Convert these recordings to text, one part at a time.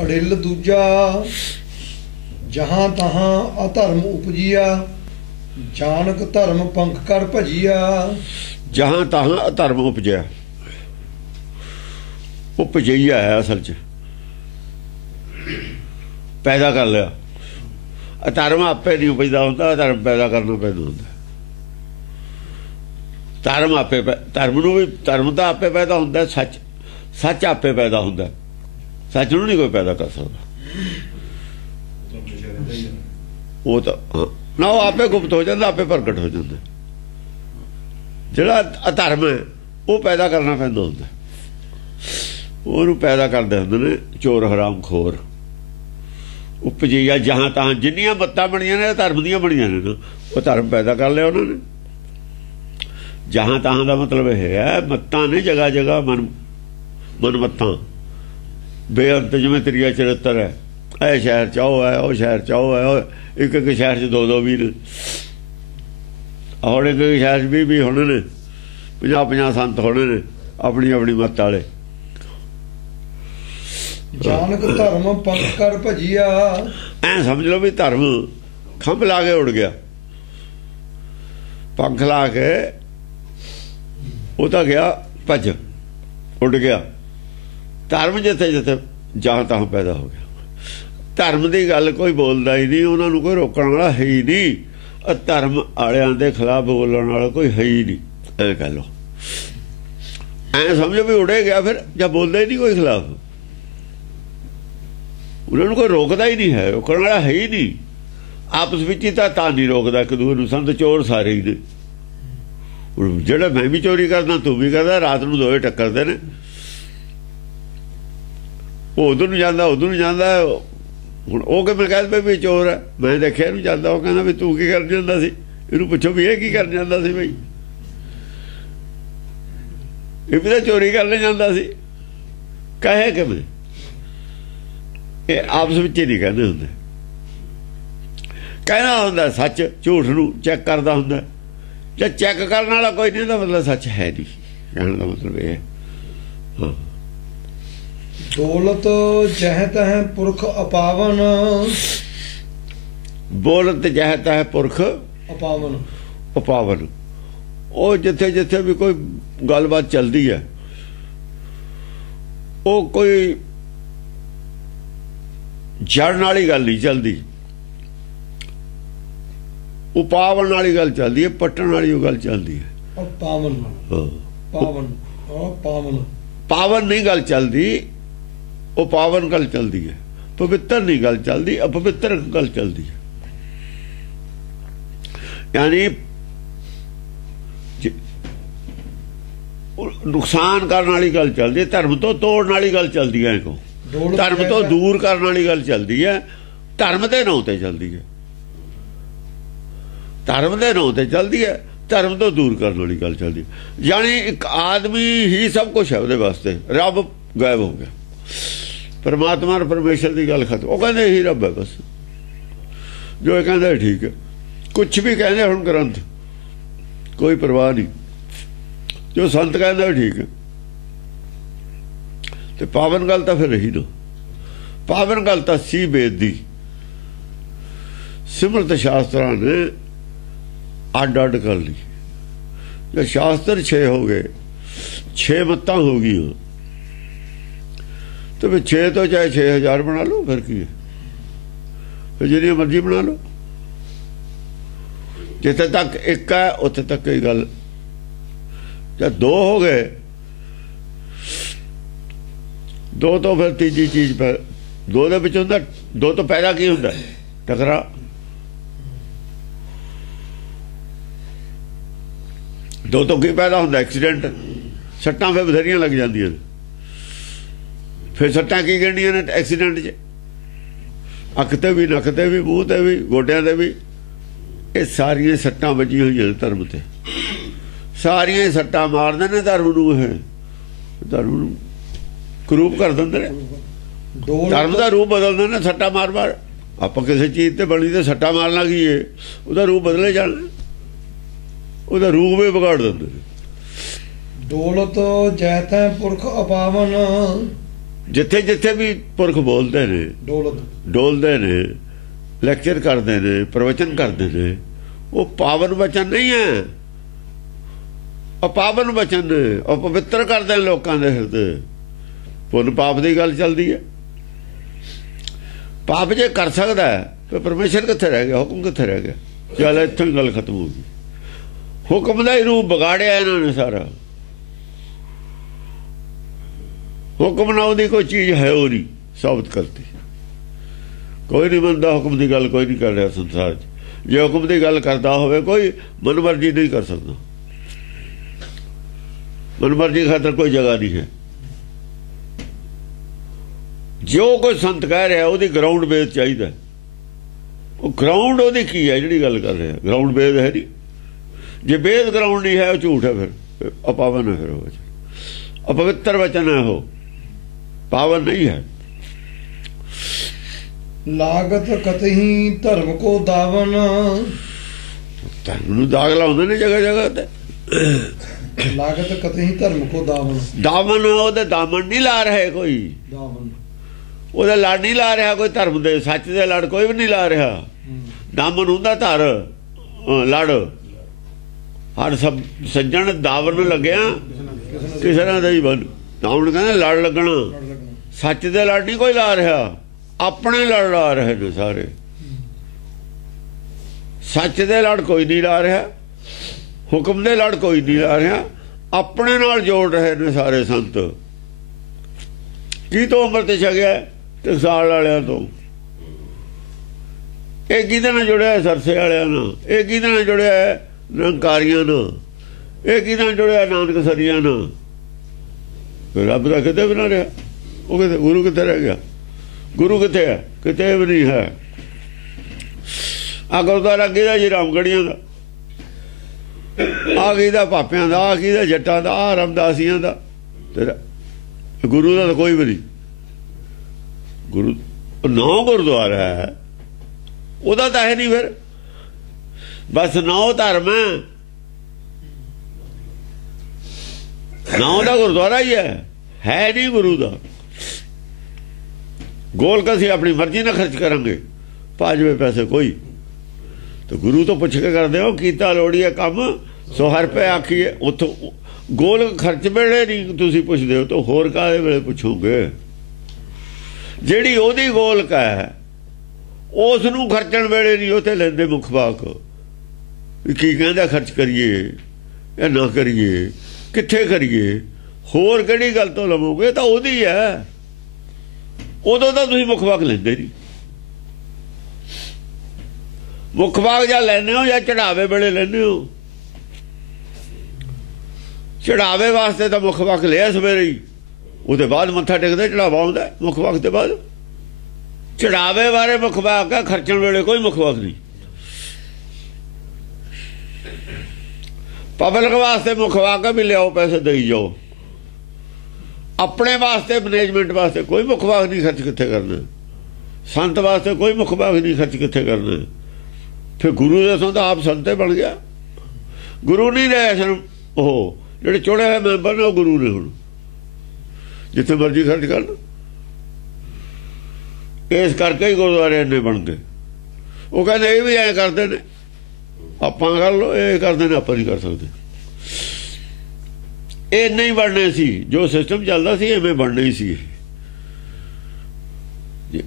अड़िल दूजा जहाँ तहाँ अधर्म उपजिया जानक धर्म पंख कर भजिया। जहाँ तहाँ अधर्म उपजिया, उपजइया है असल च, पैदा कर लिया। अधर्म आपे नहीं उपजदा हुंदा, धर्म पैदा करना पैदा हुंदा। धर्म आपे, धर्म नूं भी, धर्म तो आपे पैदा हुंदा, सच सच आपे पैदा हुंदा, सच नूं नहीं कोई पैदा कर सकदा। वो तो हाँ ना, वो आपे गुप्त हो जाता, आपे प्रगट हो जाता। जिहड़ा अधर्म है वो पैदा करना पैंदा हुंदा, ਉਹਨੂੰ पैदा करते ਹੁੰਦੇ ने चोर हराम खोर। उपजीया जहाँ तहाँ जिन्नियां मत्तां बणियां ने धर्म दियां बणियां ने ना, वो धर्म पैदा कर लिया उन्होंने। जहाँ तहाँ का मतलब यह है, मत्तां ने जगह जगह मन मत्तां बेअंत, जिवें त्रिया चरित्र है, ऐ शहर च ओ है, वो शहर च ओ है, एक एक शहर च दो दो भी ने, और एक एक शहर च भी होने ने, 50-50 संत होने ने अपनी अपनी मत वाले। जानक धर्म पंख कर भजिया, ऐ समझ लो भी धर्म खंभ ला के उड़ गया, पंख ला के उता गया भज, उड़ गया। धर्म जिथे जिथे जहाँ तहाँ पैदा हो गया। धर्म की गल कोई बोलता ही नहीं, उन्होंने कोई रोकने वाला है ही नहीं। धर्म आलियां दे खिलाफ बोलने वाला कोई है ही नहीं, ऐ कह लो। ऐ समझो भी उड़े गया फिर, जब बोलता ही नहीं कोई खिलाफ, उन्होंने कोई रोकता ही नहीं है, रोकने वाला है ही नहीं। आपस में ही तो नहीं रोकता एक दूसरे, संत चोर सारे ही ने। जेड़ा मैं भी चोरी करदा, तू भी करदा, रात नूं दोए टक्करदे ने। वो उधर नूं जांदा, उधर नूं जांदा। हुण ओह किवें कहदे भी चोर है, मैं देखिया इहनूं जांदा, ओह कहंदा भी तू की करन जांदा सी, इहनूं पुछो भी इह की करन जांदा सी। बई इह भी तां चोरी करन जांदा सी, कहे किवें? आपस में ही नहीं कहते होंगे, कहना होंगे सच, झूठ नूं चैक करता होंगे। जब चैक करने वाला कोई नहीं, तो मतलब सच है नहीं, कहने का मतलब ये है। हाँ, दौलत जह तह पुरख अपावन, बोलत जह तह पुरख अपावन, अपावन। वो जिथे जिथे भी कोई गलबात चलती है, वो कोई जड़न वाली गल नहीं चलती, उपावन वाली गल चलती है, पट्टन वाली गल चलती है। पावन, पावन, पावन, पावन नहीं गल चलती, वो पावन गल चलती है। पवित्र नहीं गल चलती, अपवित्र गल चलती है। यानी नुकसान करने वाली गल चलती है, धर्म तो तोड़ने वाली गल चलती है, इनको धर्म तो दूर करने वाली गल चलती है, धर्म के नाम से चलती है, धर्म के नाम से चलती है, धर्म तो दूर करने वाली गल चलती है। यानी एक आदमी ही सब कुछ है, वो वास्ते रब गायब हो गया, परमात्मा और परमेश्वर की गल खत्म। वो कहते ही रब है बस, जो ये कहते ठीक है। कुछ भी कहते हुण ग्रंथ, कोई परवाह नहीं, जो संत कहते ठीक है। तो पावन गल तो फिर रही ना, पावन गल तो सी वेद दी, सिमरत शास्त्रां ने अड अड कर ली। जब शास्त्र 6 हो गए, 6 मत्तां हो गई, तो फिर 6 तो चाहे 6000 बना लो, फिर की है, फिर जितनी मर्जी बना लो। जिथे तक एक है उत्थे तक ही गल। जब 2 हो गए, 2 तो फिर तीजी चीज पर 2 दे विच हुंदा, 2 तो पैदा की हुंदा टकरा। दो तो की पैदा होंगे एक्सीडेंट, सट्टां फिर बथेरियां लग जांदियां, फिर सट्टां की गिणनियां ने एक्सीडेंट च, अख ते भी, नक ते भी, मूँह ते भी, गोड्यां ते भी। ये सारियां सट्टां वजी हुई धर्म ते, सारियां सट्टां मारदे ने धर्म नूं। है धर्म नूं करूप कर देंदे ने, धर्म का रूप बदलते ने सट्टा मार मार। आपां किसी चीज़ ते बनी ते सट्टा मारना की है, उसका रूप बदले जाना, उसका रूप भी बिगाड़ देंदे। दौलत जैतै पुरख अपावन, ਜਿੱਥੇ ਜਿੱਥੇ ਵੀ ਪੁਰਖ ਬੋਲਦੇ ਨੇ, ਡੋਲਦੇ ਨੇ, ਲੈਕਚਰ ਕਰਦੇ ਨੇ, ਪ੍ਰਵਚਨ ਕਰਦੇ ਨੇ, ਉਹ ਪਾਵਨ ਵਚਨ ਨਹੀਂ ਹੈ, ਅਪਾਵਨ ਵਚਨ ਨੇ। ਉਹ ਪਵਿੱਤਰ ਕਰਦੇ ਨੇ ਲੋਕਾਂ ਦੇ ਹਿਰਦੇ। ਪੁੰਨ ਪਾਪ ਦੀ ਗੱਲ ਚੱਲਦੀ ਹੈ। ਪਾਪ ਜੇ ਕਰ ਸਕਦਾ ਤੇ ਪਰਮੇਸ਼ਰ ਕਿੱਥੇ ਰਹਿ ਗਿਆ, ਹੁਕਮ ਕਿੱਥੇ ਰਹਿ ਗਿਆ? ਚੱਲ ਇੱਥੋਂ ਹੀ ਗੱਲ ਖਤਮ ਹੋ ਗਈ। ਹੁਕਮ ਦਾ ਹੀ ਰੂਪ ਵਿਗਾੜਿਆ ਇਹਨਾਂ ਨੇ ਸਾਰਾ। ਹੁਕਮ ਨਾਲ ਉਹਦੀ ਕੋਈ ਚੀਜ਼ ਹੈ ਉਹ ਨਹੀਂ, ਸਾਬਤ ਕਰਤੀ। ਕੋਈ ਨਹੀਂ ਮੰਨਦਾ ਹੁਕਮ ਦੀ ਗੱਲ, ਕੋਈ ਨਹੀਂ ਕਰ ਰਿਹਾ ਸੰਸਾਰ 'ਚ। ਜੇ ਹੁਕਮ ਦੀ ਗੱਲ ਕਰਦਾ ਹੋਵੇ ਕੋਈ, ਮਨਮਰਜ਼ੀ ਨਹੀਂ ਕਰ ਸਕਦਾ। ਮਨਮਰਜ਼ੀ ਖਾਤਰ ਕੋਈ ਜਗ੍ਹਾ ਨਹੀਂ ਹੈ। ਜੋ ਕੋਈ ਸੰਤ ਕਹਿ ਰਿਹਾ ਉਹਦੀ ਗਰਾਊਂਡ ਬੇਸ ਚਾਹੀਦਾ। ਉਹ ਗਰਾਊਂਡ ਉਹਦੀ ਕੀ ਹੈ ਜਿਹੜੀ ਗੱਲ ਕਰ ਰਿਹਾ? ਗਰਾਊਂਡ ਬੇਸ ਹੈ ਨਹੀਂ। ਜੇ ਬੇਸ ਗਰਾਊਂਡ ਨਹੀਂ ਹੈ ਉਹ ਝੂਠ ਹੈ, ਫਿਰ ਅਪਾਵਨ ਹੈ, ਫਿਰ ਉਹ ਵਚਨ ਅਪਵਿੱਤਰ ਵਚਨ ਹੈ, ਉਹ ਪਾਵਨ ਨਹੀਂ ਹੈ। ਲਾਗਤ ਕਤਹੀ ਧਰਮ ਕੋ ਦਾਵਨ। ਧਰਮ ਨੂੰ ਦਾਗ ਲਾਉਂਦੇ ਨੇ ਜਗ੍ਹਾ ਜਗ੍ਹਾ ਤੇ। ਲਾਗਤ ਕਤਹੀ ਧਰਮ ਕੋ ਦਾਵਨ। ਦਾਮਨ, ਉਹਦੇ ਦਾਮਨ ਨਹੀਂ ਲਾ ਰਹੇ ਕੋਈ, ਦਾਵਨ ਉਹਦੇ ਲੜ ਨਹੀਂ ਲਾ ਰਿਹਾ ਕੋਈ। ਧਰਮ ਦੇ ਸੱਚ ਦੇ ਲੜ ਕੋਈ ਵੀ ਨਹੀਂ ਲਾ ਰਿਹਾ। ਦਾਮਨ ਹੁੰਦਾ ਧਰ, ਲੜ। ਹਰ ਸਭ ਸੱਜਣ ਦਾਵਨ ਲੱਗਿਆ ਕਿਸੇ ਨਾਲ ਦਾ ਹੀ ਬਣ। ਦਾਮਨ ਕਹਿੰਦਾ ਲੜ ਲੱਗਣਾ। ਸੱਚ ਦੇ ਲੜ ਨਹੀਂ ਕੋਈ ਲਾ ਰਿਹਾ, ਆਪਣੇ ਲੜ ਲਾ ਰਹੇ ਨੇ ਸਾਰੇ। ਸੱਚ ਦੇ ਲੜ ਕੋਈ ਨਹੀਂ ਲਾ ਰਿਹਾ, ਹੁਕਮ ਦੇ ਲੜ ਕੋਈ ਨਹੀਂ ਲਾ ਰਿਹਾ, ਆਪਣੇ ਨਾਲ ਜੋੜ ਰਹੇ ਨੇ ਸਾਰੇ ਸੰਤ। ਕੀ ਤੋਂ ਅੰਮ੍ਰਿਤ ਛਕਿਆ? ਟਕਸਾਲ ਵਾਲਿਆਂ ਤੋਂ। ਇਹ ਕਿਹਦੇ ਨਾਲ ਜੁੜਿਆ? ਸਰਸੇ ਵਾਲਿਆਂ ਨਾਲ। ਇਹ ਕਿਹਦੇ ਨਾਲ ਜੁੜਿਆ? ਨਿਰੰਕਾਰੀਆਂ ਨਾਲ। ਇਹ ਕਿਹਦੇ ਨਾਲ ਜੁੜਿਆ? ਨਾਨਕ ਸਰੀਆਂ ਨਾਲ। ਰੱਬ ਦਾ ਕਿਤੇ ਵੀ ਨਾ ਰਿਹਾ। ਉਹ ਕਿਤੇ ਗੁਰੂ ਕਿੱਥੇ ਰਹਿ ਗਿਆ? ਗੁਰੂ ਕਿੱਥੇ ਹੈ? ਕਿਤੇ ਵੀ ਨਹੀਂ ਹੈ। ਆ ਗੁਰਦੁਆਰਾ ਕਿਹਦਾ ਜੀ? ਰਾਮਗੜੀਆਂ ਦਾ। ਆ ਕਿਹਦਾ? ਭਾਪਿਆਂ ਦਾ। ਆ ਕਿਹਦਾ? ਜੱਟਾਂ ਦਾ। ਆ ਰਾਮਦਾਸੀਆਂ ਦਾ। ਤੇਰਾ ਗੁਰੂ ਦਾ ਤਾਂ ਕੋਈ ਵੀ ਨਹੀਂ। ਗੁਰੂ ਨੌ ਗੁਰਦੁਆਰਾ ਹੈ, ਉਹਦਾ ਤਾਂ ਹੈ ਨਹੀਂ। ਫਿਰ ਬਸ ਨੌ ਧਰਮ ਹੈ, ਨੌ ਦਾ ਗੁਰਦੁਆਰਾ ਹੀ ਹੈ ਨਹੀਂ ਗੁਰੂ ਦਾ। ਗੋਲਕ ਅਸੀਂ ਆਪਣੀ ਮਰਜ਼ੀ ਨਾਲ ਖਰਚ ਕਰਾਂਗੇ, ਪਾ ਜਾਵੇ ਪੈਸੇ ਕੋਈ। ਤੇ ਗੁਰੂ ਤੋਂ ਪੁੱਛ ਕੇ ਕਰਦੇ ਹੋ ਕੀਤਾ ਲੋੜੀਏ ਕੰਮ 100 ਰੁਪਏ ਆਖੀਏ। ਉੱਥੋਂ ਗੋਲਕ ਖਰਚ ਵੇਲੇ ਨਹੀਂ ਤੁਸੀਂ ਪੁੱਛਦੇ ਹੋ, ਤਾਂ ਹੋਰ ਕਾਹਦੇ ਵੇਲੇ ਪੁੱਛੋਗੇ? ਜਿਹੜੀ ਉਹਦੀ ਗੋਲਕ ਹੈ ਉਸ ਨੂੰ ਖਰਚਣ ਵੇਲੇ ਨਹੀਂ ਉਹ ਤੇ ਲੈਂਦੇ ਮੁੱਖ ਵਾਕ। ਕੀ ਕਹਿੰਦਾ ਖਰਚ ਕਰੀਏ ਜਾਂ ਨਾ ਕਰੀਏ, ਕਿੱਥੇ ਕਰੀਏ, ਹੋਰ ਕਿਹੜੀ ਗੱਲ ਤੋਂ ਲਵੋਗੇ? ਤਾਂ ਉਹਦੀ ਹੈ। ਉਦੋਂ ਤਾਂ ਤੁਸੀਂ ਮੁੱਖ ਵਾਕ ਲੈਂਦੇ ਨਹੀਂ। ਮੁੱਖ ਵਾਕ ਜਾਂ ਲੈਂਦੇ ਹੋ ਜਾਂ ਚੜਾਵੇ ਵੇਲੇ ਲੈਂਦੇ ਹੋ। ਚੜਾਵੇ ਵਾਸਤੇ ਤਾਂ ਮੁੱਖ ਵਾਕ ਲਿਆ ਸਵੇਰੇ ਹੀ, ਉਹਦੇ ਬਾਅਦ ਮੱਥਾ ਟੇਕਦੇ ਚੜਾਵਾ ਆਉਂਦਾ ਮੁੱਖ ਵਾਕ ਦੇ ਬਾਅਦ। ਚੜਾਵੇ ਬਾਰੇ ਮੁੱਖ ਵਾਕ ਹੈ, ਖਰਚਣ ਵੇਲੇ ਕੋਈ ਮੁੱਖ ਵਾਕ ਨਹੀਂ। ਪਬਲਿਕ ਵਾਸਤੇ ਮੁੱਖ ਵਾਕ ਹੈ ਵੀ ਲਿਆਓ ਪੈਸੇ ਦੇਈ ਜਾਓ। ਆਪਣੇ ਵਾਸਤੇ ਮੈਨੇਜਮੈਂਟ ਵਾਸਤੇ ਕੋਈ ਮੁੱਖ ਵਾਕ ਨਹੀਂ ਖਰਚ ਕਿੱਥੇ ਕਰਨਾ। ਸੰਤ ਵਾਸਤੇ ਕੋਈ ਮੁੱਖ ਵਾਕ ਨਹੀਂ ਖਰਚ ਕਿੱਥੇ ਕਰਨਾ। ਫਿਰ ਗੁਰੂ ਦੇ ਸੰਤ ਆਪ ਸੰਤੇ ਬਣ ਗਿਆ। ਗੁਰੂ ਨਹੀਂ ਰਹੇ ਸਨ ਉਹ ਜਿਹੜੇ ਚੁਣੇ ਹੋਏ ਮੈਂਬਰ ਨੇ, ਉਹ ਗੁਰੂ ਨੇ। ਹੁਣ ਜਿੱਥੇ ਮਰਜ਼ੀ ਖਰਚ ਕਰਨ। ਇਸ ਕਰਕੇ ਹੀ ਗੁਰਦੁਆਰੇ ਇੰਨੇ ਬਣ ਗਏ। ਉਹ ਕਹਿੰਦੇ ਇਹ ਵੀ ਐਂ ਕਰਦੇ ਨੇ, ਆਪਾਂ ਕਰ ਲਓ। ਇਹ ਕਰਦੇ ਨੇ, ਆਪਾਂ ਨਹੀਂ ਕਰ ਸਕਦੇ। ਇਹ ਨਹੀਂ ਬਣਨੇ ਸੀ। ਜੋ ਸਿਸਟਮ ਚੱਲਦਾ ਸੀ ਐਵੇਂ ਬਣਨਾ ਹੀ ਸੀ।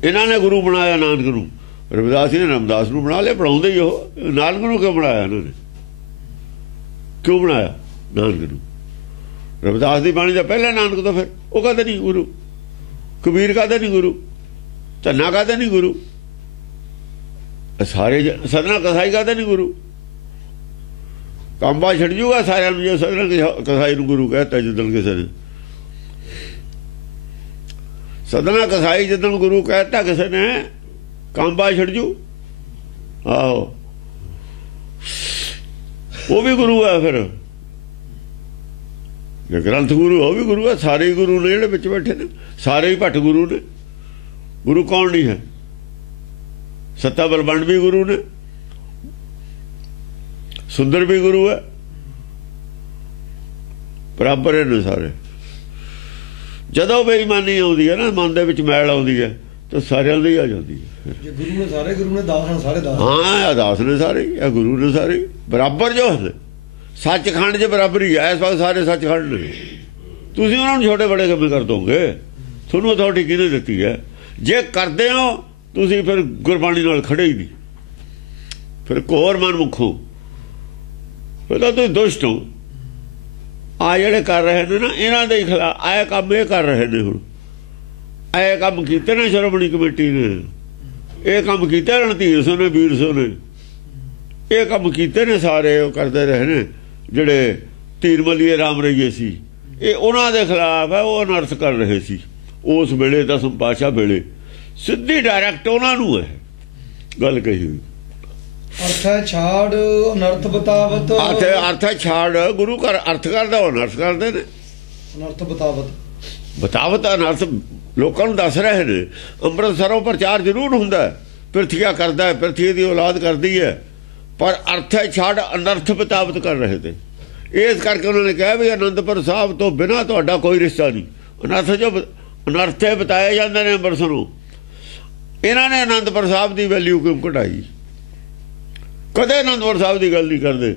ਇਹਨਾਂ ਨੇ ਗੁਰੂ ਬਣਾਇਆ ਨਾਨਕ ਨੂੰ। ਰਵਿਦਾਸ ਜੀ ਨੇ ਰਾਮਦਾਸ ਨੂੰ ਬਣਾ ਲਿਆ, ਬਣਾਉਂਦੇ ਹੀ ਉਹ। ਨਾਨਕ ਨੂੰ ਕਿਉਂ ਬਣਾਇਆ ਇਹਨਾਂ ਨੇ? ਕਿਉਂ ਬਣਾਇਆ ਨਾਨਕ ਨੂੰ? ਰਵਿਦਾਸ ਦੀ ਬਾਣੀ ਦਾ ਪਹਿਲਾਂ ਨਾਨਕ ਤੋਂ। ਫਿਰ ਉਹ ਕਹਿੰਦੇ ਨਹੀਂ ਗੁਰੂ। ਕਬੀਰ ਕਹਿੰਦੇ ਨਹੀਂ ਗੁਰੂ। ਧੰਨਾ ਕਹਿੰਦੇ ਨਹੀਂ ਗੁਰੂ। ਸਾਰੇ ਸਦਨਾ ਕਸਾਈ ਕਹਿੰਦੇ ਨਹੀਂ ਗੁਰੂ। ਕਾਂਬਾ ਛੱਡ ਜੂਗਾ ਸਾਰਿਆਂ ਨੂੰ ਜੇ ਸਦਨਾ ਕਸਾਈ ਨੂੰ ਗੁਰੂ ਕਹਿਤਾ। ਜਿੱਦਣ ਕਿਸੇ ਨੇ ਸਦਨਾ ਕਸਾਈ ਜਿੱਦਣ ਗੁਰੂ ਕਹਿਤਾ ਕਿਸੇ ਨੇ, ਕਾਂਬਾ ਛੱਡ ਜੂ। ਆਹੋ, ਉਹ ਵੀ ਗੁਰੂ ਹੈ। ਫਿਰ ਜੇ ਗ੍ਰੰਥ ਗੁਰੂ, ਉਹ ਵੀ ਗੁਰੂ ਹੈ। ਸਾਰੇ ਹੀ ਗੁਰੂ ਨੇ ਜਿਹੜੇ ਵਿੱਚ ਬੈਠੇ ਨੇ, ਸਾਰੇ ਹੀ ਭੱਟ ਗੁਰੂ ਨੇ। ਗੁਰੂ ਕੌਣ ਨਹੀਂ ਹੈ? ਸੱਤਾ ਬਲਵੰਡ ਵੀ ਗੁਰੂ ਨੇ, ਸੁੰਦਰ ਵੀ ਗੁਰੂ ਹੈ, ਬਰਾਬਰ ਨੇ ਸਾਰੇ। ਜਦੋਂ ਬੇਈਮਾਨੀ ਆਉਂਦੀ ਹੈ ਨਾ, ਮਨ ਦੇ ਵਿੱਚ ਮੈਲ ਆਉਂਦੀ ਹੈ, ਤਾਂ ਸਾਰਿਆਂ ਦੀ ਆ ਜਾਂਦੀ ਹੈ। ਜੇ ਗੁਰੂ ਨੇ ਸਾਰੇ, ਗੁਰੂ ਨੇ ਦਾਸ ਹਨ ਸਾਰੇ ਦਾਸ। ਹਾਂ, ਅਦਾਸ ਨੇ ਸਾਰੇ, ਇਹ ਗੁਰੂ ਨੇ ਸਾਰੇ ਬਰਾਬਰ ਜੋ ਹਨ। ਸੱਚਖੰਡ 'ਚ ਬਰਾਬਰੀ ਹੈ। ਇਸ ਵਕਤ ਸਾਰੇ ਸੱਚਖੰਡ ਨੇ। ਤੁਸੀਂ ਉਹਨਾਂ ਨੂੰ ਛੋਟੇ ਬੜੇ ਕੰਮ ਕਰ ਦੋਗੇ? ਤੁਹਾਨੂੰ ਅਥਾਰਟੀ ਕਿਹਨੇ ਦਿੱਤੀ ਹੈ? ਜੇ ਕਰਦੇ ਹੋ ਤੁਸੀਂ ਫਿਰ ਗੁਰਬਾਣੀ ਨਾਲ ਖੜੇ ਹੀ ਨਹੀਂ, ਫਿਰ ਘੋਰ ਮਨਮੁਖੋ, ਫਿਰ ਤਾਂ ਤੁਸੀਂ ਦੁਸ਼ਟ ਹੋ। ਆ ਜਿਹੜੇ ਕਰ ਰਹੇ ਨੇ ਨਾ, ਇਹਨਾਂ ਦੇ ਖਿਲਾਫ ਆਏ ਕੰਮ ਇਹ ਕਰ ਰਹੇ ਨੇ। ਹੁਣ ਇਹ ਕੰਮ ਕੀਤੇ ਨੇ ਸ਼੍ਰੋਮਣੀ ਕਮੇਟੀ ਨੇ, ਇਹ ਕੰਮ ਕੀਤੇ ਰਣਧੀਰ ਸਿੰਘ ਨੇ, ਵੀਰ ਸਿੰਘ ਨੇ, ਇਹ ਕੰਮ ਕੀਤੇ ਨੇ ਸਾਰੇ। ਉਹ ਕਰਦੇ ਰਹੇ ਨੇ ਜਿਹੜੇ ਧੀਰ ਮਲੀਏ ਰਾਮ ਰਹੀਏ ਸੀ, ਇਹ ਉਹਨਾਂ ਦੇ ਖਿਲਾਫ ਹੈ। ਉਹ ਅਨਰਥ ਕਰ ਰਹੇ ਸੀ ਉਸ ਵੇਲੇ, ਦਸਮ ਪਾਤਸ਼ਾਹ ਵੇਲੇ। ਸਿੱਧੀ ਡਾਇਰੈਕਟ ਉਹਨਾਂ ਨੂੰ ਹੈ ਗੱਲ ਕਹੀ ਹੋਈ। ਅਰਥ ਛਾੜ ਅਨਰਥ ਬਤਾਵਤ। ਅਰਥ ਛਾੜ ਗੁਰੂ ਘਰ ਅਰਥ ਕਰਦਾ, ਉਹ ਅਨਰਥ ਕਰਦੇ ਨੇ। ਅਨਰਥ ਬਤਾਵਤ, ਬਤਾਵਤ ਅਨਰਥ ਲੋਕਾਂ ਨੂੰ ਦੱਸ ਰਹੇ ਨੇ। ਅੰਮ੍ਰਿਤਸਰੋਂ ਪ੍ਰਚਾਰ ਜ਼ਰੂਰ ਹੁੰਦਾ, ਪ੍ਰਿਥੀਆ ਕਰਦਾ ਹੈ, ਪ੍ਰਿਥੀ ਦੀ ਔਲਾਦ ਕਰਦੀ ਹੈ, ਪਰ ਅਰਥ ਛਾੜ ਅਨਰਥ ਬਤਾਵਤ ਕਰ ਰਹੇ ਤੇ। ਇਸ ਕਰਕੇ ਉਹਨਾਂ ਨੇ ਕਿਹਾ ਵੀ ਅਨੰਦਪੁਰ ਸਾਹਿਬ ਤੋਂ ਬਿਨਾਂ ਤੁਹਾਡਾ ਕੋਈ ਰਿਸ਼ਤਾ ਨਹੀਂ। ਅਨਰਥੇ ਬਤਾਏ ਜਾਂਦੇ ਨੇ ਅੰਮ੍ਰਿਤਸਰ ਨੂੰ। ਇਹਨਾਂ ਨੇ ਅਨੰਦਪੁਰ ਸਾਹਿਬ ਦੀ ਵੈਲਿਊ ਕਿਉਂ ਘਟਾਈ? ਕਦੇ ਅਨੰਦਪੁਰ ਸਾਹਿਬ ਦੀ ਗੱਲ ਨਹੀਂ ਕਰਦੇ,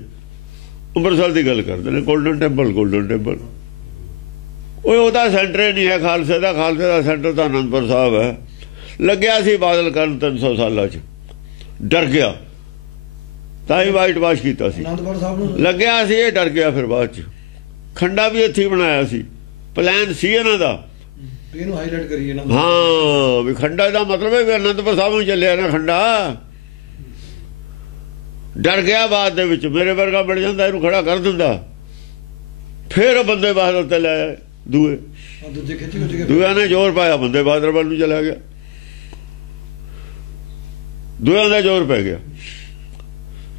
ਅੰਮ੍ਰਿਤਸਰ ਦੀ ਗੱਲ ਕਰਦੇ ਨੇ। ਗੋਲਡਨ ਟੈਂਪਲ, ਗੋਲਡਨ ਟੈਂਪਲ ਉਹਦਾ ਸੈਂਟਰ ਹੀ ਨਹੀਂ ਹੈ ਖਾਲਸੇ ਦਾ। ਖਾਲਸੇ ਦਾ ਸੈਂਟਰ ਤਾਂ ਅਨੰਦਪੁਰ ਸਾਹਿਬ ਹੈ। ਲੱਗਿਆ ਸੀ ਬਾਦਲ ਕਰਨ 300 ਸਾਲਾਂ 'ਚ, ਡਰ ਗਿਆ, ਤਾਂ ਹੀ ਵਾਈਟ ਵਾਸ਼ ਕੀਤਾ ਸੀ। ਅਨੰਦਪੁਰ ਸਾਹਿਬ ਨੂੰ ਲੱਗਿਆ ਸੀ, ਇਹ ਡਰ ਗਿਆ। ਫਿਰ ਬਾਅਦ 'ਚ ਖੰਡਾ ਵੀ ਇੱਥੇ ਬਣਾਇਆ ਸੀ, ਪਲਾਨ ਸੀ ਇਹਨਾਂ ਦਾ। ਇਹਨੂੰ ਹਾਈਲਾਈਟ ਕਰੀਏ ਨਾ। ਹਾਂ, ਵੀ ਖੰਡਾ ਦਾ ਮਤਲਬ ਹੈ ਵੀ ਅਨੰਦਪੁਰ ਸਾਹਿਬ ਨੂੰ ਚੱਲਿਆ ਨਾ ਖੰਡਾ। ਡਰ ਗਿਆ ਬਾਅਦ ਦੇ ਵਿੱਚ। ਮੇਰੇ ਵਰਗਾ ਮਿਲ ਜਾਂਦਾ, ਇਹਨੂੰ ਖੜਾ ਕਰ ਦਿੰਦਾ। ਫਿਰ ਬੰਦੇ ਬਹਾਦਰ ਤੇ ਲੈ ਦੂਏ, ਦੂਜੇ ਖਿੱਚ ਕੇ ਦੂਆਂ ਨੇ ਜ਼ੋਰ ਪਾਇਆ, ਬੰਦੇ ਬਹਾਦਰ ਵੱਲ ਨੂੰ ਚਲਾ ਗਿਆ। ਦੂਆਂ ਦਾ ਜ਼ੋਰ ਪੈ ਗਿਆ।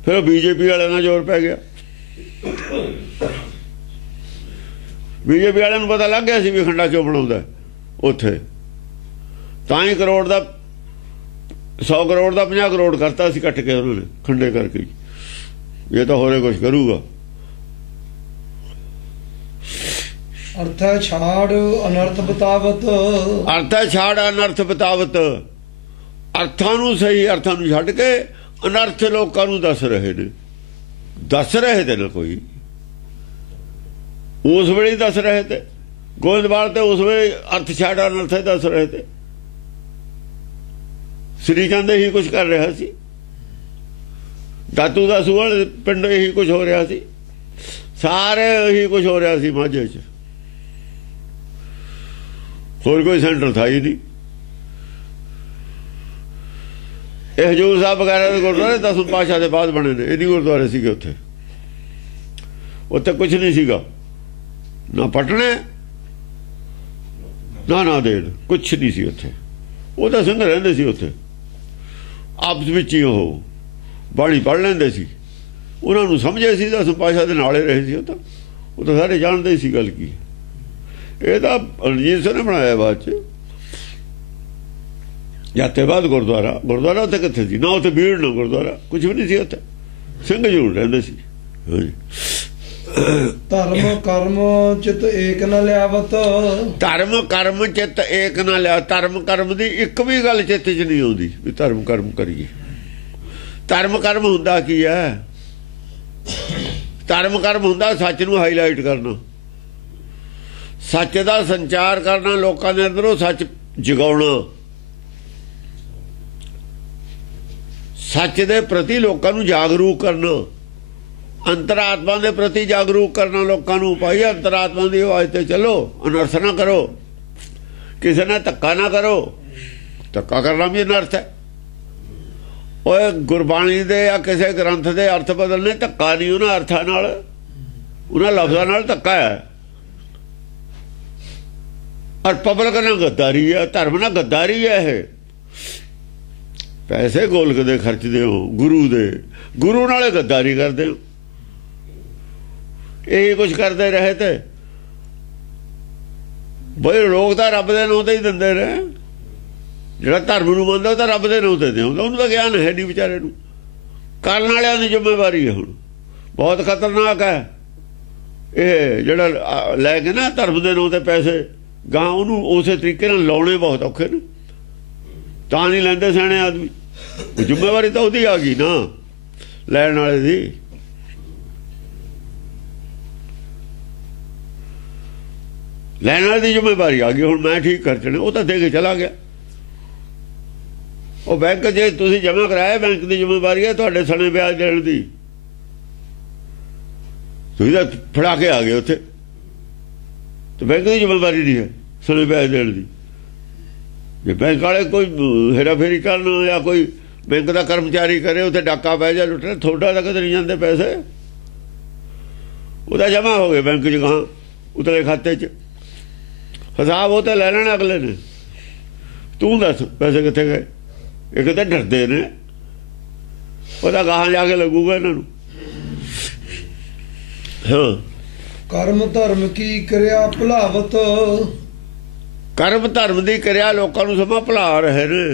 ਫਿਰ ਬੀਜੇਪੀ ਵਾਲਿਆਂ ਦਾ ਜ਼ੋਰ ਪੈ ਗਿਆ। ਬੀਜੇਪੀ ਵਾਲਿਆਂ ਨੂੰ ਪਤਾ ਲੱਗ ਗਿਆ ਸੀ ਵੀ ਖੰਡਾ ਕਿਉਂ ਬਣਾਉਂਦਾ ਉੱਥੇ। ਤਾਂ ਹੀ ਕਰੋੜ ਦਾ 100 ਕਰੋੜ ਦਾ 50 ਕਰੋੜ ਕਰਤਾ ਸੀ ਕੱਟ ਕੇ ਉਹਨਾਂ ਨੇ, ਖੰਡੇ ਕਰਕੇ। ਇਹ ਤਾਂ ਹੋਰੇ ਕੁਛ ਕਰੂਗਾ। ਅਰਥ ਛਾੜ ਅਨਰਥ ਬਤਾਵਤ। ਅਰਥ ਛਾੜ ਅਨਰਥ ਬਤਾਵਤ। ਅਰਥਾਂ ਨੂੰ, ਸਹੀ ਅਰਥਾਂ ਨੂੰ ਛੱਡ ਕੇ ਅਨਰਥ ਲੋਕਾਂ ਨੂੰ ਦੱਸ ਰਹੇ ਨੇ। ਦੱਸ ਰਹੇ ਤੇ ਨਾ ਕੋਈ ਉਸ ਵੇਲੇ ਦੱਸ ਰਹੇ ਤੇ। ਗੋਇੰਦਵਾਲ ਤੇ ਉਸ ਵੇਲੇ ਅਰਥ ਛਾੜ ਅਨਰਥ ਦੱਸ ਰਹੇ ਤੇ। ਸ੍ਰੀ ਚੰਦ ਇਹੀ ਕੁਛ ਕਰ ਰਿਹਾ ਸੀ। ਦਾਤੂ ਦਾ ਸੂਹਲ ਪਿੰਡ ਇਹੀ ਕੁਛ ਹੋ ਰਿਹਾ ਸੀ। ਸਾਰੇ ਇਹੀ ਕੁਛ ਹੋ ਰਿਹਾ ਸੀ ਮਾਝੇ 'ਚ। ਹੋਰ ਕੋਈ ਸੈਂਟਰ ਥਾ ਹੀ ਨਹੀਂ। ਇਹ ਹਜ਼ੂਰ ਸਾਹਿਬ ਵਗੈਰਾ ਦੇ ਗੁਰਦੁਆਰੇ ਦਸਮ ਪਾਤਸ਼ਾਹ ਦੇ ਬਾਅਦ ਬਣੇ ਨੇ। ਇਹਦੀ ਗੁਰਦੁਆਰੇ ਸੀਗੇ ਉੱਥੇ। ਉੱਥੇ ਕੁਛ ਨਹੀਂ ਸੀਗਾ, ਨਾ ਪਟਨੇ ਨਾ ਨਾਂਦੇੜ, ਕੁਛ ਨਹੀਂ ਸੀ ਉੱਥੇ। ਉਹ ਤਾਂ ਸਿੰਘ ਰਹਿੰਦੇ ਸੀ ਉੱਥੇ, ਆਪਸ ਵਿੱਚ ਹੀ ਉਹ ਬਾਣੀ ਪੜ੍ਹ ਲੈਂਦੇ ਸੀ। ਉਹਨਾਂ ਨੂੰ ਸਮਝੇ ਸੀ, ਦਸਮ ਪਾਤਸ਼ਾਹ ਦੇ ਨਾਲੇ ਰਹੇ ਸੀ। ਉਹ ਤਾਂ ਸਾਰੇ ਜਾਣਦੇ ਸੀ ਗੱਲ ਕੀ। ਇਹ ਤਾਂ ਰਣਜੀਤ ਸਿੰਘ ਨੇ ਬਣਾਇਆ ਬਾਅਦ 'ਚ। ਜਾਤੇ ਬਾਅਦ ਗੁਰਦੁਆਰਾ ਉੱਥੇ ਕਿੱਥੇ ਸੀ? ਨਾ ਉੱਥੇ ਭੀੜ, ਨਾ ਗੁਰਦੁਆਰਾ, ਕੁਛ ਵੀ ਨਹੀਂ ਸੀ ਉੱਥੇ। ਸਿੰਘ ਜ਼ਰੂਰ ਰਹਿੰਦੇ ਸੀ। ਧਰਮ ਕਰਮ ਚਿਤ ਏਕ ਨ ਲਿਆਵਤ। ਧਰਮ ਕਰਮ ਚਿਤ ਏਕ ਨਾ ਲਿਆ। ਧਰਮ ਕਰਮ ਦੀ ਇੱਕ ਵੀ ਗੱਲ ਚਿੱਤ 'ਚ ਨਹੀਂ ਆਉਂਦੀ ਵੀ ਧਰਮ ਕਰਮ ਕਰੀਏ। ਧਰਮ ਕਰਮ ਹੁੰਦਾ ਕੀ ਹੈ? ਧਰਮ ਕਰਮ ਹੁੰਦਾ ਸੱਚ ਨੂੰ ਹਾਈਲਾਈਟ ਕਰਨਾ, ਸੱਚ ਦਾ ਸੰਚਾਰ ਕਰਨਾ, ਲੋਕਾਂ ਦੇ ਅੰਦਰੋਂ ਸੱਚ ਜਗਾਉਣਾ, ਸੱਚ ਦੇ ਪ੍ਰਤੀ ਲੋਕਾਂ ਨੂੰ ਜਾਗਰੂਕ ਕਰਨਾ, ਅੰਤਰਾਤਮਾ ਦੇ ਪ੍ਰਤੀ ਜਾਗਰੂਕ ਕਰਨਾ ਲੋਕਾਂ ਨੂੰ। ਭਾਈ ਅੰਤਰਾਤਮਾ ਦੀ ਆਵਾਜ਼ ਤੇ ਚੱਲੋ, ਅਨਰਥ ਨਾ ਕਰੋ, ਕਿਸੇ ਨਾਲ ਧੱਕਾ ਨਾ ਕਰੋ। ਧੱਕਾ ਕਰਨਾ ਵੀ ਅਨਰਥ ਹੈ। ਉਹ ਗੁਰਬਾਣੀ ਦੇ ਜਾਂ ਕਿਸੇ ਗ੍ਰੰਥ ਦੇ ਅਰਥ ਬਦਲਨੇ ਧੱਕਾ ਨਹੀਂ। ਉਹਨਾਂ ਅਰਥਾਂ ਨਾਲ, ਉਹਨਾਂ ਲਫ਼ਜ਼ਾਂ ਨਾਲ ਧੱਕਾ ਹੈ। ਔਰ ਪਬਲਿਕ ਨਾਲ ਗੱਦਾਰੀ ਹੈ, ਧਰਮ ਨਾਲ ਗੱਦਾਰੀ ਹੈ। ਇਹ ਪੈਸੇ ਗੋਲਕ ਦੇ ਖਰਚਦੇ ਹੋ, ਗੁਰੂ ਨਾਲੇ ਗੱਦਾਰੀ ਕਰਦੇ ਹੋ। ਇਹੀ ਕੁਛ ਕਰਦੇ ਰਹੇ ਤੇ ਬਈ ਲੋਕ ਤਾਂ ਰੱਬ ਦੇ ਨਾਂ ਤੇ ਹੀ ਦਿੰਦੇ ਰਹੇ। ਜਿਹੜਾ ਧਰਮ ਨੂੰ ਮੰਨਦਾ ਉਹ ਤਾਂ ਰੱਬ ਦੇ ਨਾਂ ਤੇ ਦਿੰਦਾ। ਉਹਨੂੰ ਤਾਂ ਗਿਆਨ ਹੈ ਨਹੀਂ ਵਿਚਾਰੇ ਨੂੰ। ਕਰਨ ਵਾਲਿਆਂ ਦੀ ਜ਼ਿੰਮੇਵਾਰੀ ਹੈ। ਹੁਣ ਬਹੁਤ ਖਤਰਨਾਕ ਹੈ ਇਹ ਜਿਹੜਾ ਲੈ ਕੇ ਨਾ ਧਰਮ ਦੇ ਨਾਂ ਤੇ ਪੈਸੇ ਗਾਂ ਉਹਨੂੰ ਉਸੇ ਤਰੀਕੇ ਨਾਲ ਲਾਉਣੇ ਬਹੁਤ ਔਖੇ ਨੇ, ਤਾਂ ਨਹੀਂ ਲੈਂਦੇ ਸਿਆਣੇ ਆਦਮੀ। ਜ਼ਿੰਮੇਵਾਰੀ ਤਾਂ ਉਹਦੀ ਆ ਗਈ ਨਾ, ਲੈਣ ਵਾਲੇ ਦੀ। ਲੈਣ ਵਾਲੇ ਦੀ ਜ਼ਿੰਮੇਵਾਰੀ ਆ ਗਈ। ਹੁਣ ਮੈਂ ਠੀਕ ਖਰਚਣੇ, ਉਹ ਤਾਂ ਦੇ ਕੇ ਚਲਾ ਗਿਆ। ਉਹ ਬੈਂਕ ਜੇ ਤੁਸੀਂ ਜਮ੍ਹਾਂ ਕਰਾਇਆ, ਬੈਂਕ ਦੀ ਜ਼ਿੰਮੇਵਾਰੀ ਹੈ ਤੁਹਾਡੇ ਸਣੇ ਵਿਆਜ ਦੇਣ ਦੀ। ਤੁਸੀਂ ਤਾਂ ਫੜਾ ਕੇ ਆ ਗਏ ਉੱਥੇ, ਤੇ ਬੈਂਕ ਦੀ ਜ਼ਿੰਮੇਵਾਰੀ ਨਹੀਂ ਹੈ ਸਣੇ ਵਿਆਜ ਦੇਣ ਦੀ। ਜੇ ਬੈਂਕ ਵਾਲੇ ਕੋਈ ਹੇਰਾ ਫੇਰੀ ਕਰਨ ਜਾਂ ਕੋਈ ਬੈਂਕ ਦਾ ਕਰਮਚਾਰੀ ਕਰੇ, ਉੱਥੇ ਡਾਕਾ ਪੈ ਜਾ ਲੁੱਟਣਾ, ਤੁਹਾਡਾ ਤਾਂ ਕਦੇ ਨਹੀਂ ਜਾਂਦੇ ਪੈਸੇ। ਉਹਦਾ ਜਮ੍ਹਾਂ ਹੋ ਗਏ ਬੈਂਕ 'ਚ, ਗਾਂ ਉਤਲੇ ਖਾਤੇ 'ਚ, ਹਿਸਾਬ ਉਹ ਤਾਂ ਲੈ ਲੈਣਾ ਅਗਲੇ ਨੇ। ਤੂੰ ਦੱਸ ਪੈਸੇ ਕਿੱਥੇ ਗਏ? ਇੱਕ ਤਾਂ ਡਰਦੇ ਨੇ, ਉਹਦਾ ਗਾਹਾਂ ਜਾ ਕੇ ਲੱਗੂਗਾ ਇਹਨਾਂ ਨੂੰ। ਹਾਂ, ਕਰਮ ਧਰਮ ਕੀ ਕਰਿਆ ਭੁਲਾਵਤ। ਕਰਮ ਧਰਮ ਦੀ ਕਰਿਆ ਲੋਕਾਂ ਨੂੰ ਸਮਾਂ ਭੁਲਾ ਰਹੇ ਨੇ।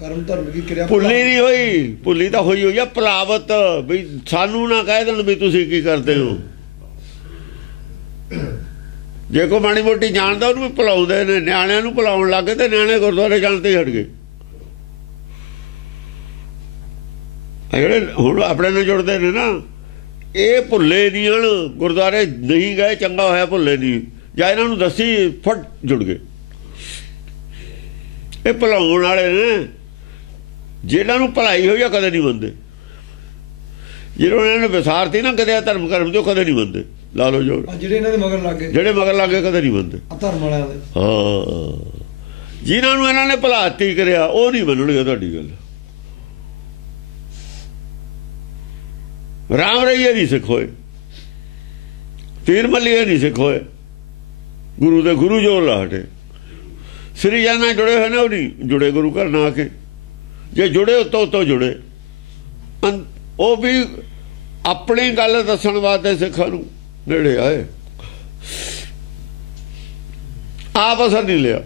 ਕਰਮ ਧਰਮ ਕੀ ਕਰਿਆ ਭੁੱਲੀ ਨਹੀਂ ਹੋਈ, ਭੁੱਲੀ ਤਾਂ ਹੋਈ ਆ ਭੁਲਾਵਤ। ਵੀ ਸਾਨੂੰ ਨਾ ਕਹਿ ਦੇਣ ਵੀ ਤੁਸੀਂ ਕੀ ਕਰਦੇ ਹੋ। ਜੇ ਕੋਈ ਮਾੜੀ ਮੋਟੀ ਜਾਣਦਾ ਉਹਨੂੰ ਵੀ ਭੁਲਾਉਂਦੇ ਨੇ। ਨਿਆਣਿਆਂ ਨੂੰ ਭੁਲਾਉਣ ਲੱਗ ਗਏ ਤੇ ਨਿਆਣੇ ਗੁਰਦੁਆਰੇ ਜਾਣ ਤੇ ਹਟ ਗਏ। ਜਿਹੜੇ ਹੁਣ ਆਪਣੇ ਨਾਲ ਜੁੜਦੇ ਨੇ ਨਾ, ਇਹ ਭੁੱਲੇ ਨਹੀਂ ਹਨ। ਗੁਰਦੁਆਰੇ ਨਹੀਂ ਗਏ, ਚੰਗਾ ਹੋਇਆ ਭੁੱਲੇ ਨਹੀਂ। ਜਾਂ ਇਹਨਾਂ ਨੂੰ ਦੱਸੀ ਫਟ ਜੁੜ ਗਏ। ਇਹ ਭੁਲਾਉਣ ਵਾਲੇ ਨੇ। ਜਿਹਨਾਂ ਨੂੰ ਭਲਾਈ ਹੋਈ ਆ ਕਦੇ ਨਹੀਂ ਮੰਨਦੇ। ਜਿਹਨਾਂ ਇਹਨਾਂ ਨੇ ਵਿਸਾਰਤੀ ਨਾ ਕਦੇ ਧਰਮ ਕਰਮ ਜੋ ਕਦੇ ਨਹੀਂ ਮੰਨਦੇ। ਲਾ ਲਓ ਜੋੜ, ਜਿਹੜੇ ਇਹਨਾਂ ਦੇ ਮਗਰ ਲੱਗ ਗਏ, ਜਿਹੜੇ ਮਗਰ ਲੱਗ ਗਏ ਕਦੇ ਨਹੀਂ ਮੰਨਦੇ ਧਰਮ ਵਾਲਿਆਂ ਦੇ। ਹਾਂ, ਜਿਨ੍ਹਾਂ ਨੂੰ ਇਹਨਾਂ ਨੇ ਭਲਾਤੀ ਕਰਿਆ ਉਹ ਨਹੀਂ ਮੰਨਣਗੇ ਤੁਹਾਡੀ ਗੱਲ। ਰਾਮ ਰਹੀਏ ਨਹੀਂ ਸਿੱਖ ਹੋਏ, ਤੀਰ ਮੱਲੀਏ ਨਹੀਂ ਸਿੱਖ ਹੋਏ। ਗੁਰੂ ਦੇ ਗੁਰੂ ਜੋ ਲਾਹਟੇ ਸ੍ਰੀ ਜਾਨਾ ਜੁੜੇ ਹੋਏ ਨੇ, ਉਹ ਨਹੀਂ ਜੁੜੇ ਗੁਰੂ ਘਰ ਨਾ ਆ ਕੇ। ਜੇ ਜੁੜੇ ਉੱਤੋਂ ਜੁੜੇ, ਉਹ ਵੀ ਆਪਣੀ ਗੱਲ ਦੱਸਣ ਵਾਸਤੇ ਸਿੱਖਾਂ ਨੂੰ ਨੇੜੇ ਆਏ, ਆਪ ਅਸਰ ਨਹੀਂ ਲਿਆ।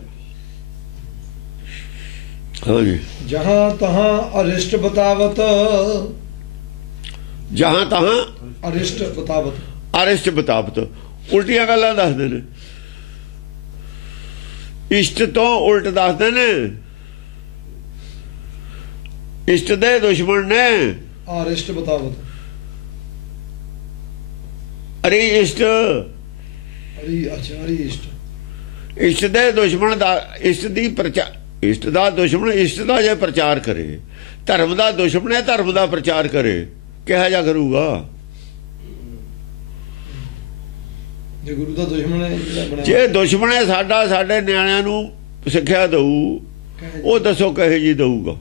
ਹਾਂਜੀ, ਜਹਾਂ ਤਹਾਂ ਅਰਿਸ਼ਟ ਬਤਾਵਤ। ਜਹਾਂ ਤਹਾਂ ਅਰਿਸ਼ਟ ਬਤਾਵਤ, ਅਰਿਸ਼ਟ ਬਤਾਵਤ ਉਲਟੀਆਂ ਗੱਲਾਂ ਦੱਸਦੇ ਨੇ। ਇਸ਼ਟ ਤੋਂ ਉਲਟ ਦੱਸਦੇ ਨੇ। ਇਸ਼ਟ ਦੇ ਦੁਸ਼ਮਣ ਨੇ। ਅਰਿਸ਼ਟ ਬਤਾਵਤ, ਅਰੇ ਇਸ਼ਟ, ਅਰੀ ਇਸ਼ਟ। ਇਸ਼ਟ ਦੇ ਦੁਸ਼ਮਣ ਦਾ, ਇਸ਼ਟ ਦੀ ਪ੍ਰਚਾਰ, ਇਸ਼ਟ ਦਾ ਦੁਸ਼ਮਣ ਇਸ਼ਟ ਦਾ ਜੇ ਪ੍ਰਚਾਰ ਕਰੇ, ਧਰਮ ਦਾ ਦੁਸ਼ਮਣ ਹੈ ਧਰਮ ਦਾ ਪ੍ਰਚਾਰ ਕਰੇ, ਕਿਹਾ ਜਾ ਕਰੂਗਾ। ਜੇ ਗੁਰੂ ਦਾ ਦੁਸ਼ਮਣ ਹੈ, ਜੇ ਦੁਸ਼ਮਣ ਹੈ ਸਾਡਾ, ਸਾਡੇ ਨਿਆਣਿਆਂ ਨੂੰ ਸਿੱਖਿਆ ਦਊ, ਉਹ ਦੱਸੋ ਕਹੇ ਜੀ ਦਊਗਾ।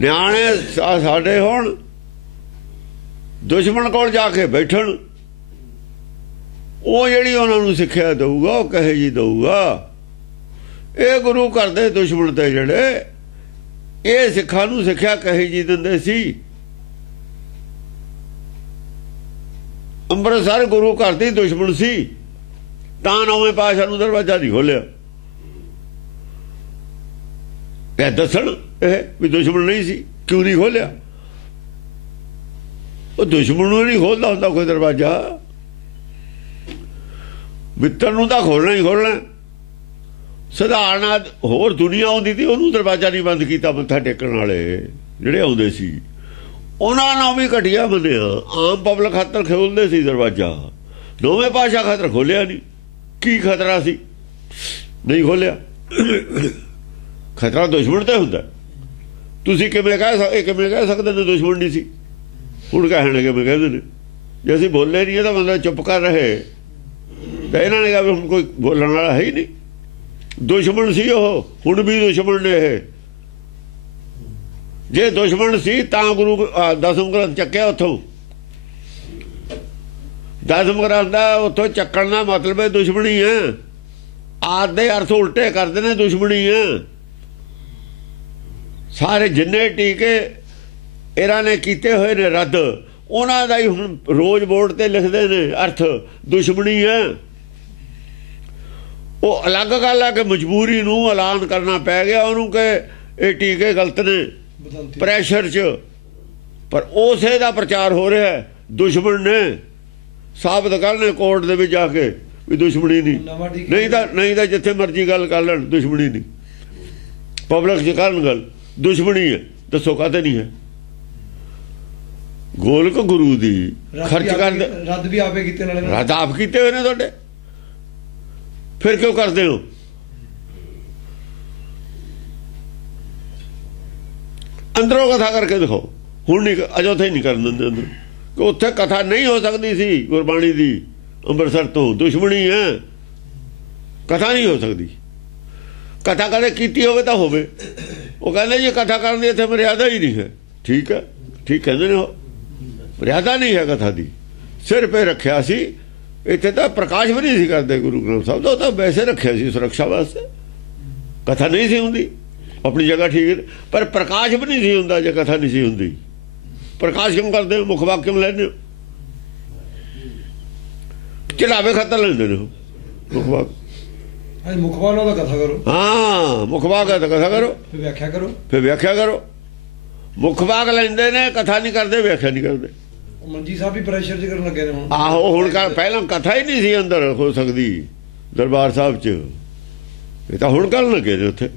ਨਿਆਣੇ ਸਾਡੇ ਹੁਣ ਦੁਸ਼ਮਣ ਕੋਲ ਜਾ ਕੇ ਬੈਠਣ, ਉਹ ਜਿਹੜੀ ਉਹਨਾਂ ਨੂੰ ਸਿੱਖਿਆ ਦਊਗਾ ਉਹ ਕਹੇ ਜੀ ਦਊਗਾ। ਇਹ ਗੁਰੂ ਘਰ ਦੇ ਦੁਸ਼ਮਣ ਤੇ ਜਿਹੜੇ ਇਹ ਸਿੱਖਾਂ ਨੂੰ ਸਿੱਖਿਆ ਕਹੇ ਜੀ ਦਿੰਦੇ ਸੀ। ਅੰਮ੍ਰਿਤਸਰ ਗੁਰੂ ਘਰ ਦੀ ਦੁਸ਼ਮਣ ਸੀ, ਤਾਂ 9ਵੇਂ ਪਾਤਸ਼ਾਹ ਨੂੰ ਦਰਵਾਜ਼ਾ ਨਹੀਂ ਖੋਲਿਆ। ਇਹ ਦੱਸਣ ਇਹ ਵੀ ਦੁਸ਼ਮਣ ਨਹੀਂ ਸੀ, ਕਿਉਂ ਨਹੀਂ ਖੋਲਿਆ? ਉਹ ਦੁਸ਼ਮਣ ਨੂੰ ਨਹੀਂ ਖੋਲਦਾ ਹੁੰਦਾ ਕੋਈ ਦਰਵਾਜ਼ਾ, ਮਿੱਤਰ ਨੂੰ ਤਾਂ ਖੋਲਣਾ ਹੀ ਖੋਲਣਾ। ਸਧਾਰਨ ਹੋਰ ਦੁਨੀਆ ਆਉਂਦੀ ਸੀ, ਉਹਨੂੰ ਦਰਵਾਜ਼ਾ ਨਹੀਂ ਬੰਦ ਕੀਤਾ। ਮੱਥਾ ਟੇਕਣ ਵਾਲੇ ਜਿਹੜੇ ਆਉਂਦੇ ਸੀ ਉਹਨਾਂ ਨੂੰ ਵੀ ਘਟੀਆ ਮੰਨਿਆ। ਆਮ ਪਬਲਿਕ ਖਾਤਰ ਖੋਲਦੇ ਸੀ ਦਰਵਾਜ਼ਾ, 9ਵੇਂ ਪਾਤਸ਼ਾਹ ਖਾਤਰ ਖੋਲਿਆ ਨਹੀਂ। ਕੀ ਖਤਰਾ ਸੀ? ਨਹੀਂ ਖੋਲਿਆ। ਖਤਰਾ ਦੁਸ਼ਮਣ ਤੇ ਹੁੰਦਾ। ਤੁਸੀਂ ਕਿਵੇਂ ਕਹਿ ਸਕਦੇ ਨੇ ਦੁਸ਼ਮਣ ਨਹੀਂ ਸੀ? ਹੁਣ ਕਹਿਣ ਕਿਵੇਂ ਕਹਿੰਦੇ ਨੇ? ਜੇ ਅਸੀਂ ਬੋਲੇ ਨਹੀਂ ਤਾਂ ਬੰਦਾ ਚੁੱਪ ਕਰ ਰਹੇ, ਤਾਂ ਇਹਨਾਂ ਨੇ ਕਿਹਾ ਵੀ ਹੁਣ ਕੋਈ ਬੋਲਣ ਵਾਲਾ ਹੈ ਹੀ ਨਹੀਂ। ਦੁਸ਼ਮਣ ਸੀ ਉਹ, ਹੁਣ ਵੀ ਦੁਸ਼ਮਣ ਨੇ ਇਹ। ਜੇ ਦੁਸ਼ਮਣ ਸੀ ਤਾਂ ਗੁਰੂ ਦਸਮ ਗ੍ਰੰਥ ਚੱਕਿਆ ਉੱਥੋਂ। ਦਸਮ ਗ੍ਰੰਥ ਦਾ ਉੱਥੋਂ ਚੱਕਣ ਦਾ ਮਤਲਬ ਹੈ ਦੁਸ਼ਮਣੀ ਹੈ। ਆਦ ਦੇ ਅਰਥ ਉਲਟੇ ਕਰਦੇ ਨੇ, ਦੁਸ਼ਮਣੀ ਹੈ। ਸਾਰੇ ਜਿੰਨੇ ਟੀਕੇ ਇਹਨਾਂ ਨੇ ਕੀਤੇ ਹੋਏ ਨੇ ਰੱਦ, ਉਹਨਾਂ ਦਾ ਹੀ ਹੁਣ ਰੋਜ਼ ਬੋਰਡ ਤੇ ਲਿਖਦੇ ਨੇ ਅਰਥ ਦੁਸ਼ਮਣੀ ਹੈ। ਉਹ ਅਲੱਗ ਗੱਲ ਆ ਕਿ ਮਜਬੂਰੀ ਨੂੰ ਐਲਾਨ ਕਰਨਾ ਪੈ ਗਿਆ ਉਹਨੂੰ ਕਿ ਇਹ ਟੀਕੇ ਗਲਤ ਨੇ, ਪ੍ਰੈਸ਼ਰ 'ਚ। ਪਰ ਉਸੇ ਦਾ ਪ੍ਰਚਾਰ ਹੋ ਰਿਹਾ। ਦੁਸ਼ਮਣ ਨੇ ਸਾਬਤ ਕਰਨੇ ਕੋਰਟ ਦੇ ਵਿੱਚ ਜਾ ਕੇ ਵੀ ਦੁਸ਼ਮਣੀ ਨਹੀਂ। ਨਵਾਂ ਠੀਕ ਨਹੀਂ ਤਾਂ ਜਿੱਥੇ ਮਰਜ਼ੀ ਗੱਲ ਕਰ ਲੈਣ, ਦੁਸ਼ਮਣੀ ਨਹੀਂ। ਪਬਲਿਕ 'ਚ ਕਰਨ ਗੱਲ, ਦੁਸ਼ਮਣੀ ਹੈ। ਦੱਸੋ ਕਾਹਤੇ ਨਹੀਂ ਹੈ? ਗੋਲਕ ਗੁਰੂ ਦੀ ਖਰਚ ਕਰਦੇ, ਰੱਦ ਵੀ ਆਪੇ ਕੀਤੇ, ਨਾਲੇ ਰੱਦ ਆਪ ਕੀਤੇ ਹੋਏ ਨੇ ਤੁਹਾਡੇ, ਫਿਰ ਕਿਉਂ ਕਰਦੇ ਹੋ? ਅੰਦਰੋਂ ਕਥਾ ਕਰਕੇ ਦਿਖਾਓ। ਹੁਣ ਨਹੀਂ, ਅਜੋਥੇ ਨਹੀਂ ਕਰਨ ਦਿੰਦੇ ਅੰਦਰ, ਕਿ ਉੱਥੇ ਕਥਾ ਨਹੀਂ ਹੋ ਸਕਦੀ ਸੀ ਗੁਰਬਾਣੀ ਦੀ। ਅੰਮ੍ਰਿਤਸਰ ਤੋਂ ਦੁਸ਼ਮਣੀ ਹੈ, ਕਥਾ ਨਹੀਂ ਹੋ ਸਕਦੀ। ਕਥਾ ਕਦੇ ਕੀਤੀ ਹੋਵੇ ਤਾਂ ਹੋਵੇ। ਉਹ ਕਹਿੰਦੇ ਜੀ ਕਥਾ ਕਰਨ ਦੀ ਇੱਥੇ ਮਰਿਆਦਾ ਹੀ ਨਹੀਂ ਹੈ। ਠੀਕ ਹੈ, ਠੀਕ ਕਹਿੰਦੇ ਨੇ, ਉਹ ਮਰਿਆਦਾ ਨਹੀਂ ਹੈ ਕਥਾ ਦੀ। ਸਿਰ 'ਤੇ ਰੱਖਿਆ ਸੀ, ਇੱਥੇ ਤਾਂ ਪ੍ਰਕਾਸ਼ ਵੀ ਨਹੀਂ ਸੀ ਕਰਦੇ ਗੁਰੂ ਗ੍ਰੰਥ ਸਾਹਿਬ ਦਾ, ਉਹ ਤਾਂ ਵੈਸੇ ਰੱਖਿਆ ਸੀ ਸੁਰੱਖਿਆ ਵਾਸਤੇ। ਕਥਾ ਨਹੀਂ ਸੀ ਹੁੰਦੀ, ਆਪਣੀ ਜਗ੍ਹਾ ਠੀਕ, ਪਰ ਪ੍ਰਕਾਸ਼ ਵੀ ਨਹੀਂ ਸੀ ਹੁੰਦਾ ਜੇ ਕਥਾ ਨਹੀਂ ਸੀ ਹੁੰਦੀ। ਪ੍ਰਕਾਸ਼ ਕਿਉਂ ਕਰਦੇ ਹੋ? ਮੁੱਖ ਵਾਕ ਕਿਉਂ ਲੈਂਦੇ ਹੋ? ਚੜਾਵੇ ਖਤਰ ਲੈਂਦੇ ਨੇ ਮੁੱਖ ਵਾਕ। ਮੁੱਖ ਵਾਕ ਦਾ ਕਥਾ ਕਰੋ। ਹਾਂ, ਮੁੱਖ ਵਾਕ ਹੈ ਤਾਂ ਕਥਾ ਕਰੋ, ਫਿਰ ਵਿਆਖਿਆ ਕਰੋ। ਫਿਰ ਵਿਆਖਿਆ ਕਰੋ। ਮੁੱਖ ਵਾਕ ਲੈਂਦੇ ਨੇ, ਕਥਾ ਨਹੀਂ ਕਰਦੇ, ਵਿਆਖਿਆ ਨਹੀਂ ਕਰਦੇ। ਮੰਜੀ ਸਾਹਿਬ ਵੀ ਪ੍ਰੈਸ਼ਰ ਚ ਕਰਨ ਲੱਗੇ ਨੇ ਹੁਣ। ਆਹੋ, ਹੁਣ ਪਹਿਲਾਂ ਕਥਾ ਹੀ ਨਹੀਂ ਸੀ ਅੰਦਰ ਹੋ ਸਕਦੀ ਦਰਬਾਰ ਸਾਹਿਬ 'ਚ। ਇਹ ਤਾਂ ਹੁਣ ਕਰਨ ਲੱਗੇ ਨੇ ਉੱਥੇ।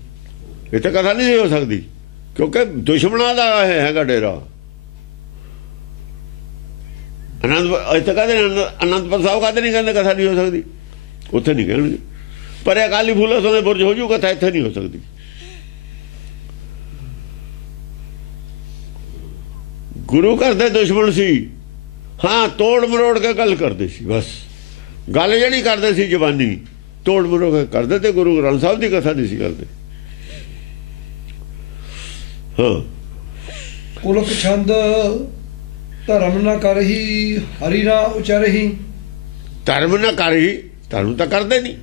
ਇੱਥੇ ਕਥਾ ਨਹੀਂ ਸੀ ਹੋ ਸਕਦੀ, ਕਿਉਂਕਿ ਦੁਸ਼ਮਣਾਂ ਦਾ ਇਹ ਹੈਗਾ ਡੇਰਾ। ਇੱਥੇ ਕਹਿੰਦੇ ਅਨੰਦਪੁਰ ਸਾਹਿਬ ਕਹਿੰਦੇ ਨਹੀਂ, ਕਹਿੰਦੇ ਕਥਾ ਨਹੀਂ ਹੋ ਸਕਦੀ, ਉੱਥੇ ਨਹੀਂ ਕਹਿਣਗੇ। ਪਰ ਅਕਾਲੀ ਫੂਲਾ ਸੋਨੇ ਬੁਰਜ ਹੋ ਜੂ, ਕਥਾ ਇੱਥੇ ਨਹੀਂ ਹੋ ਸਕਦੀ। ਗੁਰੂ ਘਰ ਦੇ ਦੁਸ਼ਮਣ ਸੀ, ਹਾਂ, ਤੋੜ ਮਰੋੜ ਕੇ ਗੱਲ ਕਰਦੇ ਸੀ। ਬਸ ਗੱਲ ਜਿਹੜੀ ਕਰਦੇ ਸੀ ਜ਼ਬਾਨੀ ਤੋੜ ਮਰੋੜ ਕੇ ਕਰਦੇ, ਤੇ ਗੁਰੂ ਗ੍ਰੰਥ ਸਾਹਿਬ ਦੀ ਕਥਾ ਨਹੀਂ ਸੀ ਕਰਦੇ। ਹਾਂ, ਪੁਲਕ ਛੰਦ ਧਰਮ ਨਾ ਕਰਹੀ, ਹਰੀ ਨਾ ਉਚਰਹੀ। ਧਰਮ ਨਾ ਕਰਹੀ, ਧਰਮ ਤਾਂ ਕਰਦੇ ਨਹੀਂ।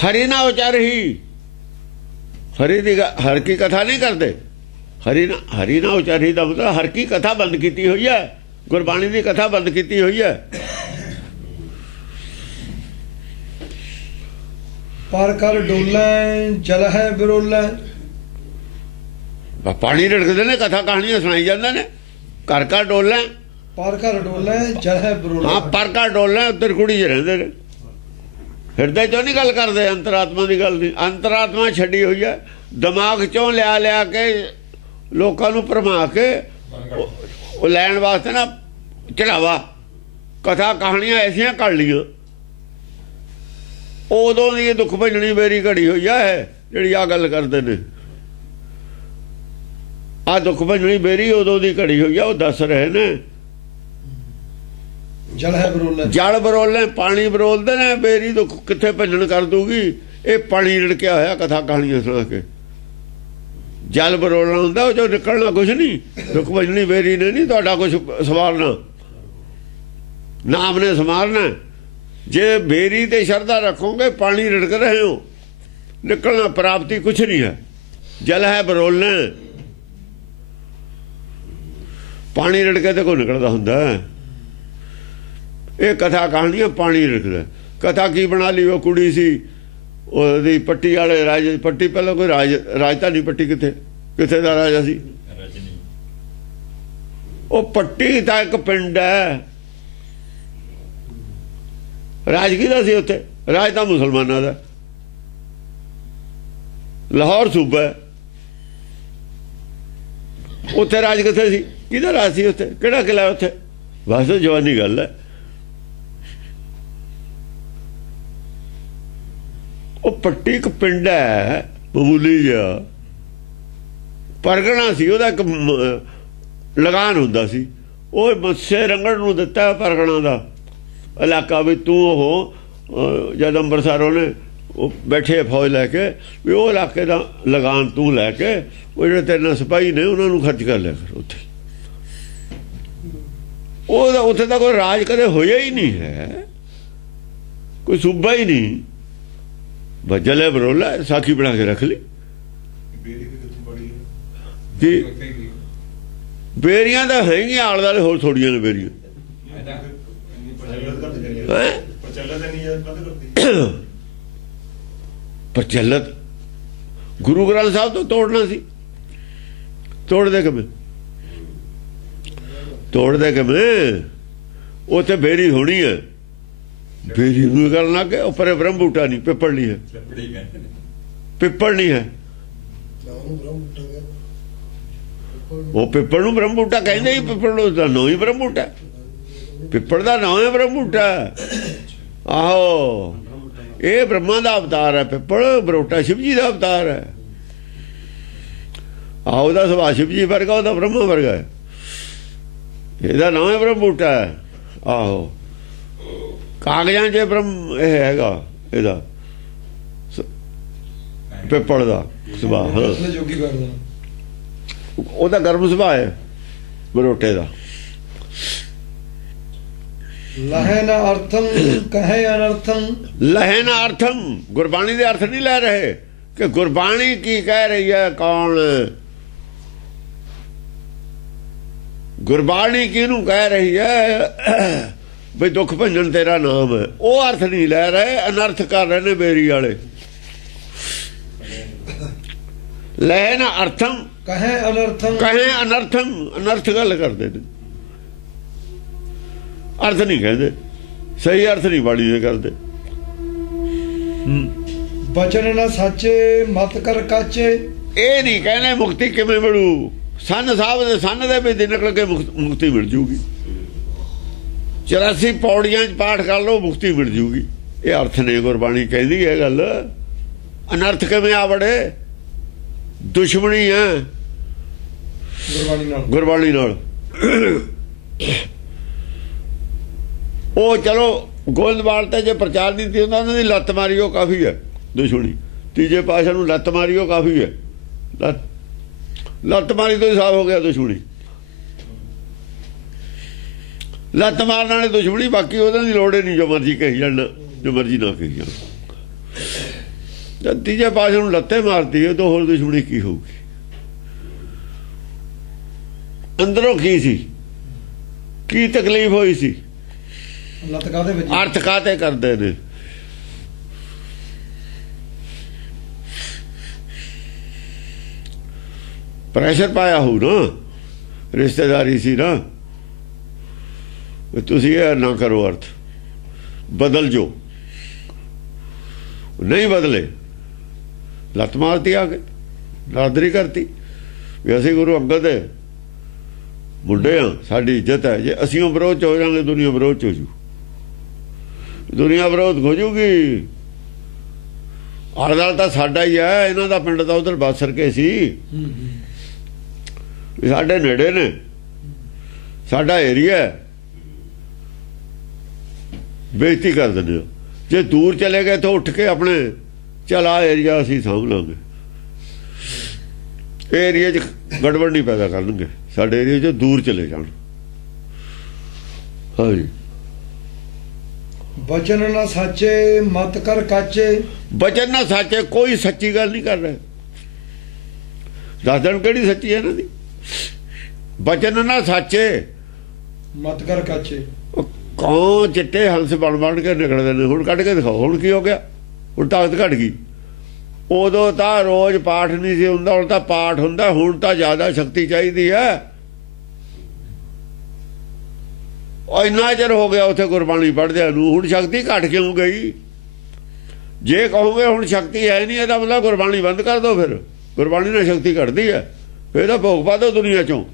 ਹਰੀ ਨਾ ਉਚਰਹੀ, ਹਰ ਕੀ ਕਥਾ ਨਹੀਂ ਕਰਦੇ। ਹਰੀ ਨਾ ਉਚਾਰੀ ਦਾ ਮਤਲਬ ਹਰ ਕੀ ਕਥਾ ਬੰਦ ਕੀਤੀ ਹੋਈ ਹੈ, ਗੁਰਬਾਣੀ ਦੀ ਕਥਾ ਬੰਦ ਕੀਤੀ ਹੋਈ ਹੈ। ਪਰ ਕਰ ਡੋਲੇ ਜਲ ਹੈ ਬਰੋਲੇ। ਪਾਣੀ ਰੜਕਦੇ ਨੇ, ਕਥਾ ਕਹਾਣੀਆਂ ਸੁਣਾਈ ਜਾਂਦੇ ਨੇ। ਘਰ ਘਰ ਡੋਲੇ, ਪਰ ਕਰ ਡੋਲੇ ਜਲ ਹੈ ਬਰੋਲੇ। ਹਾਂ, ਪਰ ਘਰ ਡੋਲੇ ਉੱਧਰ ਕੁੜੀ 'ਚ ਰਹਿੰਦੇ ਨੇ। ਹਿਰਦੇ 'ਚੋਂ ਨਹੀਂ ਗੱਲ ਕਰਦੇ, ਅੰਤਰਾਤਮਾ ਦੀ ਗੱਲ ਨਹੀਂ। ਅੰਤਰਾਤਮਾ ਛੱਡੀ ਹੋਈ ਹੈ, ਦਿਮਾਗ 'ਚੋਂ ਲਿਆ ਕੇ ਲੋਕਾਂ ਨੂੰ ਭਰਮਾ ਕੇ ਉਹ ਲੈਣ ਵਾਸਤੇ ਨਾ ਚੜਾਵਾ ਕਥਾ ਕਹਾਣੀਆਂ ਐਸੀਆਂ ਕਰ ਲਈਆਂ। ਉਦੋਂ ਦੀ ਦੁੱਖ ਭੰਜਣੀ ਮੇਰੀ ਘੜੀ ਹੋਈ ਹੈ ਜਿਹੜੀ ਆ ਗੱਲ ਕਰਦੇ ਨੇ। ਆ ਦੁੱਖ ਭੰਜਣੀ ਮੇਰੀ ਉਦੋਂ ਦੀ ਘੜੀ ਹੋਈ ਆ। ਉਹ ਦੱਸ ਰਹੇ ਨੇ ਜਲ ਹੈ ਬਰੋਲੇ, ਜਲ ਬਰੋਲੇ, ਪਾਣੀ ਬਰੋਲਦੇ ਨੇ। ਮੇਰੀ ਦੁੱਖ ਕਿੱਥੇ ਭੰਜਣ ਕਰ ਦੂਗੀ? ਇਹ ਪਾਣੀ ਰੜਕਿਆ ਹੋਇਆ ਕਥਾ ਕਹਾਣੀਆਂ ਸੁਣਾ ਕੇ। ਜਲ ਬਰੋਲਣਾ ਹੁੰਦਾ, ਉਹ 'ਚੋਂ ਨਿਕਲਣਾ ਕੁਛ ਨਹੀਂ। ਦੁੱਖ ਭੰਜਣੀ ਮੇਰੀ ਨੇ ਨਹੀਂ ਤੁਹਾਡਾ ਕੁਛ ਸਵਾਰਨਾ, ਨਾਮ ਨੇ ਸਮਾਰਨਾ। ਜੇ ਬੇਰੀ ਤੇ ਸ਼ਰਧਾ ਰੱਖੋਗੇ, ਪਾਣੀ ਰੜਕ ਰਹੇ ਹੋ, ਨਿਕਲਣਾ ਪ੍ਰਾਪਤੀ ਕੁਛ ਨਹੀਂ ਹੈ। ਜਲ ਹੈ ਬਰੋਲਣਾ, ਪਾਣੀ ਰੜਕੇ ਤੇ ਕੋਈ ਨਿਕਲਦਾ ਹੁੰਦਾ। ਇਹ ਕਥਾ ਕਹਾਣੀਆਂ ਪਾਣੀ ਰੜਕਦਾ। ਕਥਾ ਕੀ ਬਣਾ ਲਈ? ਉਹ ਕੁੜੀ ਸੀ, ਉਹਦੀ ਪੱਟੀ ਵਾਲੇ ਰਾਜੇ ਪੱਟੀ, ਪਹਿਲਾਂ ਕੋਈ ਰਾਜਧਾਨੀ ਪੱਟੀ ਕਿੱਥੇ ਦਾ ਰਾਜਾ ਸੀ? ਉਹ ਪੱਟੀ ਤਾਂ ਇੱਕ ਪਿੰਡ ਹੈ। ਰਾਜ ਕਿਹਦਾ ਸੀ ਉੱਥੇ? ਰਾਜ ਤਾਂ ਮੁਸਲਮਾਨਾਂ ਦਾ। ਲਾਹੌਰ ਸੂਬਾ, ਉੱਥੇ ਰਾਜ ਕਿੱਥੇ ਸੀ? ਕਿਹਦਾ ਰਾਜ ਸੀ ਉੱਥੇ? ਕਿਹੜਾ ਕਿਲਾ ਉੱਥੇ? ਬਸ ਜਵਾਨੀ ਗੱਲ ਹੈ। ਉਹ ਪੱਟੀ ਇੱਕ ਪਿੰਡ ਹੈ ਮਾਮੂਲੀ ਜਿਹਾ, ਪਰਗਣਾ ਸੀ। ਉਹਦਾ ਇੱਕ ਲਗਾਨ ਹੁੰਦਾ ਸੀ। ਉਹ ਮੱਸੇ ਰੰਗੜ ਨੂੰ ਦਿੱਤਾ ਪਰਗਣਾ ਦਾ ਇਲਾਕਾ ਵੀ ਤੂੰ ਉਹ ਜਦ ਅੰਮ੍ਰਿਤਸਰ ਉਹਨੇ ਉਹ ਬੈਠੇ ਫੌਜ ਲੈ ਕੇ ਵੀ ਉਹ ਇਲਾਕੇ ਦਾ ਲਗਾਨ ਤੂੰ ਲੈ ਕੇ ਉਹ ਜਿਹੜੇ ਤੇਰੇ ਨਾਲ ਸਿਪਾਹੀ ਨੇ ਉਹਨਾਂ ਨੂੰ ਖਰਚ ਕਰ ਲਿਆ ਕਰ ਉੱਥੇ। ਉਹਦਾ ਉੱਥੇ ਤਾਂ ਕੋਈ ਰਾਜ ਕਦੇ ਹੋਇਆ ਹੀ ਨਹੀਂ ਹੈ, ਕੋਈ ਸੂਬਾ ਹੀ ਨਹੀਂ। ਜਲੇ ਬਰੋਲਾ ਸਾਖੀ ਬਣਾ ਕੇ ਰੱਖ ਲਈ। ਬੇਰੀਆਂ ਤਾਂ ਹੈਗੀਆਂ ਆਲੇ ਦੁਆਲੇ, ਹੋਰ ਥੋੜੀਆਂ ਨੇ ਬੇਰੀਆਂ। ਪ੍ਰਚਲਿਤ ਗੁਰੂ ਗ੍ਰੰਥ ਸਾਹਿਬ ਤੋਂ ਤੋੜਨਾ ਸੀ। ਤੋੜਦੇ ਕਿਵੇਂ? ਉੱਥੇ ਬੇਰੀ ਹੋਣੀ ਹੈ, ਬੇਰੀ ਨੂੰ ਕਰਨ ਲੱਗ ਗਏ। ਉੱਪਰ ਬ੍ਰਹਮ ਬੂਟਾ ਨਹੀਂ, ਪਿੱਪਲ ਨਹੀਂ ਹੈ, ਪਿੱਪਲ ਨਹੀਂ ਹੈ। ਉਹ ਪਿੱਪਲ ਨੂੰ ਬ੍ਰਹਮ ਬੂਟਾ ਕਹਿੰਦੇ ਹੀ, ਪਿੱਪਲ ਦਾ ਨਾਂ ਹੀ ਬ੍ਰਹਮ ਬੂਟਾ, ਪਿੱਪਲ ਦਾ ਨਾਂ ਹੈ ਬ੍ਰਹਮ ਬੂਟਾ। ਆਹੋ, ਇਹ ਬ੍ਰਹਮਾ ਦਾ ਅਵਤਾਰ ਹੈ ਪਿੱਪਲ, ਬਰੋਟਾ ਸ਼ਿਵ ਜੀ ਦਾ ਅਵਤਾਰ ਹੈ। ਆਹ ਉਹਦਾ ਸੁਭਾਅ ਸ਼ਿਵ ਜੀ ਵਰਗਾ, ਉਹਦਾ ਬ੍ਰਹਮਾ ਵਰਗਾ ਹੈ, ਇਹਦਾ ਨਾਂ ਹੈ ਬ੍ਰਹਮ ਬੂਟਾ। ਆਹੋ, ਕਾਗਜ਼ਾਂ 'ਚ ਬ੍ਰਹਮ ਇਹ ਹੈਗਾ, ਇਹਦਾ ਪਿੱਪਲ ਦਾ ਸੁਭਾਅ, ਉਹਦਾ ਗਰਮ ਸੁਭਾਅ ਹੈ ਬਰੋਟੇ ਦਾ। ਲਹੇ ਨਾ ਅਰਥਮ ਕਹੇ ਅਨਰਥਮ, ਲਹੇ ਨਾ ਅਰਥਮ, ਗੁਰਬਾਣੀ ਦੇ ਅਰਥ ਨਹੀਂ ਲੈ ਰਹੇ ਕਿ ਗੁਰਬਾਣੀ ਕੀ ਕਹਿ ਰਹੀ ਹੈ, ਕੌਣ ਗੁਰਬਾਣੀ ਕਿਹਨੂੰ ਕਹਿ ਰਹੀ ਹੈ ਵੀ ਦੁੱਖ ਭੰਜਨ ਤੇਰਾ ਨਾਮ ਹੈ, ਉਹ ਅਰਥ ਨਹੀਂ ਲੈ ਰਹੇ, ਅਨਰਥ ਕਰ ਰਹੇ ਨੇ ਬੇਰੀ ਵਾਲੇ। ਲਹੇ ਨਾ ਅਰਥਮ ਕਹੇ ਅਨਰਥਮ, ਕਹੇ ਅਨਰਥਮ, ਅਨਰਥ ਗੱਲ ਕਰਦੇ ਨੇ, ਅਰਥ ਨਹੀਂ ਕਹਿੰਦੇ, ਸਹੀ ਅਰਥ ਨਹੀਂ ਬਾਣੀ ਦੇ ਕਰਦੇ। ਬਚਨ ਨਾ ਸਾਚੇ ਮਤ ਕਰ ਕਾਚੇ, ਇਹ ਨਹੀਂ ਕਹਿੰਦੇ ਮੁਕਤੀ ਕਿਵੇਂ ਮਿਲੂ, ਸੰਨ ਸਾਹਿਬ ਦੇ ਸੰਨ ਦੇ ਵਿੱਚ ਨਿਕਲ ਕੇ ਮੁਕਤੀ ਮਿਲ ਜੂਗੀ, 84 ਪੌੜੀਆਂ 'ਚ ਪਾਠ ਕਰ ਲਓ ਮੁਕਤੀ ਮਿਲ ਜੂਗੀ, ਇਹ ਅਰਥ ਨੇ ਗੁਰਬਾਣੀ ਕਹਿੰਦੀ ਹੈ ਗੱਲ। ਅਨਰਥ ਕਿਵੇਂ ਆ ਬੜੇ, ਦੁਸ਼ਮਣੀ ਹੈ ਗੁਰਬਾਣੀ ਨਾਲ। ਉਹ ਚਲੋ ਗੋਇੰਦਵਾਲ ਤੇ ਜੇ ਪ੍ਰਚਾਰ ਨਹੀਂ ਸੀ ਉਹਨਾਂ ਦੀ ਲੱਤ ਮਾਰੀ, ਉਹ ਕਾਫੀ ਹੈ ਦੁਸ਼ਮਣੀ। ਤੀਜੇ ਪਾਸ਼ਾ ਨੂੰ ਲੱਤ ਮਾਰੀ, ਉਹ ਕਾਫੀ ਹੈ, ਲੱਤ ਮਾਰੀ ਤੋਂ ਹੀ ਸਾਫ਼ ਹੋ ਗਿਆ ਦੁਸ਼ਮਣੀ। ਲੱਤ ਮਾਰਨ ਵਾਲੇ ਦੁਸ਼ਮਣੀ, ਬਾਕੀ ਉਹਨਾਂ ਦੀ ਲੋੜ ਹੀ ਨਹੀਂ, ਜੋ ਮਰਜੀ ਕਹੀ ਜਾਣ, ਜੋ ਮਰਜੀ ਨਾ ਕਹੀ ਜਾਣ। ਜਦ ਤੀਜੇ ਪਾਸੇ ਨੂੰ ਲੱਤੇ ਮਾਰਦੀ ਹੈ ਤਾਂ ਹੋਰ ਦੁਸ਼ਮਣੀ ਕੀ ਹੋਊਗੀ। ਅੰਦਰੋਂ ਕੀ ਸੀ, ਕੀ ਤਕਲੀਫ ਹੋਈ ਸੀ, ਅਰਥ ਕਾਹਤੇ ਕਰਦੇ ਨੇ। ਪ੍ਰੈਸ਼ਰ ਪਾਇਆ ਹੋਊ ਨਾ, ਰਿਸ਼ਤੇਦਾਰੀ ਸੀ ਨਾ, ਤੁਸੀਂ ਇਹ ਨਾ ਕਰੋ, ਅਰਥ ਬਦਲ ਜੋ, ਨਹੀਂ ਬਦਲੇ ਲੱਤ ਮਾਰਤੀ, ਆ ਕੇ ਨਾਦਰੀ ਕਰਤੀ ਵੀ ਅਸੀਂ ਗੁਰੂ ਅੰਗਦ ਦੇ ਮੁੰਡੇ ਆ, ਸਾਡੀ ਇੱਜ਼ਤ ਹੈ। ਜੇ ਅਸੀਂ ਉਹ ਵਿਰੋਧ 'ਚ ਹੋ ਜਾਵਾਂਗੇ, ਦੁਨੀਆ ਵਿਰੋਧ 'ਚ ਹੋ ਜੂ, ਦੁਨੀਆ ਵਿਰੋਧ ਹੋ ਜੂਗੀ। ਆਲਾ ਤਾਂ ਸਾਡਾ ਹੀ ਹੈ, ਇਹਨਾਂ ਦਾ ਪਿੰਡ ਤਾਂ ਉਧਰ ਬਾਸਰ ਕੇ ਸੀ, ਸਾਡੇ ਨੇੜੇ ਨੇ, ਸਾਡਾ ਏਰੀਆ, ਬੇਇੱਜ਼ਤੀ ਕਰ ਦਿੰਦੇ ਹੋ। ਜੇ ਦੂਰ ਚਲੇ ਗਏ ਤਾਂ ਉੱਠ ਕੇ ਆਪਣੇ ਚੱਲ ਆ ਏਰੀਆ ਅਸੀਂ ਸਾਂਭ ਲਾਂਗੇ, ਏਰੀਏ 'ਚ ਗੜਬੜ ਨਹੀਂ ਪੈਦਾ ਕਰਨਗੇ, ਸਾਡੇ ਏਰੀਏ 'ਚ ਦੂਰ ਚਲੇ ਜਾਣ। ਹਾਂਜੀ, ਬਚਨ ਨਾ ਸਾਚੇ ਮਤ ਕਰ ਕਾਚੇ, ਬਚਨ ਨਾ ਸਾਚੇ, ਕੋਈ ਸੱਚੀ ਗੱਲ ਨਹੀਂ ਕਰ ਰਹੇ। ਦੱਸ ਦੇਣ ਕਿਹੜੀ ਸੱਚੀ ਹੈ ਇਹਨਾਂ ਦੀ। ਬਚਨ ਨਾ ਸਾਚੇ ਮਤ ਕਰ ਕਾਚੇ, ਕੌਂ ਚਿੱਟੇ ਹੰਸ ਬਣ ਕੇ ਨਿਕਲਦੇ ਨੇ। ਹੁਣ ਕੱਢ ਕੇ ਦਿਖਾਓ, ਹੁਣ ਕੀ ਹੋ ਗਿਆ, ਹੁਣ ਤਾਕਤ ਘਟ ਗਈ। ਉਦੋਂ ਤਾਂ ਰੋਜ਼ ਪਾਠ ਨਹੀਂ ਸੀ ਹੁੰਦਾ, ਹੁਣ ਤਾਂ ਪਾਠ ਹੁੰਦਾ, ਹੁਣ ਤਾਂ ਜ਼ਿਆਦਾ ਸ਼ਕਤੀ ਚਾਹੀਦੀ ਹੈ। ਉਹ ਇੰਨਾ ਚਿਰ ਹੋ ਗਿਆ ਉੱਥੇ ਗੁਰਬਾਣੀ ਪੜ੍ਹਦਿਆਂ ਨੂੰ, ਹੁਣ ਸ਼ਕਤੀ ਘਟ ਕਿਉਂ ਗਈ। ਜੇ ਕਹੋਗੇ ਹੁਣ ਸ਼ਕਤੀ ਹੈ ਨਹੀਂ, ਇਹਦਾ ਮਤਲਬ ਗੁਰਬਾਣੀ ਬੰਦ ਕਰ ਦਿਓ, ਫਿਰ ਗੁਰਬਾਣੀ ਨਾਲ ਸ਼ਕਤੀ ਘਟਦੀ ਹੈ, ਫਿਰ ਤਾਂ ਭੋਗ ਪਾ ਦਿਓ ਦੁਨੀਆ 'ਚੋਂ।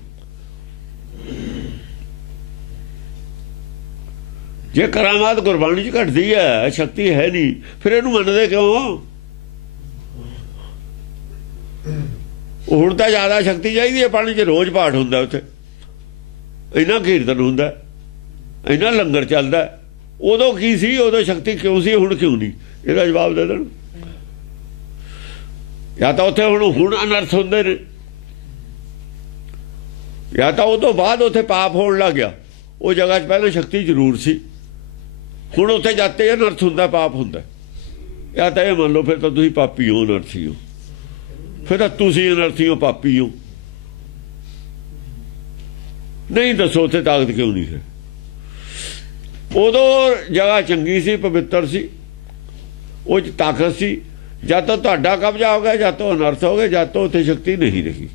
ਜੇ ਕਰਾਮਾਤ ਗੁਰਬਾਣੀ 'ਚ ਘਟਦੀ ਹੈ, ਸ਼ਕਤੀ ਹੈ ਨਹੀਂ, ਫਿਰ ਇਹਨੂੰ ਮੰਨਦੇ ਕਿਉਂ। ਹੁਣ ਤਾਂ ਜ਼ਿਆਦਾ ਸ਼ਕਤੀ ਚਾਹੀਦੀ ਹੈ। ਪਾਣੀ 'ਚ ਰੋਜ਼ ਪਾਠ ਹੁੰਦਾ, ਉੱਥੇ ਇੰਨਾ ਕੀਰਤਨ ਹੁੰਦਾ, ਇੰਨਾ ਲੰਗਰ ਚੱਲਦਾ। ਉਦੋਂ ਕੀ ਸੀ, ਉਦੋਂ ਸ਼ਕਤੀ ਕਿਉਂ ਸੀ, ਹੁਣ ਕਿਉਂ ਨਹੀਂ, ਇਹਦਾ ਜਵਾਬ ਦੇ ਦੇਣ। ਜਾਂ ਤਾਂ ਉੱਥੇ ਹੁਣ ਅਨਰਥ ਹੁੰਦੇ ਨੇ, ਜਾਂ ਤਾਂ ਉਹ ਤੋਂ ਬਾਅਦ ਉੱਥੇ ਪਾਪ ਹੋਣ ਲੱਗ ਗਿਆ। ਉਹ ਜਗ੍ਹਾ 'ਚ ਪਹਿਲਾਂ ਸ਼ਕਤੀ ਜ਼ਰੂਰ ਸੀ, ਹੁਣ ਉੱਥੇ ਜਾਤੇ ਅਨਰਥ ਹੁੰਦਾ, ਪਾਪ ਹੁੰਦਾ। ਜਾਂ ਤਾਂ ਇਹ ਮੰਨ ਲਓ ਫਿਰ ਤਾਂ ਤੁਸੀਂ ਪਾਪੀ ਹੋ, ਅਨਰਥੀ ਹੋ, ਫਿਰ ਤਾਂ ਤੁਸੀਂ ਅਨਰਥੀ ਹੋ, ਪਾਪੀ ਹੋ। ਨਹੀਂ ਦੱਸੋ ਉੱਥੇ ਤਾਕਤ ਕਿਉਂ ਨਹੀਂ ਹੈ। ਉਦੋਂ ਜਗ੍ਹਾ ਚੰਗੀ ਸੀ, ਪਵਿੱਤਰ ਸੀ, ਉਹ 'ਚ ਤਾਕਤ ਸੀ। ਜਦ ਤੋਂ ਤੁਹਾਡਾ ਕਬਜ਼ਾ ਹੋ ਗਿਆ, ਜਦ ਤੋਂ ਅਨਰਥ ਹੋ ਗਏ, ਜਦ ਤੋਂ ਉੱਥੇ ਸ਼ਕਤੀ ਨਹੀਂ ਰਹੀ।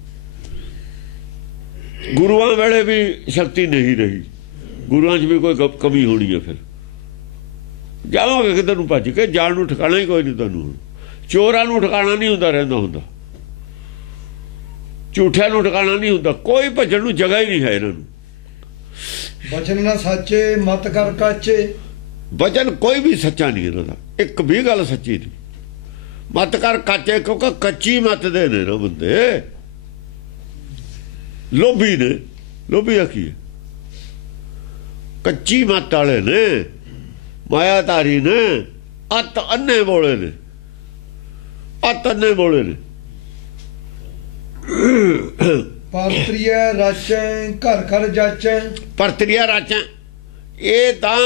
ਗੁਰੂਆਂ ਵੇਲੇ ਵੀ ਸ਼ਕਤੀ ਨਹੀਂ ਰਹੀ, ਗੁਰੂਆਂ 'ਚ ਵੀ ਕੋਈ ਕਮੀ ਹੋਣੀ ਹੈ। ਫਿਰ ਜਾਵਾਂਗੇ ਕਿਧਰ ਨੂੰ ਭੱਜ ਕੇ, ਜਾਣ ਨੂੰ ਠਿਕਾਣਾ ਹੀ ਕੋਈ ਨਹੀਂ ਤੁਹਾਨੂੰ। ਚੋਰਾਂ ਨੂੰ ਠਿਕਾਣਾ ਨਹੀਂ ਹੁੰਦਾ, ਰਹਿੰਦਾ ਹੁੰਦਾ, ਝੂਠਿਆਂ ਨੂੰ ਠਿਕਾਣਾ ਨਹੀਂ ਹੁੰਦਾ, ਕੋਈ ਭੱਜਣ ਨੂੰ ਜਗ੍ਹਾ ਹੀ ਨਹੀਂ ਹੈ ਇਹਨਾਂ ਨੂੰ। ਬਚਨ ਨਾ ਸਾਚੇ ਮਤ ਕਰ ਕਾਚੇ, ਵਚਨ ਕੋਈ ਵੀ ਸੱਚਾ ਨਹੀਂ ਇਹਨਾਂ ਦਾ, ਇੱਕ ਵੀ ਗੱਲ ਸੱਚੀ ਨਹੀਂ। ਮਤ ਕਰ ਕਾਚੇ, ਕਿਉਂਕਿ ਕੱਚੀ ਮਤ ਦੇ ਨੇ ਨਾ ਬੰਦੇ, ਲੋਭੀ ਨੇ। ਲੋਭੀ ਆ ਕੀ ਹੈ? ਕੱਚੀ ਮਤ ਵਾਲੇ ਨੇ, ਮਾਇਆਧਾਰੀ ਨੇ, ਅੱਤ ਅੰਨੇ ਬੋਲੇ ਨੇ, ਅੱਤ ਅੰਨੇ ਬੋਲੇ ਨੇ। ਪਰਤਰੀਆ ਰਾਚੈ ਘਰ ਘਰ ਜਾਚੈ, ਪਰਤਰੀਆ ਰਾਚੈ, ਇਹ ਤਾਂ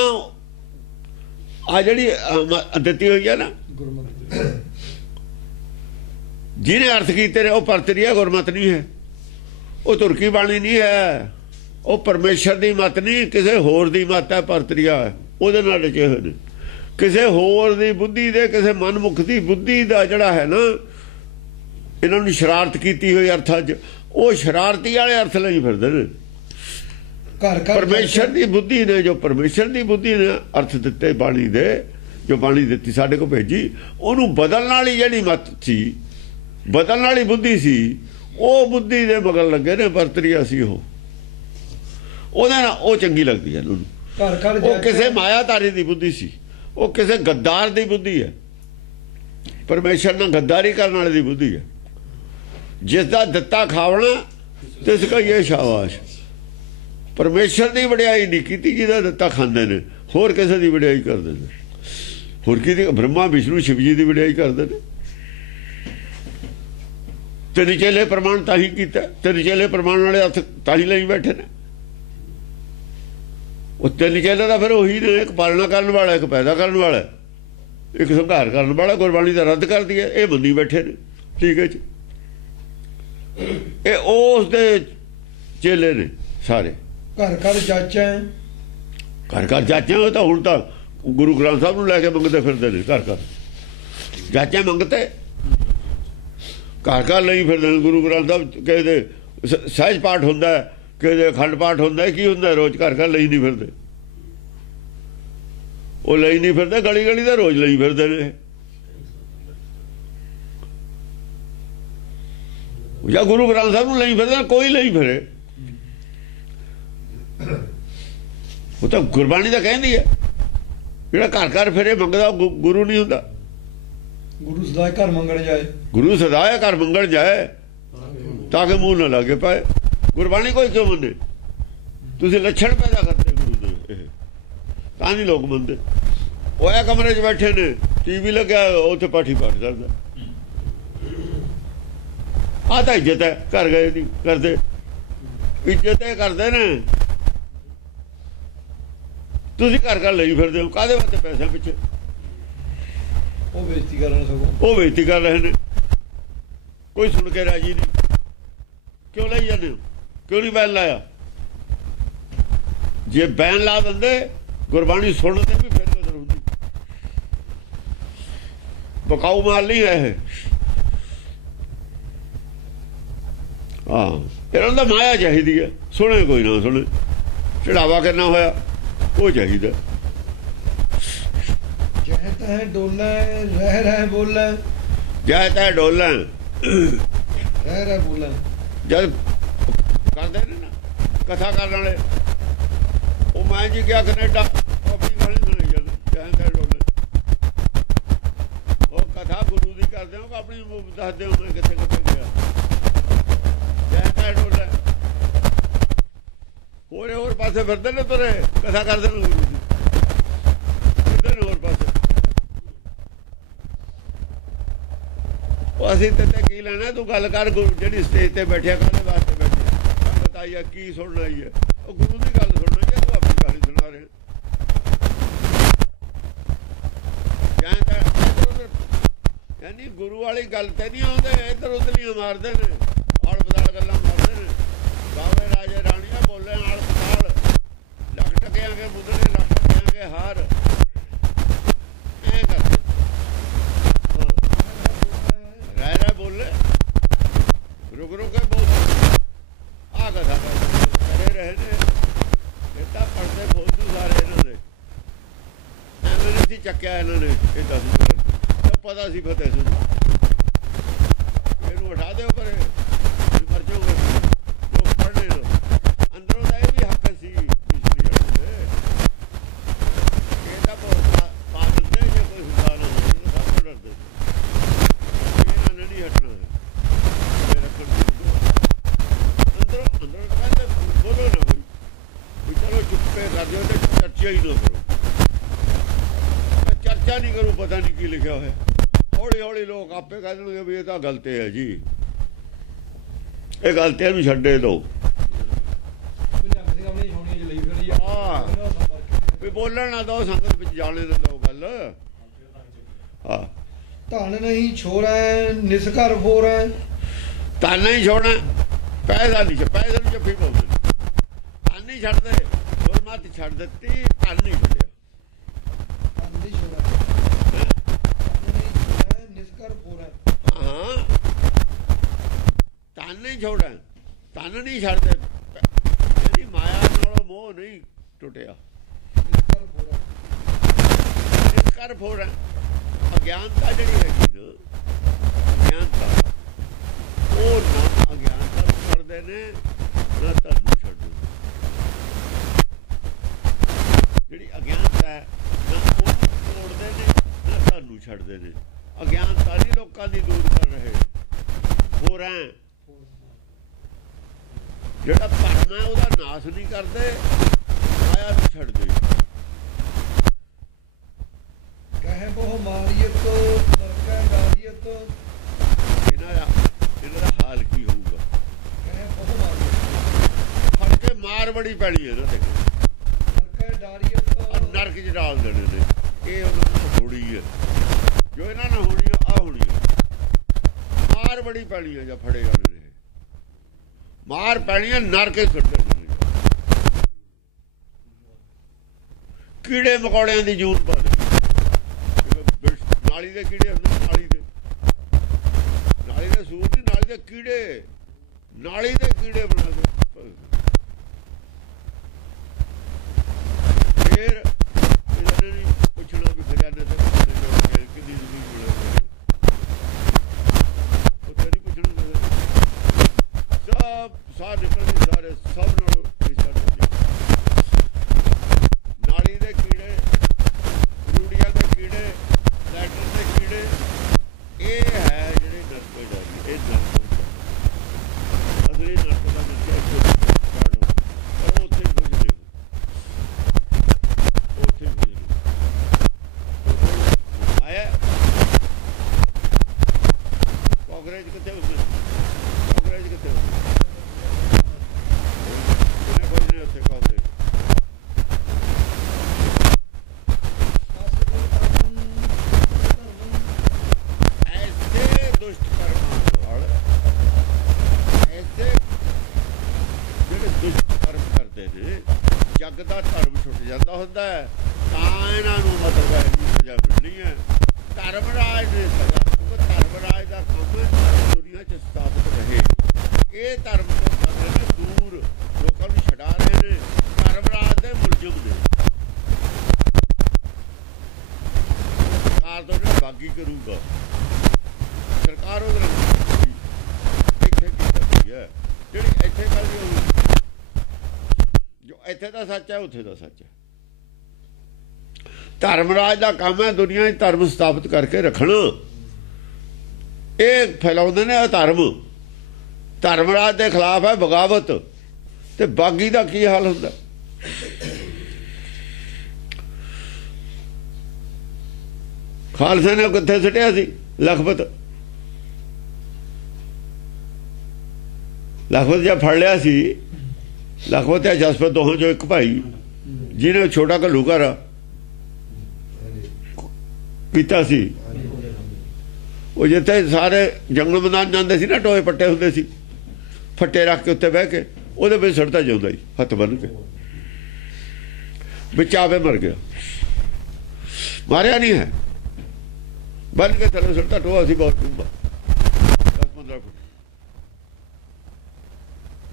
ਆ ਜਿਹੜੀ ਦਿੱਤੀ ਹੋਈ ਹੈ ਨਾ, ਗੁਰਮਤਿ ਜਿਹਨੇ ਅਰਥ ਕੀਤੇ ਨੇ, ਉਹ ਪਰਤਰੀਆ ਗੁਰਮਤ ਨਹੀਂ ਹੈ, ਉਹ ਤੁਰਕੀ ਬਾਣੀ ਨਹੀਂ ਹੈ, ਉਹ ਪਰਮੇਸ਼ਰ ਦੀ ਮਤ ਨਹੀਂ, ਕਿਸੇ ਹੋਰ ਦੀ ਮਤ ਹੈ। ਪਰਤਰੀਆ ਉਹਦੇ ਨਾਲ ਰਚੇ ਹੋਏ ਨੇ, ਕਿਸੇ ਹੋਰ ਦੀ ਬੁੱਧੀ ਦੇ, ਕਿਸੇ ਮਨਮੁਖ ਦੀ ਬੁੱਧੀ ਦਾ ਜਿਹੜਾ ਹੈ ਨਾ, ਇਹਨਾਂ ਨੂੰ ਸ਼ਰਾਰਤ ਕੀਤੀ ਹੋਈ ਅਰਥਾਂ 'ਚ, ਉਹ ਸ਼ਰਾਰਤੀ ਵਾਲੇ ਅਰਥ ਲਈ ਫਿਰਦੇ ਨੇ। ਘਰ ਘਰ ਪਰਮੇਸ਼ਰ ਦੀ ਬੁੱਧੀ ਨੇ, ਜੋ ਪਰਮੇਸ਼ਰ ਦੀ ਬੁੱਧੀ ਨੇ ਅਰਥ ਦਿੱਤੇ ਬਾਣੀ ਦੇ, ਜੋ ਬਾਣੀ ਦਿੱਤੀ ਸਾਡੇ ਕੋਲ ਭੇਜੀ, ਉਹਨੂੰ ਬਦਲਣ ਵਾਲੀ ਜਿਹੜੀ ਮਤ ਸੀ, ਬਦਲਣ ਵਾਲੀ ਬੁੱਧੀ ਸੀ, ਉਹ ਬੁੱਧੀ ਦੇ ਮਗਰ ਲੱਗੇ ਨੇ। ਪਰਤਰੀਆ ਸੀ ਉਹ, ਉਹਦੇ ਨਾਲ ਉਹ ਚੰਗੀ ਲੱਗਦੀ ਹੈ ਉਹਨੂੰ। ਘਰ ਘਰ ਉਹ ਕਿਸੇ ਮਾਇਆਧਾਰੀ ਦੀ ਬੁੱਧੀ ਸੀ, ਉਹ ਕਿਸੇ ਗੱਦਾਰ ਦੀ ਬੁੱਧੀ ਹੈ। ਪਰਮੇਸ਼ਰ ਨਾਲ ਗੱਦਾਰੀ ਕਰਨ ਵਾਲੇ ਦੀ ਬੁੱਧੀ ਹੈ। ਜਿਸ ਦਾ ਦਿੱਤਾ ਖਾਵਣਾ ਤਿਸ ਕਾ ਇਹ ਸ਼ਾਬਾਸ਼। ਪਰਮੇਸ਼ਰ ਦੀ ਵਡਿਆਈ ਨਹੀਂ ਕੀਤੀ ਜਿਹਦਾ ਦਿੱਤਾ ਖਾਂਦੇ ਨੇ, ਹੋਰ ਕਿਸੇ ਦੀ ਵਡਿਆਈ ਕਰਦੇ ਨੇ। ਹੋਰ ਕਿਹਦੀ? ਬ੍ਰਹਮਾ ਵਿਸ਼ਨੂੰ ਸ਼ਿਵ ਜੀ ਦੀ ਵਡਿਆਈ ਕਰਦੇ ਨੇ। ਤਿੰਨ ਚੇਲੇ ਪ੍ਰਮਾਣ ਤਾਂ ਹੀ ਕੀਤਾ, ਤਿੰਨ ਚੇਲੇ ਪ੍ਰਮਾਣ ਵਾਲੇ ਅਰਥ ਤਾਂ ਹੀ ਲਈ ਬੈਠੇ ਨੇ। ਉਹ ਤਿੰਨ ਚੇਲੇ ਦਾ ਫਿਰ ਉਹੀ ਨੇ, ਇੱਕ ਪਾਲਣਾ ਕਰਨ ਵਾਲਾ, ਇੱਕ ਪੈਦਾ ਕਰਨ ਵਾਲਾ, ਇੱਕ ਸੰਘਾਰ ਕਰਨ ਵਾਲਾ। ਗੁਰਬਾਣੀ ਦਾ ਰੱਦ ਕਰਦੀ ਹੈ, ਇਹ ਮੰਨੀ ਬੈਠੇ ਨੇ। ਠੀਕ ਹੈ ਜੀ, ਇਹ ਉਸ ਦੇ ਚੇਲੇ ਨੇ ਸਾਰੇ। ਘਰ ਘਰ ਜਾਚੈ, ਘਰ ਘਰ ਜਾਚੇ, ਉਹ ਤਾਂ ਹੁਣ ਤਾਂ ਗੁਰੂ ਗ੍ਰੰਥ ਸਾਹਿਬ ਨੂੰ ਲੈ ਕੇ ਮੰਗਦੇ ਫਿਰਦੇ ਨੇ। ਘਰ ਘਰ ਜਾਚੇ ਮੰਗਤੇ, ਘਰ ਘਰ ਲਈ ਫਿਰਦੇ ਨੇ। ਗੁਰੂ ਗ੍ਰੰਥ ਸਾਹਿਬ ਕਿਸੇ ਦੇ ਸਹਿਜ ਪਾਠ ਹੁੰਦਾ, ਕਿਸੇ ਦੇ ਅਖੰਡ ਪਾਠ ਹੁੰਦਾ, ਕੀ ਹੁੰਦਾ? ਰੋਜ਼ ਘਰ ਘਰ ਲਈ ਨਹੀਂ ਫਿਰਦੇ। ਉਹ ਲਈ ਨਹੀਂ ਫਿਰਦੇ, ਗਲੀ ਗਲੀ ਦਾ ਰੋਜ਼ ਲਈ ਫਿਰਦੇ ਨੇ। ਜਾਂ ਗੁਰੂ ਗ੍ਰੰਥ ਸਾਹਿਬ ਨੂੰ ਲਈ ਫਿਰਦੇ, ਕੋਈ ਲਈ ਫਿਰੇ। ਉਹ ਤਾਂ ਗੁਰਬਾਣੀ ਦਾ ਕਹਿੰਦੀ ਹੈ, ਜਿਹੜਾ ਘਰ ਘਰ ਫਿਰੇ ਮੰਗਦਾ ਗੁਰੂ ਨਹੀਂ ਹੁੰਦਾ। ਗੁਰੂ ਸਦਾ ਘਰ ਮੰਗਣ ਜਾਏ, ਗੁਰੂ ਸਦਾ ਘਰ ਮੰਗਣ ਜਾਏ ਤਾਂ ਕਿ ਮੂੰਹ ਨਾ ਲਾਗੇ ਪਾਏ। ਗੁਰਬਾਣੀ ਕੋਈ ਕਿਉਂ ਮੰਨੇ? ਤੁਸੀਂ ਲੱਛਣ ਪੈਦਾ ਕਰਦੇ ਗੁਰੂ ਦੇ, ਇਹ ਤਾਂ ਨਹੀਂ ਲੋਕ ਮੰਨਦੇ। ਉਹ ਇਹ ਕਮਰੇ 'ਚ ਬੈਠੇ ਨੇ, ਟੀਵੀ ਲੱਗਿਆ, ਉੱਥੇ ਪਾਠੀ ਪਾਠ ਕਰਦਾ। ਆਹ ਤਾਂ ਇੱਜ਼ਤ ਹੈ, ਘਰ ਗਏ ਨਹੀਂ ਕਰਦੇ। ਇੱਜ਼ਤ ਇਹ ਕਰਦੇ ਨੇ, ਤੁਸੀਂ ਘਰ ਘਰ ਲਈ ਫਿਰਦੇ ਹੋ। ਕਾਹਦੇ ਵਾਸਤੇ? ਪੈਸੇ ਪਿੱਛੇ। ਉਹ ਬੇਇੱਜ਼ਤੀ ਕਰਨ, ਸਗੋਂ ਉਹ ਬੇਇੱਜ਼ਤੀ ਕਰ ਰਹੇ ਨੇ। ਕੋਈ ਸੁਣ ਕੇ ਰਾਜੀ ਨਹੀਂ। ਕਿਉਂ ਲਈ ਜਾਂਦੇ ਹੋ? ਕਿਉਂ ਨਹੀਂ ਬੈਨ ਲਾਇਆ? ਜੇ ਬੈਨ ਲਾ ਦਿੰਦੇ, ਗੁਰਬਾਣੀ ਸੁਣਦੇ ਵੀ ਫਿਰ ਕਦਰ ਹੁੰਦੀ। ਬਕਾਊ ਮਾਲ ਨਹੀਂ ਹੈ ਇਹ। ਹਾਂ, ਇਹਨਾਂ ਦਾ ਮਾਇਆ ਚਾਹੀਦੀ ਹੈ। ਸੁਣੇ ਕੋਈ ਨਾ ਸੁਣੇ, ਚੜਾਵਾ ਕਰਨਾ ਹੋਇਆ ਉਹ ਚਾਹੀਦਾ। ਜਹ ਤਹ ਡੋਲੇ ਰਹਿ ਰਹਿ ਬੋਲੇ, ਜਹ ਤਹ ਡੋਲੇ ਰਹਿ ਰਹਿ ਬੋਲੇ। ਜਦ ਕਰਦੇ ਨੇ ਨਾ ਕਥਾ ਕਰਨ ਵਾਲੇ, ਉਹ ਮੈਂ ਜੀ ਕਿਹਾ ਕੈਨੇਡਾ, ਉਹ ਆਪਣੀ ਕਹਾਣੀ ਸੁਣਾਈ ਜਾਂਦੇ। ਜਹ ਤਹ ਡੋਲੇ, ਉਹ ਕਥਾ ਗੁਰੂ ਦੀ ਕਰਦੇ ਹੋ, ਆਪਣੀ ਦੱਸਦੇ ਹੋ ਮੈਂ ਕਿੱਥੇ ਕਿੱਥੇ ਗਿਆ। ਜਹ ਤਹ ਡੋਲੇ, ਹੋਰ ਪਾਸੇ ਫਿਰਦੇ ਨੇ, ਤੁਰੇ ਕਥਾ ਕਰਦੇ ਨੇ ਗੁਰੂ ਦੀ, ਫਿਰਦੇ ਨੇ ਹੋਰ ਪਾਸੇ। ਉਹ ਅਸੀਂ ਤੇ ਕੀ ਲੈਣਾ? ਤੂੰ ਗੱਲ ਕਰ, ਜਿਹੜੀ ਸਟੇਜ ਤੇ ਬੈਠਿਆ ਕਾਹਦੇ ਵਾਸਤੇ ਬੈਠਿਆ? ਬਤਾਈਆ ਕੀ ਸੁਣਨਾ ਆਈ ਹੈ? ਉਹ ਗੁਰੂ ਦੀ ਗੱਲ ਸੁਣਨਾ ਹੈ, ਤੂੰ ਆਪਣੀ ਕਹਾਣੀ ਸੁਣਾ ਰਿਹਾ। ਯਾਨੀ ਗੁਰੂ ਵਾਲੀ ਗੱਲ ਤੇ ਨਹੀਂ ਆਉਂਦੇ, ਇੱਧਰ ਉਧਰ ਮਾਰਦੇ ਨੇ, ਆਲ ਬਦਾਲ ਗੱਲਾਂ ਮਾਰਦੇ ਨੇ। ਗਾਵੇ ਰਾਜੇ ਰਾਣੀਆਂ, ਬੋਲੇ ਆਲ ਬਦਾਲ, ਲੱਖ ਟਕਿਆਂ ਕੇ ਮੁੰਦਰੇ, ਲੱਖ ਟਕਿਆਂ ਕੇ ਹਾਰ, ਐਂ ਕਰਦੇ। ਰਹਿ ਰਹਿ ਬੋਲੇ, ਰੁਕ ਰੁਕ ਕੇ ਬੋਲ। ਆਹ ਕਥਾ करे ਰਹੇ ਨੇ, ਇਹ ਤਾਂ ਪੜਦੇ ਫੋਲੂ ਸਾਰੇ ਇਹਨਾਂ ਦੇ। ਐਵੇਂ ਨਹੀਂ ਚੱਕਿਆ ਇਹਨਾਂ ਨੇ ਇਹ ਦੱਸ ਤਾਂ ਪਤਾ ਸੀ ਫਤਿਹ ਸਿੰਘ ਇਹਨੂੰ ਉਠਾ ਦਿਓ ਪਰੇ ਮਰ ਜਾਓਗੇ ਲੋਕ ਪੜ੍ਹਨੇ ਲੋ ਅੰਦਰੋਂ ਦਾ ਇਹ ਵੀ ਹੱਕ ਸੀ ਪਿਛਲੀ ਦੇ ਇਹ ਤਾਂ ਪਾ ਦਿੰਦੇ ਜੇ ਕੋਈ ਹੁੰਦਾ ਨਾ ਸਭ ਤੋਂ ਡਰਦੇ ਇਹਨਾਂ ਨੇ ਨਹੀਂ ਹਟਣਾ ਇਹ ਰੱਖਣ ਅੰਦਰੋਂ ਕਹਿੰਦੇ ਬੋਲੋ ਨਾ ਕੋਈ ਚਲੋ ਚੁੱਪੇ ਕਰ ਦਿਓ ਤੇ ਚਰਚਾ ਹੀ ਨਾ ਕਰੋ ਚਰਚਾ ਨਹੀਂ ਕਰੂ ਪਤਾ ਨਹੀਂ ਕੀ ਲਿਖਿਆ ਹੋਇਆ ਹੌਲੀ ਹੌਲੀ ਲੋਕ ਆਪੇ ਕਹਿ ਦੇਣਗੇ ਵੀ ਇਹ ਤਾਂ ਗਲਤ ਹੈ ਜੀ ਇਹ ਗਲਤੀਆਂ ਨੂੰ ਛੱਡੇ ਦੋ ਵੀ ਬੋਲਣ ਨਾ ਦੋ ਸੰਗਤ ਵਿੱਚ ਜਾਣੇ ਨਾ ਦੋ ਗੱਲ ਹਾਂ ਧਨ ਨਹੀਂ ਛੋੜੈ ਨਿਸਕਰ ਫੋਰੈ ਧਨ ਨਹੀਂ ਛੋੜਨਾ ਪੈਸਾ ਨਹੀਂ ਪੈਸੇ ਨੂੰ ਜੱਫੀ ਪਾਉਂਦੇ ਧਨ ਨਹੀਂ ਛੱਡਦੇ ਗੁਰਮਤਿ ਛੱਡ ਦਿੱਤੀ ਧਨ ਨਹੀਂ ਛੱਡਿਆ ਹਾਂ ਧਨ ਨਹੀਂ ਛੋੜਿਆ ਧਨ ਨਹੀਂ ਛੱਡਦੇ ਜਿਹੜੀ ਮਾਇਆ ਨਾਲੋਂ ਮੋਹ ਨਹੀਂ ਟੁੱਟਿਆ ਕਰ ਫੋੜਾ ਅਗਿਆਨਤਾ ਜਿਹੜੀ ਹੈਗੀ ਨਾ ਅਗਿਆਨਤਾ ਉਹ ਨਾ ਅਗਿਆਨਤਾ ਨੂੰ ਛੱਡਦੇ ਨੇ ਨਾ ਧਨ ਨੂੰ ਛੱਡਦੇ ਜਿਹੜੀ ਅਗਿਆਨਤਾ ਹੈ ਨਾ ਉਹ ਤੋੜਦੇ ਨੇ ਨਾ ਧਨ ਨੂੰ ਛੱਡਦੇ ਨੇ ਅਗਿਆਨਤਾ ਨਹੀਂ ਲੋਕਾਂ ਦੀ ਦੂਰ ਕਰ ਰਹੇ ਹੋ ਰਹੇ ਜਿਹੜਾ ਧਰਮ ਹੈ ਉਹਦਾ ਨਾਸ਼ ਨਹੀਂ ਕਰਦੇ ਮਾਇਆ ਨੂੰ ਛੱਡਦੇ ਕਹੇ ਬਹੁ ਮਾਰੀਅਤ ਨਰਕੈ ਡਾਰੀਅਤ ਇਹਨਾਂ ਦਾ ਹਾਲ ਕੀ ਹੋਊਗਾ ਕਹੇ ਬਹੁ ਮਾਰੀਅਤ ਫੜ ਕੇ ਮਾਰ ਬੜੀ ਪੈਣੀ ਹੈ ਨਾ ਤੇ ਨਰਕੈ ਡਾਰੀਅਤ ਨਰਕ ਚ ਡਾਲ ਦੇਣੇ ਨੇ ਇਹ ਉਹਨਾਂ ਨੂੰ ਥੋੜੀ ਹੈ ਜੋ ਇਹਨਾਂ ਨਾਲ ਹੋਣੀ ਆ ਹੋਣੀ ਹੈ ਮਾਰ ਬੜੀ ਪੈਣੀ ਹੈ ਜਾਂ ਫੜੇ ਜਾਣੇ ਨੇ ਮਾਰ ਪੈਣੀ ਹੈ ਨਰਕ ਹੀ ਸੁੱਟ ਦੇਣੇ ਕੀੜੇ ਮਕੌੜਿਆਂ ਦੀ ਜੂਨ ਪਾ ਦੇ ਨਾਲੀ ਦੇ ਕੀੜੇ ਹੁੰਦੇ ਨਾਲੀ ਦੇ ਸੂਰ ਨਹੀਂ ਨਾਲੀ ਦੇ ਕੀੜੇ ਬਣਾ ਕੇ ਫੇਰ ਇਹਨਾਂ ਨੇ ਪੁੱਛਣਾ ਵੀ ਖਜ਼ਾਨੇ ਤੇ ਕਿੰਨੀ ਜ਼ਮੀਨ ਮਿਲੇ ਉੱਥੇ ਨਹੀਂ ਪੁੱਛਣਾ ਸਭ ਸਾਰ ਨਿਕਲਦੇ ਸਾਰੇ ਸਭ ਨਾਲ ਨਾਲੀ ਦੇ ਕੀੜੇ ਰੂੜੀਆਂ ਦੇ ਕੀੜੇ ਲੈਟਰ ਦੇ ਕੀੜੇ ਇਹ ਹੈ ਜਿਹੜੇ ਨਰਕ ਡਾਰੀ ਇਹ ਨਰਕ ਅਸਲੀ ਨਰਕ ਦਾ ਨਿਸ਼ਚੈ ਪਰ ਉੱਥੇ ਕੁਝ ਨਹੀਂ ਉੱਥੇ ਕੁਝ ਨਹੀਂ ਆਇਆ ਕਾਂਗਰਸ ਕਿੱਥੇ ਹੁੰਦੇ ਕਾਂਗਰਸ ਕਿੱਥੇ ਹੁੰਦੇ ਉਹਨੇ ਕੋਈ ਨਹੀਂ ਉੱਥੇ ਕਾਂਗਰਸ ਦੁਸ਼ਟ ਕਰਮਾਂ ਨਾਲ ਐਸੇ ਜਿਹੜੇ ਦੁਸ਼ਟ ਕਰਮ ਕਰਦੇ ਨੇ ਜੱਗ ਦਾ ਧਰਮ ਛੁੱਟ ਜਾਂਦਾ ਹੁੰਦਾ ਹੈ ਤਾਂ ਇਹਨਾਂ ਨੂੰ ਮਤਲਬ ਹੈ ਜੀ ਸਜ਼ਾ ਮਿਲਣੀ ਹੈ ਧਰਮ ਰਾਜ ਨੇ ਸਜ਼ਾ ਧਰਮ ਰਾਜ ਦਾ ਕੰਮ ਦੁਨੀਆ 'ਚ ਸਥਾਪਿਤ ਰਹੇ ਇਹ ਧਰਮ ਤੋਂ ਕਰਦੇ ਨੇ ਦੂਰ ਲੋਕਾਂ ਨੂੰ ਛਡਾ ਰਹੇ ਨੇ ਧਰਮ ਰਾਜ ਦੇ ਮੁਲਜ਼ਮ ਨੇ ਸਰਕਾਰ ਤੋਂ ਜਿਹੜਾ ਬਾਗੀ ਕਰੂਗਾ ਸਰਕਾਰ ਉਹਦੇ ਨਾਲ ਇੱਥੇ ਕੀ ਕਰਦੀ ਹੈ ਜਿਹੜੀ ਇੱਥੇ ਕਰਦੀ ਉਹ ਜੋ ਇੱਥੇ ਦਾ ਸੱਚ ਹੈ ਉੱਥੇ ਦਾ ਸੱਚ ਹੈ ਧਰਮ ਰਾਜ ਦਾ ਕੰਮ ਹੈ ਦੁਨੀਆ 'ਚ ਧਰਮ ਸਥਾਪਿਤ ਕਰਕੇ ਰੱਖਣਾ ਇਹ ਫੈਲਾਉਂਦੇ ਨੇ ਧਰਮ ਰਾਜ ਦੇ ਖਿਲਾਫ ਹੈ ਬਗਾਵਤ ਤੇ ਬਾਗੀ ਦਾ ਕੀ ਹਾਲ ਹੁੰਦਾ ਖਾਲਸੇ ਨੇ ਕਿੱਥੇ ਸਿੱਟਿਆ ਸੀ ਲਖਪਤ ਜਾਂ ਫੜ ਲਿਆ ਸੀ ਲਖਪਤ ਤੇ ਜਸਪਤ ਦੋਹਾਂ ਚੋਂ ਇੱਕ ਭਾਈ ਜਿਹਨੇ ਛੋਟਾ ਘੱਲੂਘਾਰਾ ਕੀਤਾ ਸੀ ਉਹ ਜਿੱਥੇ ਸਾਰੇ ਜੰਗਲ ਮੈਦਾਨ ਜਾਂਦੇ ਸੀ ਨਾ ਟੋਏ ਪੱਟੇ ਹੁੰਦੇ ਸੀ ਫੱਟੇ ਰੱਖ ਕੇ ਉੱਤੇ ਬਹਿ ਕੇ ਉਹਦੇ ਵਿੱਚ ਸੜਦਾ ਜਾਂਦਾ ਸੀ ਹੱਥ ਬੰਨ ਕੇ ਵਿੱਚ ਆਵੇ ਮਰ ਗਿਆ ਮਾਰਿਆ ਨਹੀਂ ਹੈ ਬੰਨ ਕੇ ਥੱਲੇ ਸੜਦਾ ਟੋਆ ਸੀ ਬਹੁਤ ਡੂੰਘਾ 10-15 ਫੁੱਟ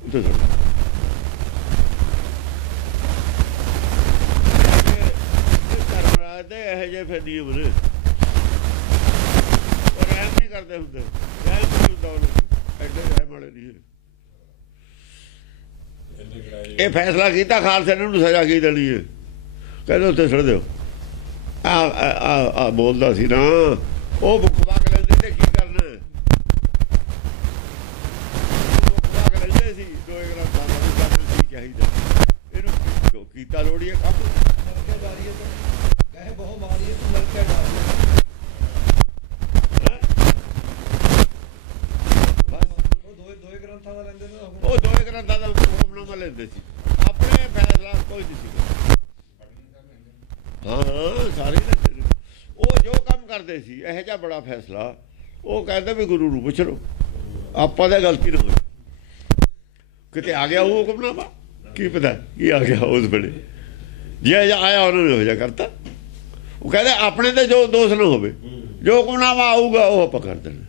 ਉੱਤੇ ਸੜਦਾ ਧਰਮ ਰਾਜ ਦੇ ਇਹੋ ਜਿਹੇ ਫਿਰ ਨਿਯਮ ਨੇ। ਉਹ ਰਹਿਮ ਨਹੀਂ ਕਰਦੇ ਹੁੰਦੇ, ਰਹਿਮ ਨਹੀਂ ਹੁੰਦਾ ਉਹਨੂੰ, ਐਡੇ ਰਹਿਮ ਵਾਲੇ ਨਹੀਂ। ਇਹ ਫੈਸਲਾ ਕੀਤਾ ਖਾਲਸੇ ਨੇ ਉਹਨੂੰ ਸਜ਼ਾ ਕੀ ਦੇਣੀ ਹੈ, ਕਹਿੰਦੇ ਉੱਥੇ ਛੱਡ ਦਿਓ। ਆ ਬੋਲਦਾ ਸੀ ਨਾ, ਉਹ ਮੁੱਖ ਵਾਕ ਲੈਂਦੇ ਤੇ ਕੀ ਕਰਨਾ, ਮੁੱਖ ਵਾਕ ਲੈਂਦੇ ਸੀ ਦੋਏ ਗ੍ਰੰਥਾਂ ਦਾ ਕੀ ਚਾਹੀਦਾ, ਇਹਨੂੰ ਕੀਤਾ ਲੋੜੀਏ ਕੰਮ ਕਹੇ ਬਹੁ ਮਾਰੀਏ ਤੂੰ ਨਰਕੇ ਡਾਰੀਏ। ਦੋਏ ਗ੍ਰੰਥਾਂ ਦਾ ਲੈਂਦੇ ਨੇ, ਉਹ ਦੋਏ ਗ੍ਰੰਥਾਂ ਦਾ ਹੁਕਮਨਾਮਾ ਲੈਂਦੇ ਸੀ, ਆਪਣੇ ਫੈਸਲਾ ਕੋਈ ਨਹੀਂ ਸੀ। ਹਾਂ ਸਾਰੇ ਲੈਂਦੇ ਨੇ। ਉਹ ਜੋ ਕੰਮ ਕਰਦੇ ਸੀ ਇਹੋ ਜਿਹਾ ਬੜਾ ਫੈਸਲਾ, ਉਹ ਕਹਿੰਦੇ ਵੀ ਗੁਰੂ ਨੂੰ ਪੁੱਛ ਲਓ, ਆਪਾਂ ਤਾਂ ਗਲਤੀ ਨਾ ਹੋਈ। ਕਿਤੇ ਆ ਗਿਆ ਉਹ ਹੁਕਮਨਾਮਾ, ਕੀ ਪਤਾ ਕੀ ਆ ਗਿਆ ਉਸ ਵੇਲੇ, ਜੇ ਆਇਆ ਉਹਨਾਂ ਨੇ ਹੋ ਜਾ ਕਰਤਾ। ਉਹ ਕਹਿੰਦੇ ਆਪਣੇ ਤੇ ਜੋ ਦੋਸ਼ ਨਾ ਹੋਵੇ, ਜੋ ਹੁਕਮਨਾਮਾ ਆਊਗਾ ਉਹ ਆਪਾਂ ਕਰ ਦੇਣਾ।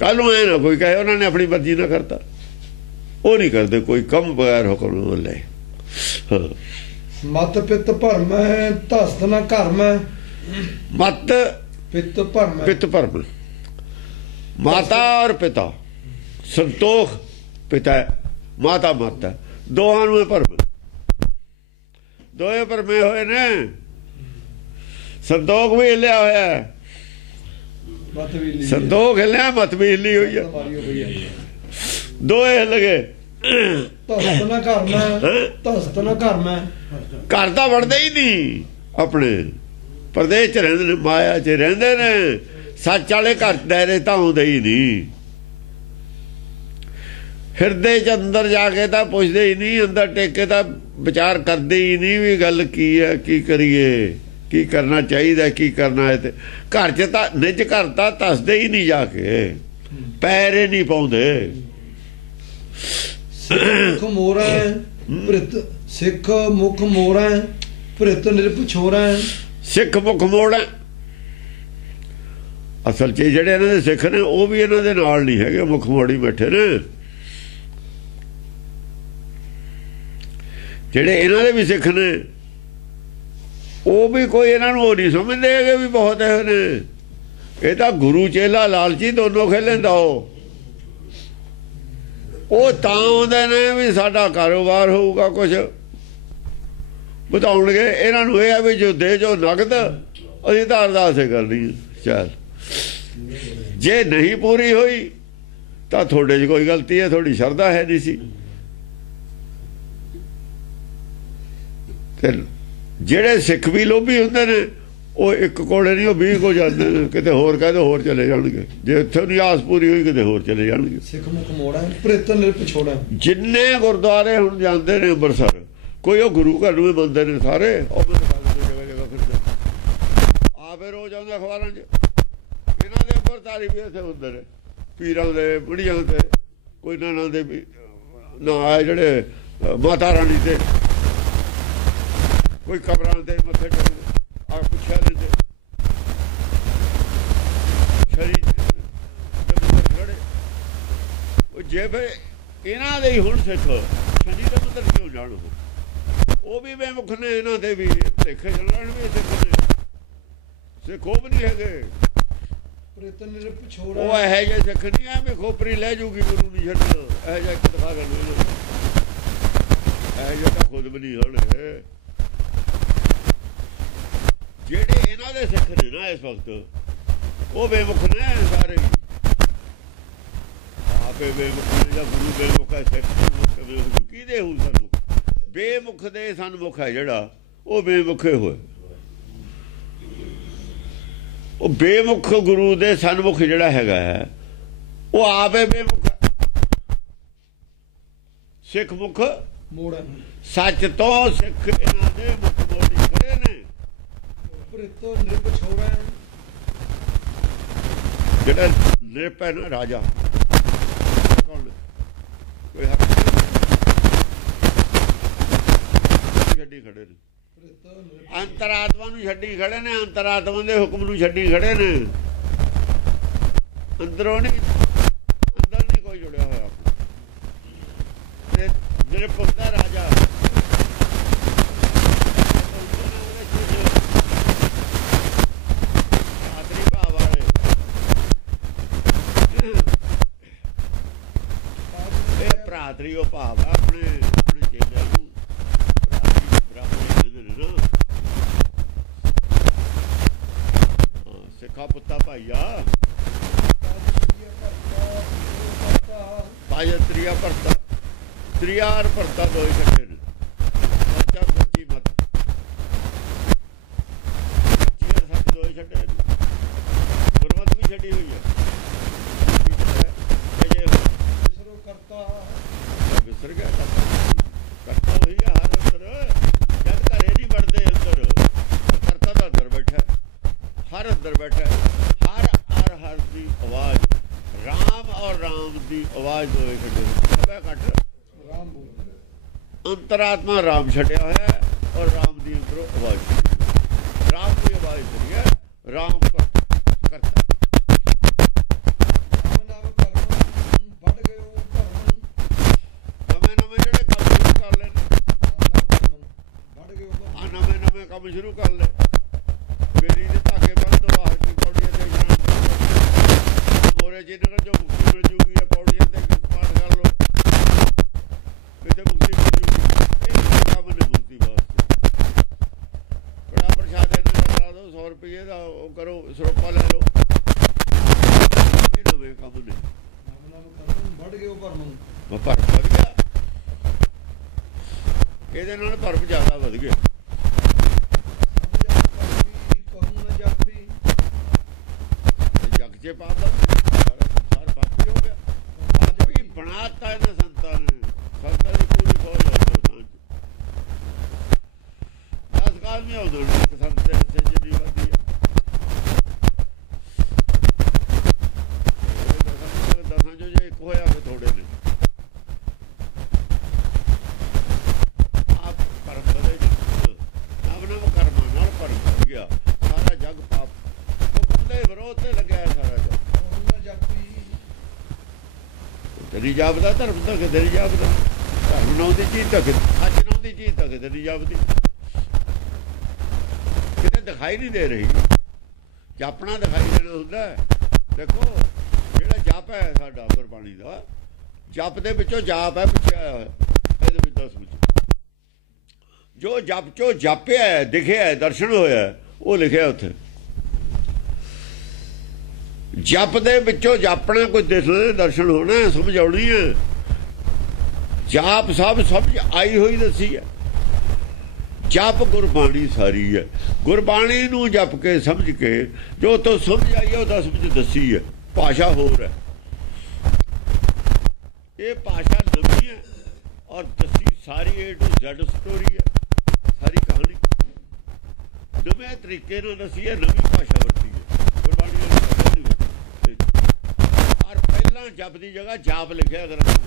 ਕੱਲ ਨੂੰ ਇਹ ਨਾ ਕੋਈ ਕਹੇ ਉਹਨਾਂ ਨੇ ਆਪਣੀ ਮਰਜ਼ੀ ਨਾ ਕਰਤਾ, ਉਹ ਨਹੀਂ ਕਰਦੇ ਕੋਈ ਕੰਮ ਬਗੈਰ ਹੁਕਮ ਲੈ। ਹਾਂ ਮਤ ਪਿੱਤ ਭਰਮ ਹੈ ਧਸਤ ਨਾ ਘਰਮ ਹੈ। ਮਤ ਪਿੱਤ ਭਰਮ, ਪਿੱਤ ਭਰਮ, ਮਾਤਾ ਔਰ ਪਿਤਾ, ਸੰਤੋਖ ਪਿਤਾ ਮਾਤਾ ਮਾਤਾ ਦੋਹਾਂ ਨੂੰ ਭਰਮ, ਦੋਏ ਭਰਮੇ ਹੋਏ ਨੇ। ਸੰਤੋਖ ਵੀ ਹਿੱਲਿਆ ਹੋਇਆ, ਸੰਤੋਖ ਹਿੱਲਿਆ, ਮਤ ਵੀ ਹਿੱਲੀ ਹੋਈ ਹੈ, ਦੋਏ ਹਿੱਲ ਗਏ। ਧਸਤ ਨਾ ਘਰਮ ਹੈ, ਧਸਤ ਨਾ ਘਰਮ ਹੈ। ਘਰ ਤਾਂ ਵੜਦੇ ਹੀ ਨਹੀਂ, ਆਪਣੇ ਪ੍ਰਦੇਸ਼ ਚ ਰਹਿੰਦੇ ਨੇ, ਮਾਇਆ ਚ ਰਹਿੰਦੇ ਨੇ, ਸੱਚ ਵਾਲੇ ਘਰ ਦਾਇਰੇ ਤਾਂ ਆਉਂਦੇ ਹੀ ਨਹੀਂ। ਹਿਰਦੇ ਚ ਅੰਦਰ ਜਾ ਕੇ ਤਾਂ ਪੁੱਛਦੇ ਹੀ ਨਹੀਂ, ਅੰਦਰ ਟੇਕੇ ਤਾਂ ਵਿਚਾਰ ਕਰਦੇ ਹੀ ਨਹੀਂ ਵੀ ਗੱਲ ਕੀ ਹੈ, ਕੀ ਕਰੀਏ, ਕੀ ਕਰਨਾ ਚਾਹੀਦਾ, ਕੀ ਕਰਨਾ ਹੈ। ਤੇ ਘਰ ਚ ਤਾਂ ਨਿੱਜ ਘਰ ਤਾਂ ਧਸਦੇ ਹੀ ਨਹੀਂ, ਜਾ ਕੇ ਪੈਰੇ ਨਹੀਂ ਪਾਉਂਦੇ। ਸਿੱਖ ਮੋਰਾ ਭ੍ਰਿਤ, ਸਿੱਖ ਮੁਖ ਮੋਰਾ ਭ੍ਰਿਤ ਨਿਰਭ ਛੋਰਾ। ਸਿੱਖ ਮੁਖ ਮੋੜਾ, ਅਸਲ 'ਚ ਜਿਹੜੇ ਇਹਨਾਂ ਦੇ ਸਿੱਖ ਨੇ ਉਹ ਵੀ ਇਹਨਾਂ ਦੇ ਨਾਲ ਨਹੀਂ ਹੈਗੇ, ਮੁਖ ਮੋੜੀ ਬੈਠੇ ਨੇ। ਜਿਹੜੇ ਇਹਨਾਂ ਦੇ ਵੀ ਸਿੱਖ ਨੇ ਉਹ ਵੀ ਕੋਈ ਇਹਨਾਂ ਨੂੰ ਉਹ ਨਹੀਂ ਸਮਝਦੇ ਹੈਗੇ ਵੀ ਬਹੁਤ ਇਹੋ ਨੇ। ਇਹ ਤਾਂ ਗੁਰੂ ਚੇਲਾ ਲਾਲਚੀ ਦੋਨੋਂ ਖੇਲਦਾ। ਉਹ ਤਾਂ ਆਉਂਦੇ ਨੇ ਵੀ ਸਾਡਾ ਕਾਰੋਬਾਰ ਹੋਊਗਾ, ਕੁਛ ਬਤਾਉਣਗੇ। ਇਹਨਾਂ ਨੂੰ ਇਹ ਆ ਵੀ ਜੋ ਦੇ ਜੋ ਨਗਦ, ਅਸੀਂ ਤਾਂ ਅਰਦਾਸ ਕਰਨੀ। ਚੱਲ ਜੇ ਨਹੀਂ ਪੂਰੀ ਹੋਈ ਤਾਂ ਤੁਹਾਡੇ 'ਚ ਕੋਈ ਗਲਤੀ ਹੈ, ਤੁਹਾਡੀ ਸ਼ਰਧਾ ਹੈ ਨਹੀਂ ਸੀ। ਤੇ ਜਿਹੜੇ ਸਿੱਖ ਵੀ ਲੋਭੀ ਹੁੰਦੇ ਨੇ ਉਹ ਇੱਕ ਕੋਲੇ ਨਹੀਂ, ਉਹ 20 ਕੋ ਜਾਂਦੇ ਨੇ, ਕਿਤੇ ਹੋਰ ਕਹਿੰਦੇ ਹੋਰ ਚਲੇ ਜਾਣਗੇ। ਜੇ ਇੱਥੇ ਨਹੀਂ ਆਸ ਪੂਰੀ ਹੋਈ ਕਿਤੇ ਹੋਰ ਚਲੇ ਜਾਣਗੇ। ਸਿੱਖ ਮੁਖ ਮੋੜਾ ਭ੍ਰਿਤ ਨਿਰਭ ਛੋੜਾ। ਜਿੰਨੇ ਗੁਰਦੁਆਰੇ ਹੁਣ ਜਾਂਦੇ ਨੇ ਅੰਮ੍ਰਿਤਸਰ, ਕੋਈ ਉਹ ਗੁਰੂ ਘਰ ਨੂੰ ਮੰਨਦੇ ਨੇ ਸਾਰੇ, ਉਹ ਜਗ੍ਹਾ ਜਗ੍ਹਾ ਫਿਰਦੇ ਆ। ਫਿਰ ਰੋਜ਼ ਆਉਂਦੇ ਅਖਬਾਰਾਂ 'ਚ ਇਹਨਾਂ ਦੇ ਅੰਮ੍ਰਿਤਧਾਰੀ ਵੀ ਇੱਥੇ ਹੁੰਦੇ ਨੇ, ਪੀਰਾਂ ਦੇ ਬੁੜੀਆਂ ਤੇ, ਕੋਈ ਨਾਨਾਂ ਦੇ ਵੀ ਨਾ, ਜਿਹੜੇ ਮਾਤਾ ਰਾਣੀ ਤੇ, ਕੋਈ ਕਬਰਾਂ ਤੇ ਮੱਥੇ ਟੇਕਦੇ ਆ, ਪੁੱਛਿਆ ਲੈਂਦੇ ਸ਼ਰੀਰ ਖੜੇ। ਉਹ ਜੇ ਫਿਰ ਇਹਨਾਂ ਦੇ ਹੀ ਹੁਣ ਸਿੱਖ ਸ਼ਨੀ ਦਾ ਮਤਲਬ ਕਿਉਂ ਜਾਣੋ, ਉਹ ਵੀ ਬੇਮੁਖ ਨੇ, ਇਹਨਾਂ ਦੇ ਵੀ ਭੁਲੇਖੇ ਚੱਲਣ ਵੀ ਸਿੱਖ ਨੇ, ਸਿੱਖ ਉਹ ਵੀ ਨਹੀਂ ਹੈਗੇ। ਭ੍ਰਿਤ ਨਿਰਭ ਛੋੜਾ, ਉਹ ਇਹੋ ਜਿਹੇ ਸਿੱਖ ਨਹੀਂ ਆ ਵੀ ਖੋਪਰੀ ਲੈ ਜੂਗੀ ਗੁਰੂ ਨਹੀਂ ਛੱਡਣਾ। ਇਹੋ ਜਿਹਾ ਇੱਕ ਦਿਖਾ ਕਰ ਲਓ, ਇਹੋ ਜਿਹਾ ਤਾਂ ਖੁਦ ਵੀ ਨਹੀਂ ਹੋਣਗੇ। ਜਿਹੜੇ ਇਹਨਾਂ ਦੇ ਸਿੱਖ ਨੇ ਨਾ ਇਸ ਵਕਤ, ਉਹ ਬੇਮੁਖ ਨੇ ਸਾਰੇ, ਆਪੇ ਬੇਮੁਖ ਨੇ ਜਾਂ ਗੁਰੂ ਬੇਮੁਖ ਹੈ, ਸਿੱਖ ਕਿਹਦੇ ਹੋ ਸਾਨੂੰ ਬੇਮੁਖ ਦੇ ਸਨਮੁਖ ਹੈ ਜਿਹੜਾ, ਉਹ ਬੇਮੁਖੇ ਹੋਏ। ਉਹ ਬੇਮੁਖ ਗੁਰੂ ਦੇ ਸਨਮੁਖ ਜਿਹੜਾ ਹੈਗਾ ਹੈ ਉਹ ਆਪੇ ਬੇਮੁਖ ਹੈ। ਸਿੱਖ ਮੁਖ ਮੋੜਾ, ਸੱਚ ਤੋਂ ਸਿੱਖ ਇਹਨਾਂ ਦੇ ਮੁਖ ਮੋੜੀ ਖੜੇ ਨੇ। ਭ੍ਰਿਤ ਨਿਰਭ ਛੋੜਾ, ਜਿਹੜਾ ਨਿਰਪ ਹੈ ਨਾ ਰਾਜਾ, ਕੋਈ ਹੱਕ ਛੱਡੀ ਖੜੇ ਨੇ, ਅੰਤਰਾਤਮਾ ਨੂੰ ਛੱਡੀ ਖੜੇ ਨੇ, ਅੰਤਰਾਤਮਾ ਦੇ ਹੁਕਮ ਨੂੰ ਛੱਡੀ ਖੜੇ ਨੇ। ਅੰਦਰੋਂ ਨਹੀਂ, ਅੰਦਰ ਨਹੀਂ ਕੋਈ ਜੁੜਿਆ ਹੋਇਆ। ਤੇ ਨਿਰਪ ਹੁੰਦਾ ਰਾਜਾ, ਭਰਾਤਰੀ ਉਹ ਭਾਵ ਆ ਆਪਣੇ ਆਪਣੇ ਚੇਲਿਆਂ ਨੂੰ ਬਰਾਬਰੀ ਕਹਿੰਦੇ ਨੇ ਨਾ। ਸਿੱਖਾ ਪੁੱਤਾ ਭਾਈਆ ਭਾਈ ਤ੍ਰਿਆ ਭਰਤਾ ਤ੍ਰਿਆਰ ਭਰਤਾ ਦੋਏ ਛੱਡੇ ਨੇ। ਸੱਚਾ ਸੱਚੀ ਮਤ ਚੀਰ ਸੱਚ ਦੋਏ ਛੱਡੇ ਨੇ। ਗੁਰਮਤ ਵੀ ਛੱਡੀ ਹੋਈ ਹੈ। ਵਿਸਰ ਗਿਆ ਕਰਤਾ ਹੋਈ ਹੈ ਹਰ ਅੰਦਰ। ਜਦ ਘਰੇ ਨਹੀਂ ਵੜਦੇ ਅੰਦਰ ਕਰਤਾ ਤਾਂ ਅੰਦਰ ਬੈਠਾ ਹਰ ਅੰਦਰ ਬੈਠਾ। ਹਰ ਹਰ ਹਰ ਦੀ ਆਵਾਜ਼ ਰਾਮ ਔਰ ਰਾਮ ਦੀ ਆਵਾਜ਼ ਦੋਏ ਛੱਡੇ ਘੱਟ ਰਾਮ ਅੰਤਰਾਤਮਾ ਰਾਮ ਛੱਡਿਆ ਹੋਇਆ ਔਰ ਰਾਮ ਦੀ ਅੰਦਰੋਂ ਆਵਾਜ਼ ਰਾਮ ਦੀ ਆਵਾਜ਼ ਛੱਡੀ ਹੈ। ਰਾਮ ਕਰਤਾ ਕੰਮ ਸ਼ੁਰੂ ਕਰ ਲੈ। ਬੇਰੀ ਦੇ ਧਾਗੇ ਬੰਦ ਬਾਹਰ ਕੀ ਪੌੜੀਆਂ ਤੇ ਮੋਰੇ ਜਿਹਨਾਂ ਜੋ ਮੁਕਤੀ ਮਿਲ ਜੂਗੀ ਹੈ ਪੌੜੀਆਂ ਤੇ ਪਾਠ ਕਰ ਲੋ ਕਿਤੇ ਮੁਕਤੀ ਮਿਲ ਜੂਗੀ। ਇਹ ਕੰਮ ਨੇ ਮੁਕਤੀ ਵਾਸਤੇ ਬੜਾ ਪ੍ਰਸ਼ਾਦ ਇਹਨਾਂ ਦਾ ਕਰਾ ਦੋ 100 ਰੁਪਏ ਦਾ ਉਹ ਕਰੋ ਸਰੋਪਾ ਲੈ ਲਓ। ਇਹ ਨਵੇਂ ਕੰਮ ਨੇ ਵੱਢ ਗਏ ਉਹ ਭਰਮ ਵੱਧ ਗਿਆ। ਇਹਦੇ ਨਾਲ ਭਰਮ ਜ਼ਿਆਦਾ ਵੱਧ ਗਿਆ। ਜੇ ਪਾਪ ਦਾ ਸਾਰਾ ਸੰਸਾਰ ਪਾਪੀ ਹੋ ਗਿਆ। ਪਾਪੀ ਬਣਾਤਾ ਇਹਨਾਂ ਸੰਤਾਂ ਨੇ। ਸੰਤਾਂ ਦੀ ਪੂਰੀ ਫੌਜ ਹਿੰਦੁਸਤਾਨ ਚ 10 ਆਦਮੀ ਆਉਂਦੇ ਨੇ ਇੱਕ ਸੰਤ ਦੇ ਹਿੱਸੇ ਜਿੰਨੀ ਵਧੀ ਹੈ। ਦਸਾਂ ਚੋਂ ਜੇ ਇੱਕ ਹੋਇਆ ਫਿਰ ਥੋੜੇ ਨੇ। ਆਪ ਕਰਮ ਬਦਲ ਨਵ ਨਵ ਕਰਮਾਂ ਨਾਲ ਭਰਮ ਹੋ ਗਿਆ। ਸਾਰਾ ਜੱਗ ਪਾਪ ਵਿਰੋਧ ਤੇ ਲੱਗਿਆ ਸਾਰਾ ਤੇਰੀ ਜਾਪਦਾ ਧਰਮ ਤਾਂ ਕਿਤੇ ਨਹੀਂ ਜਾਪਦਾ। ਧਰਮ ਨਾਉਂ ਦੀ ਚੀਜ਼ ਤਾਂ ਸੱਚ ਨਾਉਂ ਦੀ ਚੀਜ਼ ਤਾਂ ਕਿਤੇ ਨਹੀਂ ਜਾਪਦੀ। ਕਿਤੇ ਦਿਖਾਈ ਨਹੀਂ ਦੇ ਰਹੀ। ਜਾਪਣਾ ਦਿਖਾਈ ਦੇਣਾ ਹੁੰਦਾ। ਦੇਖੋ ਜਿਹੜਾ ਜਪ ਹੈ ਸਾਡਾ ਗੁਰਬਾਣੀ ਦਾ ਜਪ ਦੇ ਵਿੱਚੋਂ ਜਾਪ ਹੈ ਪਿੱਛੇ ਆਇਆ ਹੋਇਆ। ਇਹਦੇ ਵਿੱਚ 10 ਵਿੱਚ ਜੋ ਜਪ ਚੋਂ ਜਾਪਿਆ ਦਿਖਿਆ ਦਰਸ਼ਨ ਹੋਇਆ ਉਹ ਲਿਖਿਆ ਉੱਥੇ। ਜਪ ਦੇ ਵਿੱਚੋਂ ਜਾਪਣਾ ਕੋਈ ਦਿਸਣਾ ਦਰਸ਼ਨ ਹੋਣਾ ਸਮਝ ਆਉਣੀ ਹੈ। ਜਾਪ ਸਭ ਸਮਝ ਆਈ ਹੋਈ ਦੱਸੀ ਹੈ। ਜਪ ਗੁਰਬਾਣੀ ਸਾਰੀ ਹੈ। ਗੁਰਬਾਣੀ ਨੂੰ ਜਪ ਕੇ ਸਮਝ ਕੇ ਜੋ ਤੋਂ ਸਮਝ ਆਈ ਹੈ ਉਹ 10 ਵਿੱਚ ਦੱਸੀ ਹੈ। ਭਾਸ਼ਾ ਹੋਰ ਹੈ। ਇਹ ਭਾਸ਼ਾ ਨਵੀਂ ਹੈ ਔਰ ਦੱਸੀ ਸਾਰੀ A to Z ਸਟੋਰੀ ਹੈ। ਸਾਰੀ ਕਹਾਣੀ ਨਵੇਂ ਤਰੀਕੇ ਨਾਲ ਦੱਸੀ ਹੈ। ਨਵੀਂ ਭਾਸ਼ਾ ਵਰਤੀ ਹੈ ਗੁਰਬਾਣੀ ਨੇ। ਪਹਿਲਾਂ ਜਪ ਦੀ ਜਗ੍ਹਾ ਜਾਪ ਲਿਖਿਆ ਗ੍ਰੰਥ ਤੇ।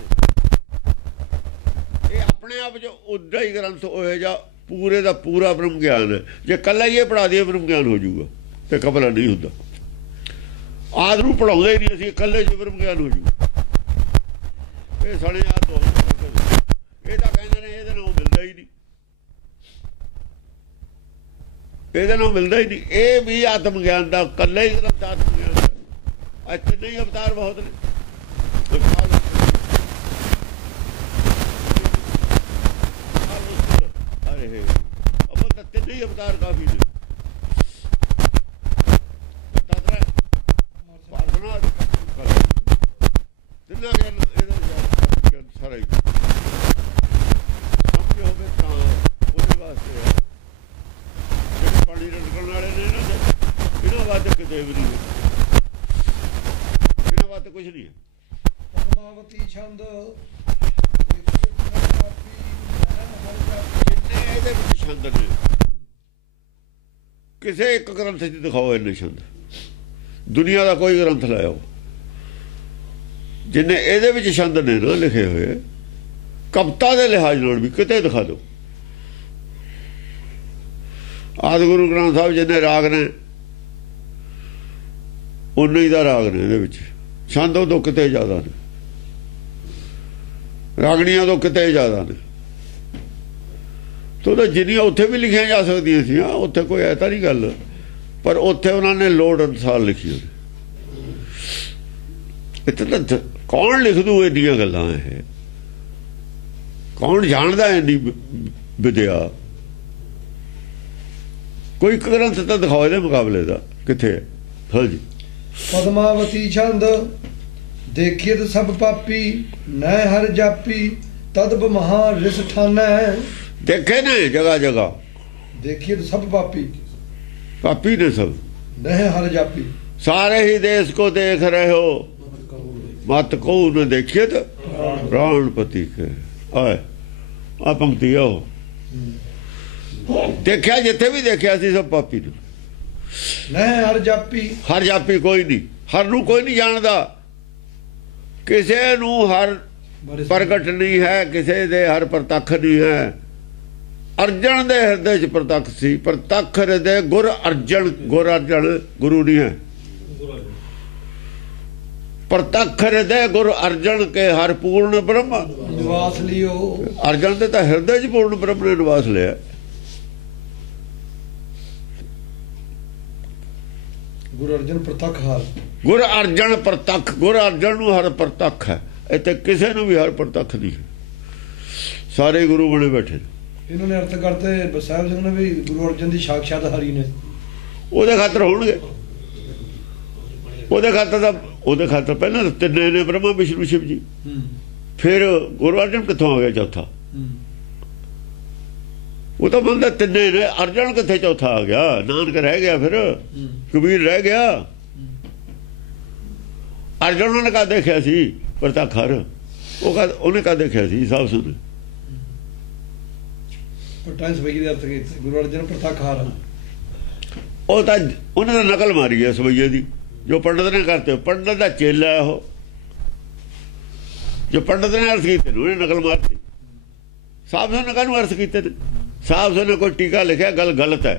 ਇਹ ਆਪਣੇ ਆਪ ਚ ਉਦਾਂ ਹੀ ਗ੍ਰੰਥ ਹੋਏ ਜਾਂ ਪੂਰੇ ਦਾ ਪੂਰਾ ਬ੍ਰਹਮ ਗਿਆਨ ਹੈ। ਜੇ ਕੱਲਾ ਹੀ ਇਹ ਪੜ੍ਹਾ ਦਈਏ ਬ੍ਰਹਮ ਗਿਆਨ ਹੋ ਜਾਊਗਾ ਤੇ ਕਬਲਾ ਨਹੀਂ ਹੁੰਦਾ। ਆਦ ਨੂੰ ਪੜ੍ਹਾਉਂਦੇ ਹੀ ਨਹੀਂ ਅਸੀਂ ਇਕੱਲੇ ਚ ਬ੍ਰਹਮ ਗਿਆਨ ਹੋ ਜਾਊਗਾ। ਇਹ ਸਾਡੇ ਆਦ ਤੋਂ ਇਹ ਤਾਂ ਕਹਿੰਦੇ ਨੇ ਇਹਦੇ ਨਾਲ ਮਿਲਦਾ ਹੀ ਨਹੀਂ। ਇਹਦੇ ਨਾਲ ਮਿਲਦਾ ਹੀ ਨਹੀਂ। ਇਹ ਵੀ ਆਤਮ ਗਿਆਨ ਦਾ ਇਕੱਲਾ ਹੀ ਗ੍ਰੰਥ ਆਤਮ ਗਿਆਨ ਦਾ। ਇੱਥੇ ਨਹੀਂ ਅਵਤਾਰ ਬਹੁਤ ਨੇ। ਅਰੇ ਅਬ ਤੱਤੇ ਨਹੀਂ ਅਵਤਾਰ ਕਾਫੀ ਨੇ। ਸਾਰਾ ਹੀ ਸਮਝ ਹੋਵੇ ਤਾਂ ਉਹਦੇ ਵਾਸਤੇ ਹੈ। ਜਿਹੜੇ ਪਾਣੀ ਰੜਕਣ ਵਾਲੇ ਨੇ ਇਹਨਾਂ ਵਾਸਤੇ ਕਿਤੇ ਵੀ ਨਹੀਂ। ਕੁਛ ਨਹੀਂ ਹੈ। ਪਰਮਾਵਤੀ ਛੰਦ ਜਿੰਨੇ ਇਹਦੇ ਵਿੱਚ ਛੰਦ ਨੇ ਕਿਸੇ ਇੱਕ ਗ੍ਰੰਥ 'ਚ ਦਿਖਾਓ ਇੰਨੇ ਛੰਦ। ਦੁਨੀਆ ਦਾ ਕੋਈ ਗ੍ਰੰਥ ਲਾਇਓ ਜਿੰਨੇ ਇਹਦੇ ਵਿੱਚ ਛੰਦ ਨੇ ਨਾ ਲਿਖੇ ਹੋਏ ਕਵਿਤਾ ਦੇ ਲਿਹਾਜ਼ ਨਾਲ ਵੀ ਕਿਤੇ ਦਿਖਾ ਦਿਓ। ਆਦਿ ਗੁਰੂ ਗ੍ਰੰਥ ਸਾਹਿਬ ਜਿੰਨੇ ਰਾਗ ਨੇ ਉਨੇ ਹੀ ਦਾ ਰਾਗ ਨੇ ਇਹਦੇ ਵਿੱਚ। ਛੰਦ ਉਦੋਂ ਕਿਤੇ ਜ਼ਿਆਦਾ ਨੇ। ਰਾਗਣੀਆਂ ਤੋਂ ਕਿਤੇ ਜ਼ਿਆਦਾ ਨੇ। ਤਾਂ ਜਿੰਨੀਆਂ ਉੱਥੇ ਵੀ ਲਿਖੀਆਂ ਜਾ ਸਕਦੀਆਂ ਸੀ ਉੱਥੇ ਕੋਈ ਐਸਾ ਨਹੀਂ ਗੱਲ। ਪਰ ਉੱਥੇ ਉਹਨਾਂ ਨੇ ਲੋੜ ਅਨੁਸਾਰ ਲਿਖੀ ਹੋਈ। ਇੱਥੇ ਤਾਂ ਕੌਣ ਲਿਖ ਦੂ ਇਹਦੀਆਂ ਗੱਲਾਂ। ਇਹ कौन जानदा इन्नी विद्या? कोई एक ग्रंथ तो दिखाओ इहदे मुकाबले दा किथे? हाँ जी। पद्मावती छंद देखिए तो सब पापी न हर जापी तद महा रिस ठाना है। देखे ने जगह जगह, देखिए तो सब पापी, पापी ने सब, न हर जापी। सारे ही देश को देख रहे हो, मत को न देखिए तो प्राणपति के आए आ पंक्ति हो। देखा जिथे भी देखा सी सब पापी ने। न हर जापी, हर जापी कोई नहीं, हर नू कोई नहीं जानदा, किसे नू हर प्रगट नहीं है, किसे दे हर प्रतख नहीं है। अर्जन दे हृदय च प्रतख सी, प्रतख हृदय गुर अर्जन, गुर अर्जन गुरु नहीं है। प्रतख हृदय गुर अर्जन के हर पूर्ण ब्रह्म निवास लियो। अर्जन दे तो हृदय च पूर्ण ब्रह्म ने निवास लिया। गुरु अर्जन प्रतख हर, गुर अर्जन प्रतख, गुर अर्जन नू हर प्रतख है। इतने किसी नू भी हर प्रतख नहीं है, सारे गुरु बने बैठे। इन्होंने अर्थ करते साहब सिंह ने भी गुरु अर्जन की साक्षात हरी ने ਉਹਦੇ ਖਾਤਰ ਹੋਣਗੇ, ਉਹਦੇ ਖਾਤਰ ਦਾ, ਉਹਦੇ ਖਾਤਰ ਪਹਿਲਾਂ ਤਿੰਨੇ ਨੇ ਬ੍ਰਹਮਾ ਵਿਸ਼ਨੂੰ ਸ਼ਿਵ ਜੀ। ਫਿਰ ਗੁਰੂ ਅਰਜਨ ਕਿੱਥੋਂ ਆ ਗਿਆ ਚੌਥਾ? ਉਹ ਤਾਂ ਬੰਦਾ ਤਿੰਨੇ ਨੇ, ਅਰਜਨ ਕਿੱਥੇ ਚੌਥਾ ਆ ਗਿਆ? ਨਾਨਕ ਰਹਿ ਗਿਆ, ਫਿਰ ਕਬੀਰ ਰਹਿ ਗਿਆ। ਅਰਜਨ ਉਹਨੇ ਕਾ ਦੇਖਿਆ ਸੀ ਪ੍ਰਤੱਖ ਹਰ? ਉਹਨੇ ਕਾ ਦੇਖਿਆ ਸੀ ਸਾਬ ਸੁਣ? ਪਟਾਂ ਸਵਈ ਦੇ ਅਰਥ ਕੀਤੇ ਗੁਰੂ ਅਰਜਨ ਪ੍ਰਤੱਖ ਹਰ। ਉਹ ਤਾਂ ਉਹਨੇ ਤਾਂ ਨਕਲ ਮਾਰੀ ਹੈ ਸਵਈਏ ਦੀ, ਜੋ ਪੰਡਤ ਨੇ ਕਰਤੇ। ਪੰਡਤ ਦਾ ਚੇਲਾ ਉਹ, ਜੋ ਪੰਡਤ ਨੇ ਅਰਥ ਕੀਤੇ ਉਹਨੇ ਨਕਲ ਮਾਰਤੀ। ਸਾਬ ਸੁਣ ਕਾਹਨੂੰ ਅਰਥ ਕੀਤੇ ਨੇ? ਸਾਬ ਸੁਣ ਨੇ ਕੋਈ ਟੀਕਾ ਲਿਖਿਆ, ਗੱਲ ਗਲਤ ਹੈ।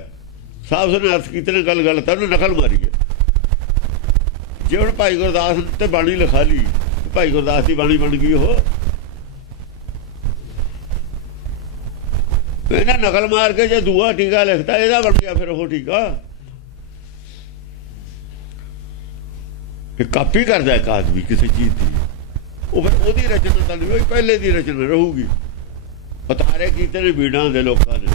ਸਾਬ ਸੁਣ ਨੇ ਅਰਥ ਕੀਤੇ ਨੇ, ਗੱਲ ਗਲਤ ਹੈ, ਉਹਨੇ ਨਕਲ ਮਾਰੀ ਹੈ। ਜੇ ਹੁਣ ਭਾਈ ਗੁਰਦਾਸ ਤੇ ਬਾਣੀ ਲਿਖਾ ਲਈ, ਭਾਈ ਗੁਰਦਾਸ ਦੀ ਬਾਣੀ ਬਣ ਗਈ ਉਹ। ਇਹਨਾਂ ਨਕਲ ਮਾਰ ਕੇ ਜੇ ਦੂਆ ਟੀਕਾ ਲਿਖਤਾ, ਇਹਦਾ ਬਣ ਗਿਆ ਫਿਰ ਉਹ ਟੀਕਾ। ਇਹ ਕਾਪੀ ਕਰਦਾ ਇੱਕ ਆਦਮੀ ਕਿਸੇ ਚੀਜ਼ ਦੀ, ਉਹ ਫਿਰ ਉਹਦੀ ਰਚਨਾ ਤਾਂ ਨਹੀਂ ਹੋਈ, ਪਹਿਲੇ ਦੀ ਰਚਨਾ ਰਹੂਗੀ। ਉਤਾਰੇ ਕੀਤੇ ਨੇ ਬੀੜਾਂ ਦੇ ਲੋਕਾਂ ਨੇ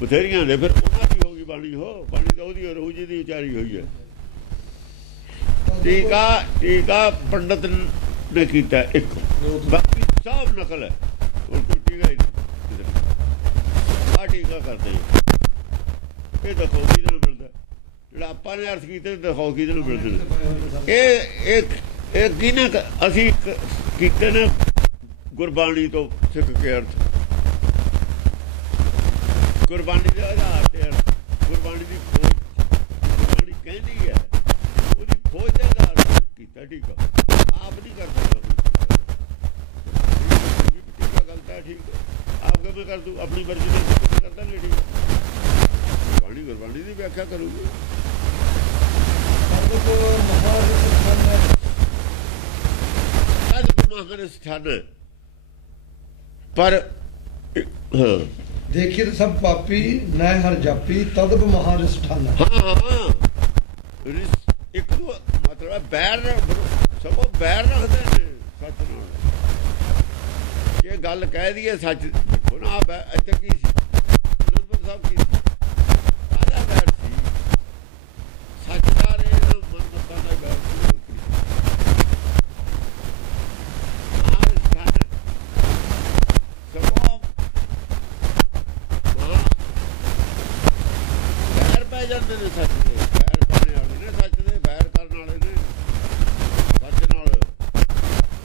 ਬਥੇਰੀਆਂ ਦੇ, ਫਿਰ ਉਹਨਾਂ ਦੀ ਹੋਗੀ ਬਾਣੀ। ਹੋ ਬਾਣੀ ਤਾਂ ਉਹਦੀ ਰਹੂ ਜਿਹਦੀ ਉਚਾਰੀ ਹੋਈ ਹੈ। ਟੀਕਾ ਟੀਕਾ ਪੰਡਤ ਨੇ ਕੀਤਾ ਇੱਕ, ਬਾਕੀ ਸਭ ਨਕਲ ਹੈ। ਹੋਰ ਕੋਈ ਟੀਕਾ ਹੀ ਨਹੀਂ। ਆ ਟੀਕਾ ਕਰਦੇ ਇਹ ਦੇਖੋ ਕਿਹਦੇ ਨੂੰ ਮਿਲਦਾ, ਜਿਹੜਾ ਆਪਾਂ ਨੇ ਅਰਥ ਕੀਤੇ ਦਿਖਾਓ ਕਿਹਦੇ ਨੂੰ ਮਿਲਦੇ। ਇਹ ਕਿਹਨੇ ਅਸੀਂ ਕੀਤੇ ਨੇ ਗੁਰਬਾਣੀ ਤੋਂ ਸਿੱਖ ਕੇ ਅਰਥ, ਗੁਰਬਾਣੀ ਦੇ ਆਧਾਰ ਤੇ ਅਰਥ, ਗੁਰਬਾਣੀ ਦੀ ਖੋਜ, ਗੁਰਬਾਣੀ ਕਹਿੰਦੀ ਹੈ, ਉਹਦੀ ਖੋਜ ਦੇ ਆਧਾਰ ਤੇ ਕੀਤਾ ਟੀਕਾ। ਆਪ ਨਹੀਂ ਕਰ ਸਕਦਾ ਟੀਕਾ, ਗਲਤ ਹੈ ਠੀਕ ਹੈ, ਆਪ ਕਿਵੇਂ ਕਰ ਦੂ? ਆਪਣੀ ਮਰਜ਼ੀ ਨਾਲ ਕਰਦਾ ਨਹੀਂ ਠੀਕ। ਗੁਰਬਾਣੀ ਗੁਰਬਾਣੀ ਦੀ ਵਿਆਖਿਆ ਕਰੂਗੀ। ਸਥਾਨ ਪਰ देखिए तो सब पापी न हर जापी तद महारिस ठाना। हाँ एक तो मतलब बैर सबो बैर रखते हैं सच नाल। ये गल कह दी है सच, ना इत्थे की अनंदपुर साहब की काहदा बैर सी? सचदार मन मतां दा बैर सी। ਜਾਂਦੇ ਨੇ ਸੱਚ ਦੇ ਵੈਰ ਪਾਣੇ ਵਾਲੇ ਨੇ, ਸੱਚ ਦੇ ਵੈਰ ਕਰਨ ਵਾਲੇ ਨੇ। ਸੱਚ ਨਾਲ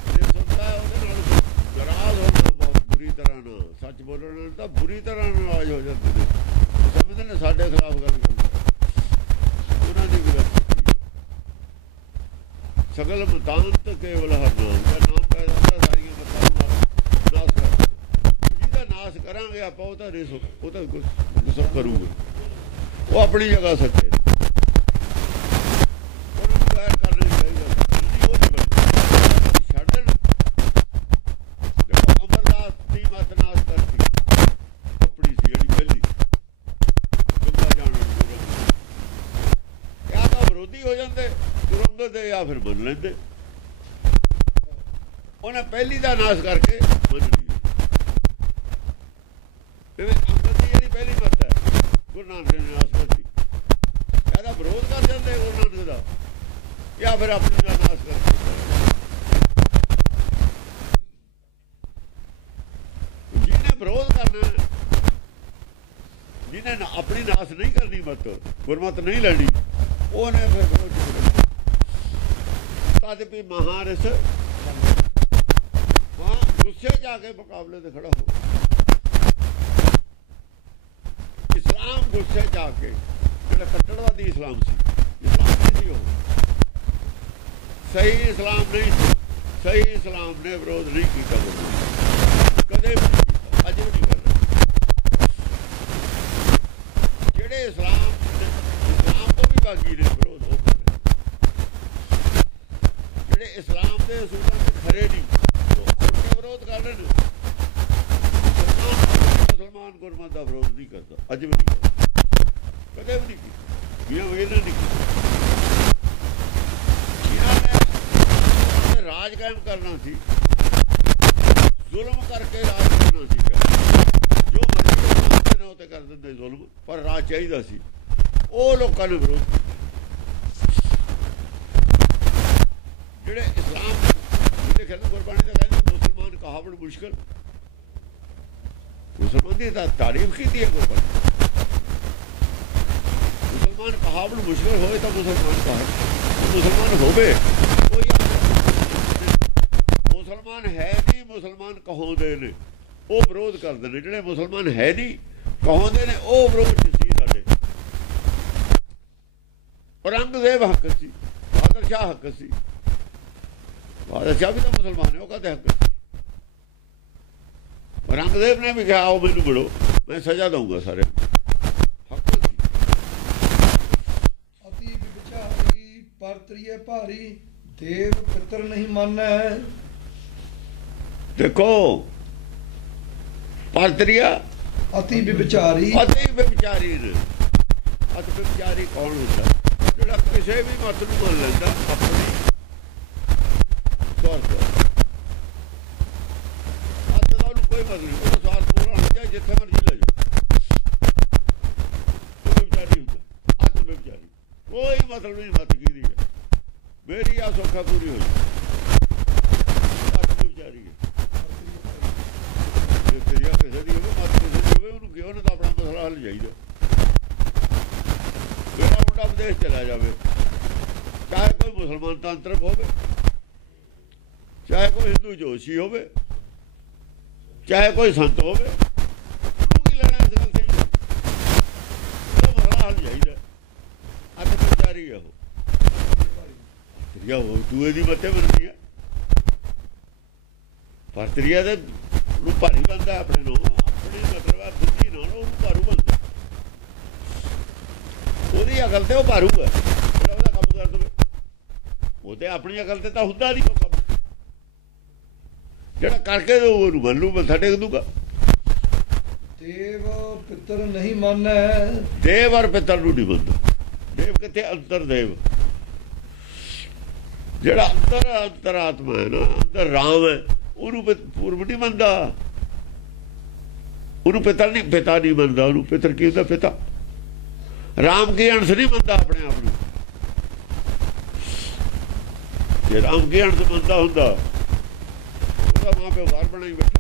ਜੇ ਸੁਣਦਾ ਉਹਦੇ ਨਾਲ ਨਾਰਾਜ਼ ਹੋਣਾ ਬਹੁਤ ਬੁਰੀ ਤਰ੍ਹਾਂ ਨਾਲ, ਸੱਚ ਬੋਲਣ ਨਾਲ ਤਾਂ ਬੁਰੀ ਤਰ੍ਹਾਂ ਨਾਰਾਜ਼ ਹੋ ਜਾਂਦੇ ਨੇ। ਸਮਝਦੇ ਨੇ ਸਾਡੇ ਖਿਲਾਫ ਗੱਲ ਕਰਦੇ, ਉਹਨਾਂ ਦੀ ਵੀ ਗੱਲ। ਸਗਲ ਮਤਾਂਤ ਕੇਵਲ ਹਰ ਨਾਮ ਦਾ ਨਾਮ ਪੈਦਾ ਹੁੰਦਾ, ਸਾਰੀਆਂ ਮਤਾਂ ਦਾ ਨਾਸ਼ ਕਰ। ਜਿਹਦਾ ਨਾਸ਼ ਕਰਾਂਗੇ ਆਪਾਂ ਉਹ ਤਾਂ ਰਿਸ, ਉਹ ਤਾਂ ਗੁੱਸਾ ਕਰੂਗੇ। ਉਹ ਆਪਣੀ ਜਗ੍ਹਾ ਸੱਚੇ ਨੇ, ਉਹਨੂੰ ਵੈਰ ਕਰਨਾ ਚਾਹੀਦਾ। ਉਹ ਨਹੀਂ ਛੱਡ ਦੇਣ। ਦੇਖੋ ਅਮਰਦਾਸ ਦੀ ਮਤ ਨਾਸ਼ ਕਰਤੀ ਆਪਣੀ ਸੀ ਜਿਹੜੀ ਪਹਿਲੀ ਗੰਗਾ ਜਾਣ। ਜਾਂ ਤਾਂ ਵਿਰੋਧੀ ਹੋ ਜਾਂਦੇ ਗੁਰੰਗਲ ਦੇ, ਜਾਂ ਫਿਰ ਮੰਨ ਲੈਂਦੇ। ਉਹਨੇ ਪਹਿਲੀ ਦਾ ਨਾਸ਼ ਕਰਕੇ ਮੰਨ ਲਈ। ਜਿਵੇਂ ਅੰਗਦ ਦੀ ਜਿਹੜੀ ਪਹਿਲੀ ਮੱਤ ਹੈ ਗੁਰੂ ਨਾਨਕ ਨੇ ਨਾਸ ਕਰਤੀ, ਇਹਦਾ ਵਿਰੋਧ ਕਰ ਜਾਂਦੇ ਗੁਰੂ ਨਾਨਕ ਦਾ, ਜਾਂ ਫਿਰ ਆਪਣੀ ਦਾ ਨਾਸ ਕਰਦੇ। ਜਿਹਨੇ ਵਿਰੋਧ ਕਰਨਾ, ਜਿਹਨੇ ਆਪਣੀ ਨਾਸ ਨਹੀਂ ਕਰਨੀ, ਮੱਤ ਗੁਰਮਤ ਨਹੀਂ ਲੈਣੀ, ਉਹਨੇ ਫਿਰ ਵਿਰੋਧ ਤਦ ਵੀ ਮਹਾਰਿਸ ਗੁੱਸੇ ਜਾ ਕੇ ਮੁਕਾਬਲੇ ਤੇ ਖੜਾ ਹੋ। ਇਸਲਾਮ ਗੁੱਸੇ ਜਾ ਕੇ, ਜਿਹੜਾ ਕੱਟੜਵਾਦੀ ਇਸਲਾਮ ਸੀ, ਇਸਲਾਮ ਨਹੀਂ ਸੀ ਉਹ, ਸਹੀ ਇਸਲਾਮ ਨਹੀਂ ਸੀ, ਸਹੀ ਇਸਲਾਮ ਨੇ ਵਿਰੋਧ ਨਹੀਂ ਕੀਤਾ, ਕਦੇ ਵੀ ਨਹੀਂ ਕੀਤਾ, ਅੱਜ ਵੀ ਨਹੀਂ ਕਰਨਾ। ਜਿਹੜੇ ਇਸਲਾਮ ਤੋਂ ਵੀ ਬਾਗੀ ਨੇ ਵਿਰੋਧ ਹੋ ਕਰ ਰਹੇ, ਜਿਹੜੇ ਇਸਲਾਮ ਦੇ ਅਸੂਲਾਂ ਤੇ ਖਰੇ ਨਹੀਂ ਵਿਰੋਧ ਕਰ ਰਹੇ ਨੇ। ਮੁਸਲਮਾਨ ਗੁਰਮਤ ਦਾ ਵਿਰੋਧ ਨਹੀਂ ਕਰਦਾ, ਅੱਜ ਵੀ ਨਹੀਂ ਕਰਦਾ, ਕਦੇ ਵੀ ਨਹੀਂ ਕੀਤਾ, ਇਹਨਾਂ ਨਹੀਂ ਕੀਤਾ। ਇਹਨਾਂ ਨੇ ਰਾਜ ਕਾਇਮ ਕਰਨਾ ਸੀ, ਜ਼ੁਲਮ ਕਰਕੇ ਰਾਜ ਕਰਨਾ ਸੀ, ਜੋ ਮਰਜ਼ੀ ਨੇ ਉਹ ਤੇ ਕਰ ਦਿੰਦੇ ਜ਼ੁਲਮ, ਪਰ ਰਾਜ ਚਾਹੀਦਾ ਸੀ, ਉਹ ਲੋਕਾਂ ਨੇ ਵਿਰੋਧ ਕੀਤਾ। ਜਿਹੜੇ ਇਸਲਾਮ ਕਹਿੰਦੇ, ਗੁਰਬਾਣੀ ਦਾ ਕਹਿੰਦੇ ਮੁਸਲਮਾਨ ਕਹਾਵੜ ਮੁਸ਼ਕਿਲ, ਮੁਸਲਮਾਨ ਦੀ ਤਾਂ ਤਾਰੀਫ ਕੀਤੀ ਹੈ ਗੁਰਬਾਣੀ। ਮੁਸਲਮਾਨ ਕਹਾਵੜ ਮੁਸ਼ਕਿਲ ਹੋਏ ਤਾਂ ਮੁਸਲਮਾਨ ਕਹਾਵੜ, ਮੁਸਲਮਾਨ ਹੋਵੇ ਕੋਈ ਮੁਸਲਮਾਨ ਹੈ ਨਹੀਂ, ਮੁਸਲਮਾਨ ਕਹਾਉਂਦੇ ਨੇ ਉਹ ਵਿਰੋਧ ਕਰਦੇ ਨੇ, ਜਿਹੜੇ ਮੁਸਲਮਾਨ ਹੈ ਨਹੀਂ ਕਹਾਉਂਦੇ ਨੇ ਉਹ ਵਿਰੋਧ ਚ ਸੀ। ਸਾਡੇ ਔਰੰਗਜ਼ੇਬ ਹੱਕ ਸੀ, ਬਹਾਦਰ ਸ਼ਾਹ ਹੱਕ ਸੀ, ਬਹਾਦਰ ਸ਼ਾਹ ਵੀ ਤਾਂ ਮੁਸਲਮਾਨ ਹੈ, ਉਹ ਕਹਿੰਦੇ ਹੱਕ ਸੀ। ਔਰੰਗਜ਼ੇਬ ਨੇ ਵੀ ਕਿਹਾ ਆਓ ਮੈਨੂੰ ਮਿਲੋ, ਮੈਂ ਸਜ਼ਾ ਦਊਂਗਾ ਸਾਰੇ, ਹੱਕ ਸੀ। ਅਤੀ ਵਿਚਾਰੀ ਪਰਤਰੀਏ ਭਾਰੀ, ਦੇਵ ਪਿੱਤਰ ਨਹੀਂ ਮੰਨੈ। ਦੇਖੋ ਪਰਤਰੀਆ ਅਤੀ ਵਿਚਾਰੀ, ਅਤੀ ਵਿਚਾਰੀ ਨੇ, ਅਤੀ ਵਿਚਾਰੀ ਕੌਣ ਹੁੰਦਾ? ਜਿਹੜਾ ਕਿਸੇ ਵੀ ਮਤ ਨੂੰ ਮੰਨ ਲੈਂਦਾ ਆਪਣੀ ਸਵਾਰਥ, ਅੱਤ ਦਾ ਉਹਨੂੰ ਕੋਈ ਮਤਲਬ ਨਹੀਂ, ਉਹਦਾ ਸਵਾਰਥ ਪੂਰਾ ਹੋਣਾ ਚਾਹੀਦਾ, ਜਿੱਥੇ ਮਰਜ਼ੀ ਲੈ ਜਾਓ, ਉਹ ਵਿਚਾਰੀ ਹੁੰਦਾ, ਅੱਤ ਵਿਚਾਰੀ, ਕੋਈ ਮਤਲਬ ਨਹੀਂ ਮਤ ਕੀ ਹੈ, ਮੇਰੀ ਆ ਸੌਖਾ ਪੂਰੀ ਹੋ ਜਾਏ, ਅੱਤ ਵਿਚਾਰੀ ਹੈ। ਜੇ ਤੇਰੀ ਕਿਸੇ ਦੀ ਹੋਵੇ, ਮਤ ਕਿਸੇ ਦੀ ਹੋਵੇ, ਉਹਨੂੰ ਕਿਉਂ ਨਾ ਤਾਂ ਆਪਣਾ ਮਸਲਾ ਹੱਲ ਚਾਹੀਦਾ। ਮੇਰਾ ਮੁੰਡਾ ਵਿਦੇਸ਼ ਚਲਾ ਜਾਵੇ, ਚਾਹੇ ਕੋਈ ਮੁਸਲਮਾਨ ਤਾਂਤਰਿਕ ਹੋਵੇ, ਚਾਹੇ ਕੋਈ ਹਿੰਦੂ ਜੋਸ਼ੀ ਹੋਵੇ, ਚਾਹੇ ਕੋਈ ਸੰਤ ਹੋਵੇ, ਉਹਨੂੰ ਕੀ ਲੈਣਾ ਇਸ ਗੱਲ ਤੇ? ਉਹ ਮਸਲਾ ਹੱਲ ਚਾਹੀਦਾ। ਅੱਤ ਵਿਚਾਰੀ ਹੈ ਉਹ ਦੂਏ ਦੀ ਮੱਥੇ ਬਣਦੀ ਹੈ, ਪਰਤਰੀਆ ਦੇ ਨੂੰ ਭਾਰੀ ਬਣਦਾ, ਆਪਣੇ ਨੂੰ ਆਪਣੀ ਮਤਲਬ ਹੈ ਬੁੱਧੀ ਨਾਲ ਉਹਨੂੰ ਭਾਰੂ ਬਣਦਾ, ਉਹਦੀ ਅਕਲ ਤੇ ਉਹ ਭਾਰੂ ਹੈ, ਜਿਹੜਾ ਉਹਦਾ ਕੰਮ ਕਰ ਦੇਵੇ। ਉਹਦੇ ਆਪਣੀ ਅਕਲ ਤੇ ਤਾਂ ਹੁੰਦਾ ਨਹੀਂ ਉਹ ਕੰਮ, ਜਿਹੜਾ ਕਰਕੇ ਉਹਨੂੰ ਮੰਨ ਲੂ, ਮੱਥਾ ਟੇਕ ਦੂਗਾ। ਦੇਵ ਪਿੱਤਰ ਨਹੀਂ ਮੰਨੈ, ਦੇਵ ਔਰ ਪਿੱਤਰ ਨੂੰ ਨਹੀਂ ਮੰਨਦਾ। ਦੇਵ ਕਿੱਥੇ? ਅੰਤਰ ਦੇਵ, ਜਿਹੜਾ ਅੰਤਰ ਆਤਮਾ ਹੈ ਨਾ, ਅੰਦਰ ਰਾਮ ਹੈ, ਉਹਨੂੰ ਪੂਰਬ ਨਹੀਂ ਮੰਨਦਾ, ਉਹਨੂੰ ਪਿਤਾ ਨਹੀਂ ਮੰਨਦਾ। ਉਹਨੂੰ ਪਿੱਤਰ ਕੀ ਹੁੰਦਾ? ਪਿਤਾ। ਰਾਮ ਕੀ ਅੰਸ਼ ਨਹੀਂ ਮੰਨਦਾ ਆਪਣੇ ਆਪ ਨੂੰ। ਜੇ ਰਾਮ ਕੀ ਅੰਸ਼ ਮੰਨਦਾ ਹੁੰਦਾ, ਉਹਦਾ ਮਾਂ ਪਿਓ ਬਾਹਰ ਬਣਾਈ ਬੈਠਾ।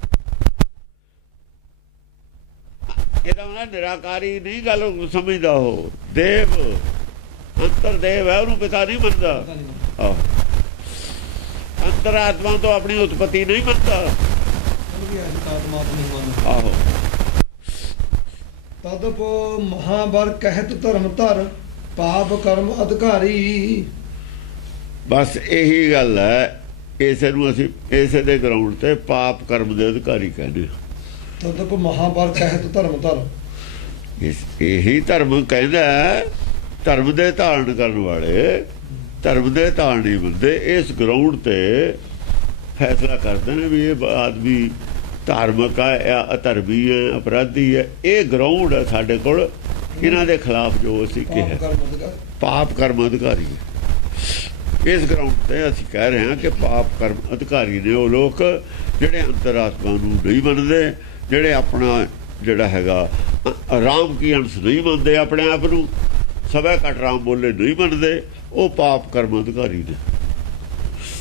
ਇਹਦਾ ਮਤਲਬ ਨਿਰਾਕਾਰੀ ਨਹੀਂ ਗੱਲ ਸਮਝਦਾ ਉਹ। ਦੇਵ ਅੰਤਰ ਦੇਵ ਹੈ, ਉਹਨੂੰ ਪਿਤਾ ਨਹੀਂ ਮੰਨਦਾ। ਆਹੋ, ਅੰਤਰਾਤਮਾ ਤੋਂ ਆਪਣੀ ਉਤਪਤੀ ਨਹੀਂ ਮੰਨਦਾ। ਆਹੋ, ਤਦਪ ਮਹਾਬਰ ਕਹਿਤ ਧਰਮ ਧਰ, ਪਾਪ ਕਰਮ ਅਧਿਕਾਰੀ। ਬਸ ਇਹੀ ਗੱਲ ਹੈ। ਇਸੇ ਨੂੰ ਅਸੀਂ ਇਸੇ ਦੇ ਗਰਾਊਂਡ ਤੇ ਪਾਪ ਕਰਮ ਦੇ ਅਧਿਕਾਰੀ ਕਹਿੰਦੇ ਹਾਂ। ਤਦਪ ਮਹਾਬਰ ਕਹਿਤ ਧਰਮ ਧਰ, ਇਹੀ ਧਰਮ ਕਹਿੰਦਾ, ਧਰਮ ਦੇ ਧਾਰਨ ਕਰਨ ਵਾਲੇ ਧਰਮ ਦੇ ਧਾਰਨ ਨਹੀਂ ਬੰਦੇ। ਇਸ ਗਰਾਊਂਡ ਤੇ ਫੈਸਲਾ ਕਰਦੇ ਨੇ ਵੀ ਇਹ ਆਦਮੀ ਧਾਰਮਿਕ ਹੈ ਜਾਂ ਅਧਰਮੀ ਹੈ, ਅਪਰਾਧੀ ਹੈ। ਇਹ ਗਰਾਊਂਡ ਹੈ ਸਾਡੇ ਕੋਲ। ਇਹਨਾਂ ਦੇ ਖਿਲਾਫ ਜੋ ਅਸੀਂ ਕਿਹਾ ਪਾਪ ਕਰਮ ਅਧਿਕਾਰੀ ਹੈ। ਇਸ ਗਰਾਊਂਡ ਤੇ ਅਸੀਂ ਕਹਿ ਰਹੇ ਹਾਂ ਕਿ ਪਾਪ ਕਰਮ ਅਧਿਕਾਰੀ ਨੇ ਉਹ ਲੋਕ ਜਿਹੜੇ ਅੰਤਰਾਤਮਾ ਨੂੰ ਨਹੀਂ ਮੰਨਦੇ, ਜਿਹੜੇ ਆਪਣਾ ਜਿਹੜਾ ਹੈਗਾ ਰਾਮ ਕੀ ਅੰਸ਼ ਨਹੀਂ ਮੰਨਦੇ, ਆਪਣੇ ਆਪ ਨੂੰ ਸਭੈ ਘਟ ਰਾਮ ਬੋਲੇ ਨਹੀਂ ਮੰਨਦੇ, ਉਹ ਪਾਪ ਕਰਮ ਅਧਿਕਾਰੀ ਨੇ।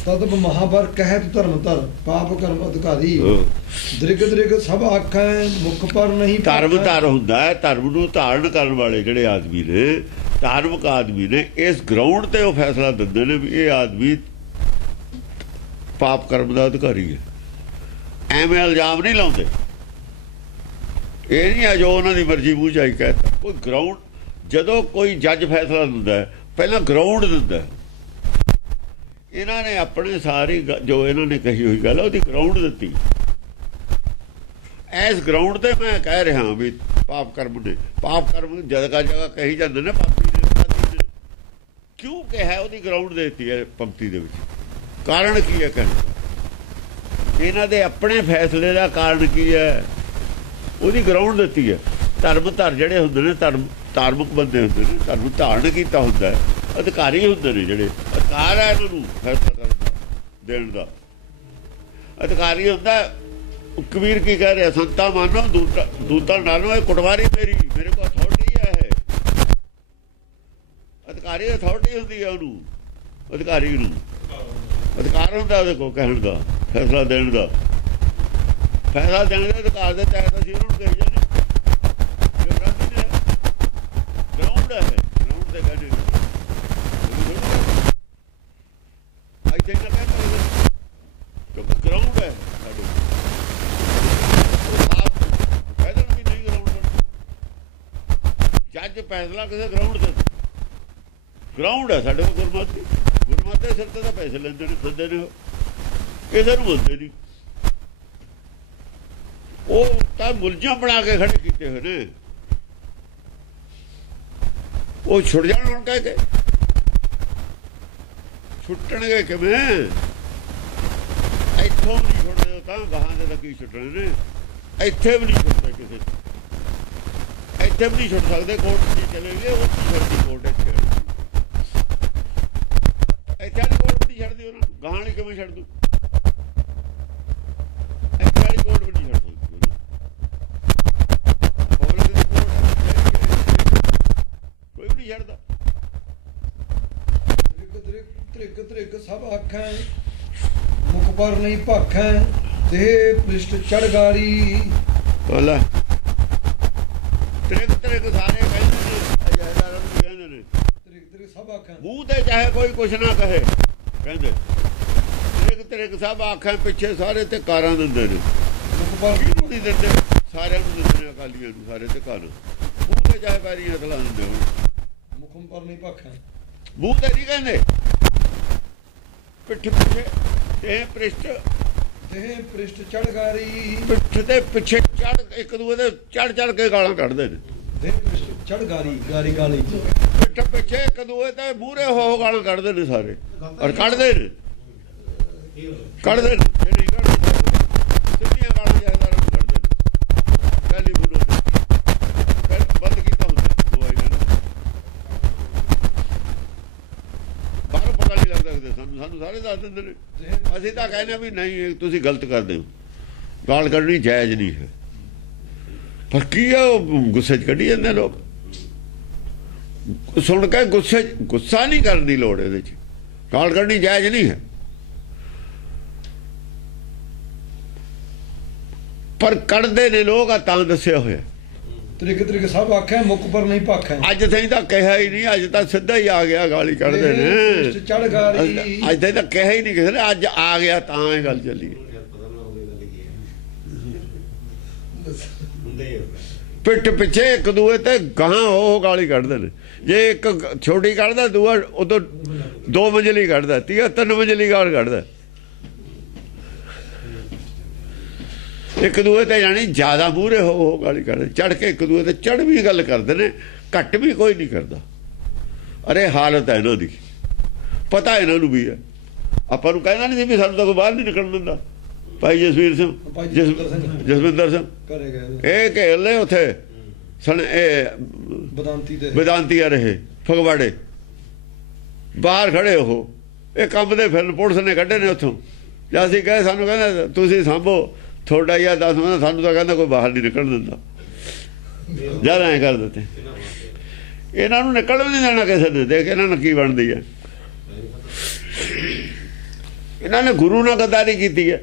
ਤਦਬ ਮਹਾਬਰ ਕਹਿਤ ਧਰਮ ਧਰ ਪਾਪ ਕਰਮ ਅਧਿਕਾਰੀ ਦ੍ਰਿਗ ਦ੍ਰਿਗ ਸਭ ਆਖੈ ਮੁਖ ਪਰ ਨਹੀਂ। ਧਰਮ ਧਰ ਹੁੰਦਾ ਹੈ, ਧਰਮ ਨੂੰ ਧਾਰਨ ਕਰਨ ਵਾਲੇ ਜਿਹੜੇ ਆਦਮੀ ਨੇ, ਧਾਰਮਿਕ ਆਦਮੀ ਨੇ, ਇਸ ਗਰਾਊਂਡ ਤੇ ਉਹ ਫੈਸਲਾ ਦਿੰਦੇ ਨੇ ਵੀ ਇਹ ਆਦਮੀ ਪਾਪ ਕਰਮ ਦਾ ਅਧਿਕਾਰੀ ਹੈ। ਐਵੇਂ ਇਲਜ਼ਾਮ ਨਹੀਂ ਲਾਉਂਦੇ, ਇਹ ਨਹੀਂ ਹੈ ਜੋ ਉਹਨਾਂ ਦੀ ਮਰਜ਼ੀ ਮੂੰਹ ਚਾਈ ਕਹਿਤਾ। ਕੋਈ ਗਰਾਊਂਡ, ਜਦੋਂ ਕੋਈ ਜੱਜ ਫੈਸਲਾ ਦਿੰਦਾ ਪਹਿਲਾਂ ਗਰਾਊਂਡ ਦਿੰਦਾ। ਇਹਨਾਂ ਨੇ ਆਪਣੇ ਸਾਰੀ ਜੋ ਇਹਨਾਂ ਨੇ ਕਹੀ ਹੋਈ ਗੱਲ ਉਹਦੀ ਗਰਾਊਂਡ ਦਿੱਤੀ। ਇਸ ਗਰਾਊਂਡ ਤੇ ਮੈਂ ਕਹਿ ਰਿਹਾ ਵੀ ਪਾਪ ਕਰਮ ਨੇ, ਪਾਪ ਕਰਮ ਜਗ੍ਹਾ ਜਗ੍ਹਾ ਕਹੀ ਜਾਂਦੇ ਨੇ ਪਾਪੀ ਨੇ, ਕਿਉਂ ਕਿਹਾ ਉਹਦੀ ਗਰਾਊਂਡ ਦੇ ਦਿੱਤੀ ਹੈ ਪੰਕਤੀ ਦੇ ਵਿੱਚ। ਕਾਰਨ ਕੀ ਹੈ ਕਹਿਣ, ਇਹਨਾਂ ਦੇ ਆਪਣੇ ਫੈਸਲੇ ਦਾ ਕਾਰਨ ਕੀ ਹੈ, ਉਹਦੀ ਗਰਾਊਂਡ ਦਿੱਤੀ ਹੈ। ਧਰਮ ਧਰ ਜਿਹੜੇ ਹੁੰਦੇ ਨੇ, ਧਾਰਮਿਕ ਬੰਦੇ ਹੁੰਦੇ ਨੇ, ਧਰਮ ਧਾਰਨ ਕੀਤਾ ਹੁੰਦਾ, ਅਧਿਕਾਰੀ ਹੁੰਦੇ ਨੇ, ਜਿਹੜੇ ਅਧਿਕਾਰ ਹੈ ਇਹਨਾਂ ਨੂੰ ਫੈਸਲਾ ਕਰਨ ਦਾ, ਦੇਣ ਦਾ ਅਧਿਕਾਰੀ ਹੁੰਦਾ। ਕਬੀਰ ਕੀ ਕਹਿ ਰਿਹਾ, ਸੰਤਾ ਮਾਨੋ ਦੂਤਾਂ ਨਾਲੋਂ ਇਹ ਕੁਟਵਾਰੀ ਮੇਰੀ, ਮੇਰੇ ਕੋਲ ਅਥਾਰਟੀ ਹੈ। ਇਹ ਅਧਿਕਾਰੀ ਅਥਾਰਟੀ ਹੁੰਦੀ ਹੈ, ਉਹਨੂੰ ਅਧਿਕਾਰੀ ਨੂੰ ਅਧਿਕਾਰ ਹੁੰਦਾ ਉਹਦੇ ਕੋਲ ਕਹਿਣ ਦਾ, ਫੈਸਲਾ ਦੇਣ ਦਾ। ਫੈਸਲਾ ਦੇਣ ਦੇ ਅਧਿਕਾਰ ਦੇ ਤਹਿਤ ਅਸੀਂ ਉਹਨੂੰ ਕਹੀ ਜਾਂਦੇ ਗਰਾਊਂਡ ਹੈ, ਗਰਾਊਂਡ ਤੇ ਕਹਿੰਦੇ ਇੱਥੇ ਨਾ ਕਹਿੰਦੇ ਕਿਉਂਕਿ ਗਰਾਊਂਡ ਹੈ ਸਾਡੇ ਫੈਸਲਾ ਵੀ ਨਹੀਂ ਗਰਾਊਂਡ ਜੱਜ ਫੈਸਲਾ ਕਿਸੇ ਗਰਾਊਂਡ ਤੇ, ਗਰਾਊਂਡ ਹੈ ਸਾਡੇ ਕੋਲ ਗੁਰਮਤਿ। ਗੁਰਮਤਿ ਦੇ ਸਿਰ ਤੇ ਤਾਂ ਪੈਸੇ ਲੈਂਦੇ ਨੇ, ਦਿੰਦੇ ਨੇ, ਕਿਸੇ ਨੂੰ ਬੋਲਦੇ ਨਹੀਂ। ਉਹ ਤਾਂ ਮੁਲਜ਼ਮ ਬਣਾ ਕੇ ਖੜੇ ਕੀਤੇ ਹੋਏ ਨੇ, ਉਹ ਛੁੱਟ ਜਾਣ ਹੁਣ ਕਹਿ ਕੇ। ਛੁੱਟਣਗੇ ਕਿਵੇਂ? ਇੱਥੋਂ ਵੀ ਨਹੀਂ ਛੁੱਟਦੇ ਤਾਂ ਗਾਹਾਂ ਦੇ ਲੱਗੀ ਛੁੱਟਣੇ ਨੇ, ਇੱਥੇ ਵੀ ਨਹੀਂ ਛੁੱਟਦੇ ਕਿਸੇ, ਇੱਥੇ ਵੀ ਨਹੀਂ ਛੁੱਟ ਸਕਦੇ। ਕੋਰਟ 'ਚ ਚਲੇ ਗਏ, ਉਹ ਛੱਡਦੀ ਕੋਰਟ ਇੱਥੇ ਵਾਲੀ ਕੋਰਟ ਵੀ ਨਹੀਂ ਛੱਡਦੀ ਉਹਨਾਂ ਨੂੰ, ਗਾਹਾਂ ਵਾਲੀ ਕਿਵੇਂ ਛੱਡ ਦੂ? ਇੱਥੇ ਵਾਲੀ ਕੋਰਟ ਵੀ ਨਹੀਂ ਛੱਡ ਸਕਦੀ ਪਬਲਿਕ ਦੀ ਕੋਰਟ, ਕੋਈ ਵੀ ਨਹੀਂ ਛੱਡਦਾ। ਤ੍ਰਿਗ ਤ੍ਰਿਗ ਸਭ ਆਖੈ ਮੁਖ ਪਰ ਨਹੀਂ ਭਾਖੈ ਤੇ ਪ੍ਰਿਸ਼ਟ ਚੜਗਾਰੀ। ਬੋਲਾ ਤ੍ਰਿਗ ਤ੍ਰਿਗ ਸਾਰੇ ਕਹਿੰਦੇ ਨੇ, ਤ੍ਰਿਗ ਤ੍ਰਿਗ ਸਭ ਆਖੈ ਮੂੰਹ ਤੇ ਚਾਹੇ ਕੋਈ ਕੁਛ ਨਾ ਕਹੇ, ਕਹਿੰਦੇ ਤ੍ਰਿਗ ਤ੍ਰਿਗ ਸਭ ਆਖੈ, ਪਿੱਛੇ ਸਾਰੇ ਤੇ ਕਾਰਾਂ ਦਿੰਦੇ ਨੇ। ਮੁਖ ਪਰ ਕਿਹਨੂੰ ਨਹੀਂ ਦਿੰਦੇ? ਸਾਰਿਆਂ ਨੂੰ ਦਿੰਦੇ ਨੇ, ਅਕਾਲੀਆਂ ਨੂੰ, ਸਾਰੇ ਤੇ ਕਾਰ। ਮੂੰਹ ਤੇ ਚਾਹੇ ਪੈਰੀਆਂ ਹੱਥ ਲਾ ਦਿੰਦੇ ਹੁਣ, ਮੁਖਮ ਪਰ ਨਹੀਂ ਭਾਖੈ, ਮੂੰਹ ਤੇ ਨਹੀਂ ਕਹਿੰਦੇ, ਪਿੱਠ ਪਿੱਛੇ ਤੇ ਪ੍ਰਿਸ਼ਟ ਚੜਗਾਰੀ। ਪਿੱਠ ਤੇ ਪਿੱਛੇ ਚੜ, ਇੱਕ ਦੂਏ ਦੇ ਚੜ ਕੇ ਗਾਲਾਂ ਕੱਢਦੇ ਨੇ। ਤੇ ਪ੍ਰਿਸ਼ਟ ਚੜਗਾਰੀ, ਗਾਰੀ ਗਾਲੀ, ਪਿੱਠ ਪਿੱਛੇ ਇੱਕ ਦੂਏ ਤੇ ਮੂਹਰੇ ਹੋ ਗਾਲਾਂ ਕੱਢਦੇ ਨੇ ਸਾਰੇ, ਔਰ ਕੱਢਦੇ ਨੇ ਜੇ ਨਹੀਂ ਕੱਢਦੇ ਸਿੱਧੀਆਂ ਗਾਲਾਂ ਜਾਇਦਾਰਾਂ ਨੂੰ ਕੱਢਦੇ ਨੇ। ਟੈਲੀਫੋਨ ਬੰਦ ਕੀਤਾ ਹੁੰਦਾ, ਬਾਹਰੋਂ ਪਤਾ ਨਹੀਂ ਲੱਗਦਾ ਕਿਤੇ, ਸਾਨੂੰ ਸਾਰੇ ਦੱਸ ਦਿੰਦੇ ਨੇ। ਅਸੀਂ ਤਾਂ ਕਹਿੰਦੇ ਵੀ ਨਹੀਂ ਤੁਸੀਂ ਗਲਤ ਕਰਦੇ ਹੋ, ਗਾਲ ਕੱਢਣੀ ਜਾਇਜ਼ ਨਹੀਂ ਹੈ। ਪਰ ਕੀ ਆ, ਉਹ ਗੁੱਸੇ 'ਚ ਕੱਢੀ ਜਾਂਦੇ ਲੋਕ, ਸੁਣ ਕੇ ਗੁੱਸਾ ਨਹੀਂ ਕਰਨ ਦੀ ਲੋੜ, ਇਹਦੇ 'ਚ ਗਾਲ ਕੱਢਣੀ ਜਾਇਜ਼ ਨਹੀਂ ਹੈ। ਪਰ ਕੱਢਦੇ ਨੇ ਲੋਕ, ਆ ਤਾਂ ਦੱਸਿਆ ਹੋਇਆ। ਤ੍ਰਿਗ ਤ੍ਰਿਗ ਸਭ ਆਖੈ ਮੁਖ ਪਰ ਨਹੀਂ ਭਾਖੈ। ਅੱਜ ਤਾਈਂ ਤਾਂ ਕਿਹਾ ਹੀ ਨਹੀਂ, ਅੱਜ ਤਾਂ ਸਿੱਧਾ ਹੀ ਆ ਗਿਆ, ਗਾਲੀ ਕੱਢਦੇ ਨੇ। ਚੜਗਾਰੀ ਅੱਜ ਤਾਈਂ ਤਾਂ ਕਿਹਾ ਹੀ ਨਹੀਂ ਕਿਸੇ ਨੇ, ਅੱਜ ਆ ਗਿਆ ਤਾਂ ਇਹ ਗੱਲ ਚੱਲੀ। ਪਿੱਠ ਪਿੱਛੇ ਇੱਕ ਦੂਏ ਤੇ ਗਾਹਾਂ ਉਹ ਗਾਲੀ ਕੱਢਦੇ ਨੇ। ਜੇ ਇੱਕ ਛੋਟੀ ਕੱਢਦਾ, ਦੂਆ ਉਦੋਂ 2 ਮੰਜ਼ਲੀ ਕੱਢਦਾ, ਤੀਆ 3 ਮੰਜ਼ਲੀ ਗਾਲ ਕੱਢਦਾ। ਇੱਕ ਦੂਏ ਤੇ ਜਾਣੀ ਜ਼ਿਆਦਾ ਮੂਹਰੇ ਹੋ ਗਾਲੀ ਕੱਢਦੇ, ਚੜ ਕੇ ਇੱਕ ਦੂਏ ਤੇ ਚੜ ਵੀ ਗੱਲ ਕਰਦੇ ਨੇ, ਘੱਟ ਵੀ ਕੋਈ ਨਹੀਂ ਕਰਦਾ। ਅਰੇ ਹਾਲਤ ਹੈ ਇਹਨਾਂ ਦੀ, ਪਤਾ ਇਹਨਾਂ ਨੂੰ ਵੀ ਹੈ। ਆਪਾਂ ਨੂੰ ਕਹਿੰਦਾ ਨਹੀਂ ਸੀ ਵੀ ਸਾਨੂੰ ਤਾਂ ਕੋਈ ਬਾਹਰ ਨਹੀਂ ਨਿਕਲਣ ਦਿੰਦਾ। ਭਾਈ ਜਸਵੀਰ ਸਿੰਘ, ਜਸਵਿੰਦਰ ਸਿੰਘ ਇਹ ਘੇਰ ਲਏ ਉੱਥੇ ਸਨ, ਇਹ ਵਿਦਾਂਤੀ ਆ ਰਹੇ ਫਗਵਾੜੇ, ਬਾਹਰ ਖੜੇ ਉਹ, ਇਹ ਕੰਬਦੇ ਫਿਰਨ, ਪੁਲਿਸ ਨੇ ਕੱਢੇ ਨੇ ਉੱਥੋਂ। ਜਾਂ ਅਸੀਂ ਕਹੇ, ਸਾਨੂੰ ਕਹਿੰਦਾ ਤੁਸੀਂ ਸਾਂਭੋ, ਤੁਹਾਡਾ ਹੀ ਆ 10 ਮਹੀਨਾ, ਸਾਨੂੰ ਤਾਂ ਕਹਿੰਦਾ ਕੋਈ ਬਾਹਰ ਨਹੀਂ ਨਿਕਲਣ ਦਿੰਦਾ। ਜਦ ਐਂ ਕਰ ਦਿੱਤੇ। ਇਹਨਾਂ ਨੂੰ ਨਿਕਲ ਵੀ ਨਹੀਂ ਦੇਣਾ ਕਿਸੇ ਨੇ। ਦੇਖ ਇਹਨਾਂ ਨੂੰ ਕੀ ਬਣਦੀ ਹੈ। ਇਹਨਾਂ ਨੇ ਗੁਰੂ ਨਾਲ ਗੱਦਾਰੀ ਕੀਤੀ ਹੈ,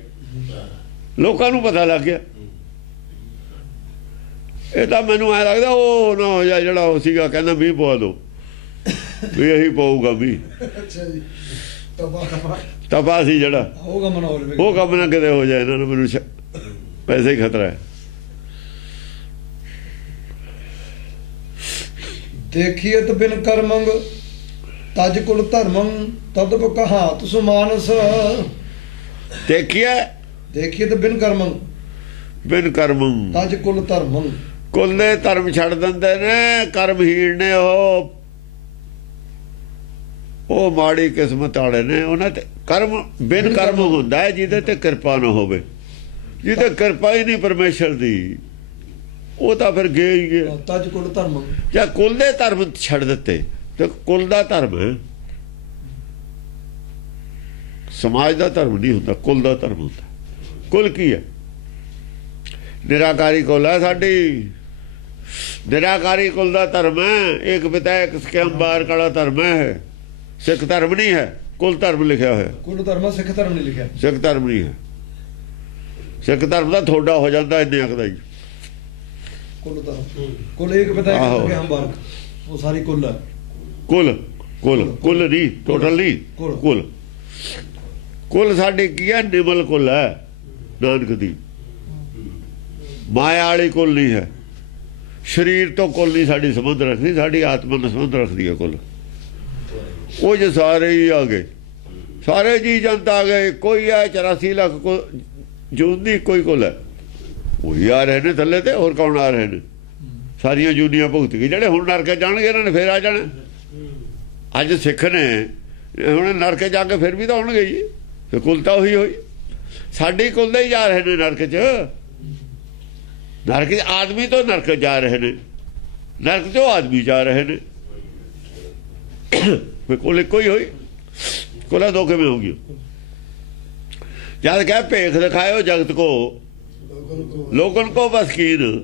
ਲੋਕਾਂ ਨੂੰ ਪਤਾ ਲੱਗ ਗਿਆ। ਇਹ ਤਾਂ ਮੈਨੂੰ ਐਂ ਲੱਗਦਾ ਉਹ ਨਾ ਹੋ ਜਾ ਜਿਹੜਾ ਉਹ ਸੀਗਾ ਕਹਿੰਦਾ ਮੀਂਹ ਪਵਾ ਦੋ, ਵੀ ਇਹੀ ਪਊਗਾ ਮੀਂਹ। ਅੱਛਾ ਜੀ, ਤਪਾ ਸੀ ਜਿਹੜਾ, ਉਹ ਕੰਮ ਨਾ ਕਿਤੇ ਹੋ ਜਾਏ। ਇਹਨਾਂ ਨੂੰ ਮੈਨੂੰ ਵੈਸੇ ਹੀ ਖਤਰਾ ਹੈ। ਦੇਖੀਏ ਬਿਨ ਕਰਮੰਗ ਤਜ ਕੁਲ ਧਰਮੰ ਤਦਬ ਕਹਾਤ ਸੁਮਾਨਸ। ਦੇਖੀਏ ਬਿਨ ਕਰਮੰ ਤਜ ਕੁਲ ਧਰਮੰ। ਕੁਲ ਦੇ ਧਰਮ ਛੱਡ ਦਿੰਦੇ ਨੇ, ਕਰਮਹੀਣ ਨੇ। ਉਹ ਮਾੜੀ ਕਿਸਮਤ ਵਾਲੇ ਨੇ। ਉਹਨਾਂ ਤੇ ਕਰਮ ਬਿਨ ਕਰਮ ਹੁੰਦਾ ਹੈ ਜਿਹਦੇ ਤੇ ਕਿਰਪਾ ਨਾ ਹੋਵੇ। ਜਿਹਦੇ ਕਿਰਪਾ ਹੀ ਨਹੀਂ ਪਰਮੇਸ਼ਰ ਦੀ, ਉਹ ਤਾਂ ਫਿਰ ਗਏ ਹੀ ਗਏ। ਤਜ ਕੁਲ ਧਰਮ, ਜਾਂ ਕੁਲ ਦੇ ਧਰਮ ਛੱਡ ਦਿੱਤੇ ਤੇ ਕੁਲ ਦਾ ਧਰਮ ਹੈ। ਸਮਾਜ ਦਾ ਧਰਮ ਨਹੀਂ ਹੁੰਦਾ, ਕੁਲ ਦਾ ਧਰਮ ਹੁੰਦਾ। ਕੁਲ ਕੀ ਹੈ? ਨਿਰਾਕਾਰੀ ਕੁਲ ਹੈ ਸਾਡੀ। ਨਿਰਾਕਾਰੀ ਕੁਲ ਦਾ ਧਰਮ ਹੈ। ਇੱਕ ਪਿਤਾ ਇੱਕ ਸਕੰਬਾਰ ਕਾਲਾ ਧਰਮ ਹੈ। ਸਿੱਖ ਧਰਮ ਨਹੀਂ ਹੈ, ਕੁਲ ਧਰਮ ਲਿਖਿਆ ਹੋਇਆ। ਕੁਲ ਧਰਮ, ਸਿੱਖ ਧਰਮ ਨਹੀਂ ਲਿਖਿਆ। ਸਿੱਖ ਧਰਮ ਨਹੀਂ ਹੈ। ਸਿੱਖ ਧਰਮ ਦਾ ਥੋੜਾ ਹੋ ਜਾਂਦਾ ਇੰਨੇ ਆਖਦਾ ਜੀ। ਕੁਲ ਧਰਮ, ਕੁਲ ਇੱਕ ਪਿਤਾ ਇੱਕ ਸਕੰਬਾਰ, ਉਹ ਸਾਰੀ ਕੁਲ ਹੈ। ਕੁਲ ਨਹੀਂ, ਟੋਟਲ ਨਹੀਂ। ਕੁਲ ਸਾਡੀ ਕੀ ਹੈ? ਨਿਮਲ ਕੁਲ ਹੈ ਨਾਨਕ ਦੀ। ਮਾਇਆ ਵਾਲੀ ਕੁਲ ਨਹੀਂ ਹੈ। ਸਰੀਰ ਤੋਂ ਕੁਲ ਨਹੀਂ ਸਾਡੀ ਸੰਬੰਧ ਰੱਖਦੀ, ਸਾਡੀ ਆਤਮਾ ਨਾਲ ਸੰਬੰਧ ਰੱਖਦੀ ਹੈ ਕੁਲ। ਉਹ ਜੇ ਸਾਰੇ ਹੀ ਆ ਗਏ, ਸਾਰੇ ਜੀ ਜਨਤਾ ਆ ਗਏ। ਕੋਈ ਹੈ 84 ਲੱਖ ਜੂਨ ਦੀ ਕੋਈ ਕੁਲ ਹੈ। ਉਹੀ ਆ ਰਹੇ ਨੇ ਥੱਲੇ ਤੇ, ਹੋਰ ਕੌਣ ਆ ਰਹੇ ਨੇ? ਸਾਰੀਆਂ ਜੂਨੀਆਂ ਭੁਗਤ ਗਈ। ਜਿਹੜੇ ਹੁਣ ਨਰਕੇ ਜਾਣਗੇ ਇਹਨਾਂ ਨੇ ਫੇਰ ਆ ਜਾਣਾ। ਅੱਜ ਸਿੱਖ ਨੇ ਹੁਣ ਨਰਕੇ ਜਾ ਕੇ ਫਿਰ ਵੀ ਤਾਂ ਆਉਣਗੇ ਜੀ। ਤੇ ਕੁਲ ਤਾਂ ਉਹੀ ਹੋਈ। ਸਾਡੀ ਕੁਲ ਦੇ ਹੀ ਜਾ ਰਹੇ ਨੇ ਨਰਕ ਚ। ਨਰਕ ਚ ਆਦਮੀ ਤੋਂ ਨਰਕ ਜਾ ਰਹੇ ਨੇ, ਨਰਕ ਚੋਂ ਆਦਮੀ ਜਾ ਰਹੇ ਨੇ। ਕੁਲ ਇੱਕੋ ਹੀ ਹੋਈ। ਕੁਲਾਂ ਦੋ ਕਿਵੇਂ ਹੋ ਗਈ? ਜਦ ਕਹਿ ਭੇਖ ਦਿਖਾਇਓ ਜਗਤ ਕੋ, ਲੋਕਨ ਕੋ ਬਸਕੀਨ,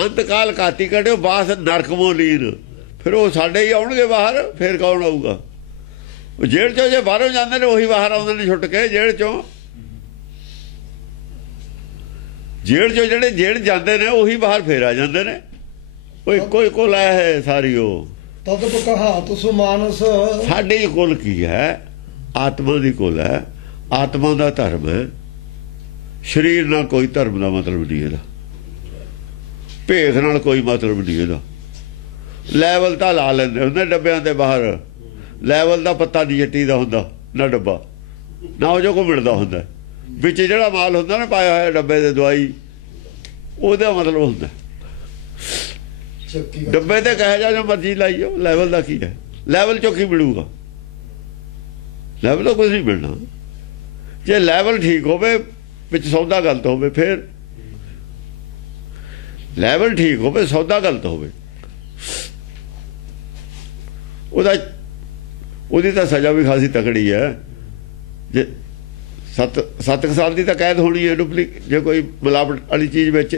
ਅੰਤਕਾਲ ਕਾਤੀ ਕੱਢਿਓ ਬਾਸ ਨਰਕ ਮੋ ਲੀਨ। ਫਿਰ ਉਹ ਸਾਡੇ ਹੀ ਆਉਣਗੇ ਬਾਹਰ। ਫਿਰ ਕੌਣ ਆਊਗਾ? ਜੇਲ੍ਹ ਚੋਂ ਜੇ ਬਾਹਰੋਂ ਜਾਂਦੇ ਨੇ ਉਹੀ ਬਾਹਰ ਆਉਂਦੇ ਨੇ ਛੁੱਟ ਕੇ ਜੇਲ੍ਹ ਚੋਂ। ਜੇਲ੍ਹ ਚੋਂ ਜਿਹੜੇ ਜੇਲ੍ਹ ਜਾਂਦੇ ਨੇ ਉਹੀ ਬਾਹਰ ਫੇਰ ਆ ਜਾਂਦੇ ਨੇ। ਉਹ ਇੱਕੋ ਹੀ ਕੁਲ ਹੈ ਸਾਰੀ। ਉਹ ਤਦਬ ਕਹਾਤ ਸੁਮਾਨਸ। ਸਾਡੀ ਕੁਲ ਕੀ ਹੈ? ਆਤਮਾ ਦੀ ਕੁਲ ਹੈ। ਆਤਮਾ ਦਾ ਧਰਮ ਹੈ। ਸਰੀਰ ਨਾਲ ਕੋਈ ਧਰਮ ਦਾ ਮਤਲਬ ਨਹੀਂ ਇਹਦਾ। ਭੇਖ ਨਾਲ ਕੋਈ ਮਤਲਬ ਨਹੀਂ ਇਹਦਾ। ਲੈਵਲ ਤਾਂ ਲਾ ਲੈਂਦੇ ਹੁੰਦੇ ਡੱਬਿਆਂ ਦੇ ਬਾਹਰ। ਲੈਵਲ ਦਾ ਪੱਤਾ ਨਹੀਂ ਜੱਟੀ ਦਾ ਹੁੰਦਾ, ਨਾ ਡੱਬਾ, ਨਾ ਉਹ ਜੋ ਕੋ ਮਿਲਦਾ ਹੁੰਦਾ। ਵਿੱਚ ਜਿਹੜਾ ਮਾਲ ਹੁੰਦਾ ਨਾ ਪਾਇਆ ਹੋਇਆ ਡੱਬੇ ਦੇ ਦਵਾਈ, ਉਹਦਾ ਮਤਲਬ ਹੁੰਦਾ। ਡੱਬੇ ਤੇ ਕਹਿ ਜਾ ਜੋ ਮਰਜ਼ੀ ਲਾਈਓ, ਲੈਵਲ ਦਾ ਕੀ ਹੈ? ਲੈਵਲ ਚੋਂ ਕੀ ਮਿਲੂਗਾ? ਲੈਵਲ ਤੋਂ ਕੁਝ ਨਹੀਂ ਮਿਲਣਾ। ਜੇ ਲੈਵਲ ਠੀਕ ਹੋਵੇ, ਵਿੱਚ ਸੌਦਾ ਗਲਤ ਹੋਵੇ, ਫਿਰ ਲੈਵਲ ਠੀਕ ਹੋਵੇ, ਸੌਦਾ ਗਲਤ ਹੋਵੇ, ਉਹਦੀ ਤਾਂ ਸਜ਼ਾ ਵੀ ਖਾਸੀ ਤਕੜੀ ਹੈ। ਜੇ 7 ਸਾਲ ਦੀ ਤਾਂ ਕੈਦ ਹੋਣੀ ਹੈ ਜੇ ਕੋਈ ਮਿਲਾਵਟ ਵਾਲੀ ਚੀਜ਼ ਵਿੱਚ।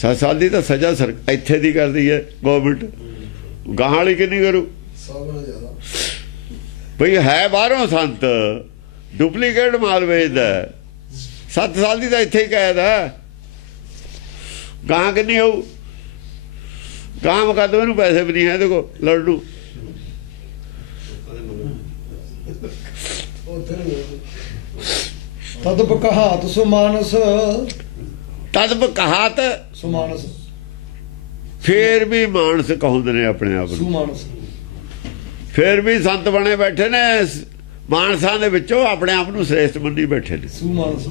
7 ਸਾਲ ਦੀ ਤਾਂ ਸਜ਼ਾ ਇੱਥੇ ਦੀ ਕਰਦੀ ਹੈ ਗੌਰਮੈਂਟ। ਗਾਹਾਂ ਵਾਲੀ ਕਿੰਨੀ ਕਰੂ? ਬਈ ਹੈ ਬਾਹਰੋਂ ਸੰਤ, ਡੁਪਲੀਕੇਟ ਮਾਲ ਵੇਚਦਾ। 7 ਸਾਲ ਦੀ ਤਾਂ ਇੱਥੇ ਹੀ ਕੈਦ ਹੈ। ਗਾਹਾਂ ਕਿੰਨੀ ਹੋਊ? ਗਾਹਾਂ ਮੁਕੱਦਮੇ ਨੂੰ ਪੈਸੇ ਵੀ ਨਹੀਂ ਹੈ ਇਹਦੇ ਕੋਲ ਲੜਨ ਨੂੰ। ਤਦਬ ਕਹਾਤ ਸੁਮਾਨਸ। ਤਦਬ ਕਹਾਤ ਸੁਮਾਨਸ। ਫੇਰ ਵੀ ਮਾਨਸ ਕਹੁੰਦੇ ਨੇ ਆਪਣੇ ਆਪ ਨੂੰ। ਸੁਮਾਨਸ। ਫੇਰ ਵੀ ਸੰਤ ਬਣੇ ਬੈਠੇ ਨੇ। ਮਾਨਸਾਂ ਦੇ ਵਿੱਚੋਂ ਆਪਣੇ ਆਪ ਨੂੰ ਸ੍ਰੇਸ਼ਟ ਮੰਨੀ ਬੈਠੇ ਨੇ। ਸੁਮਾਨਸ।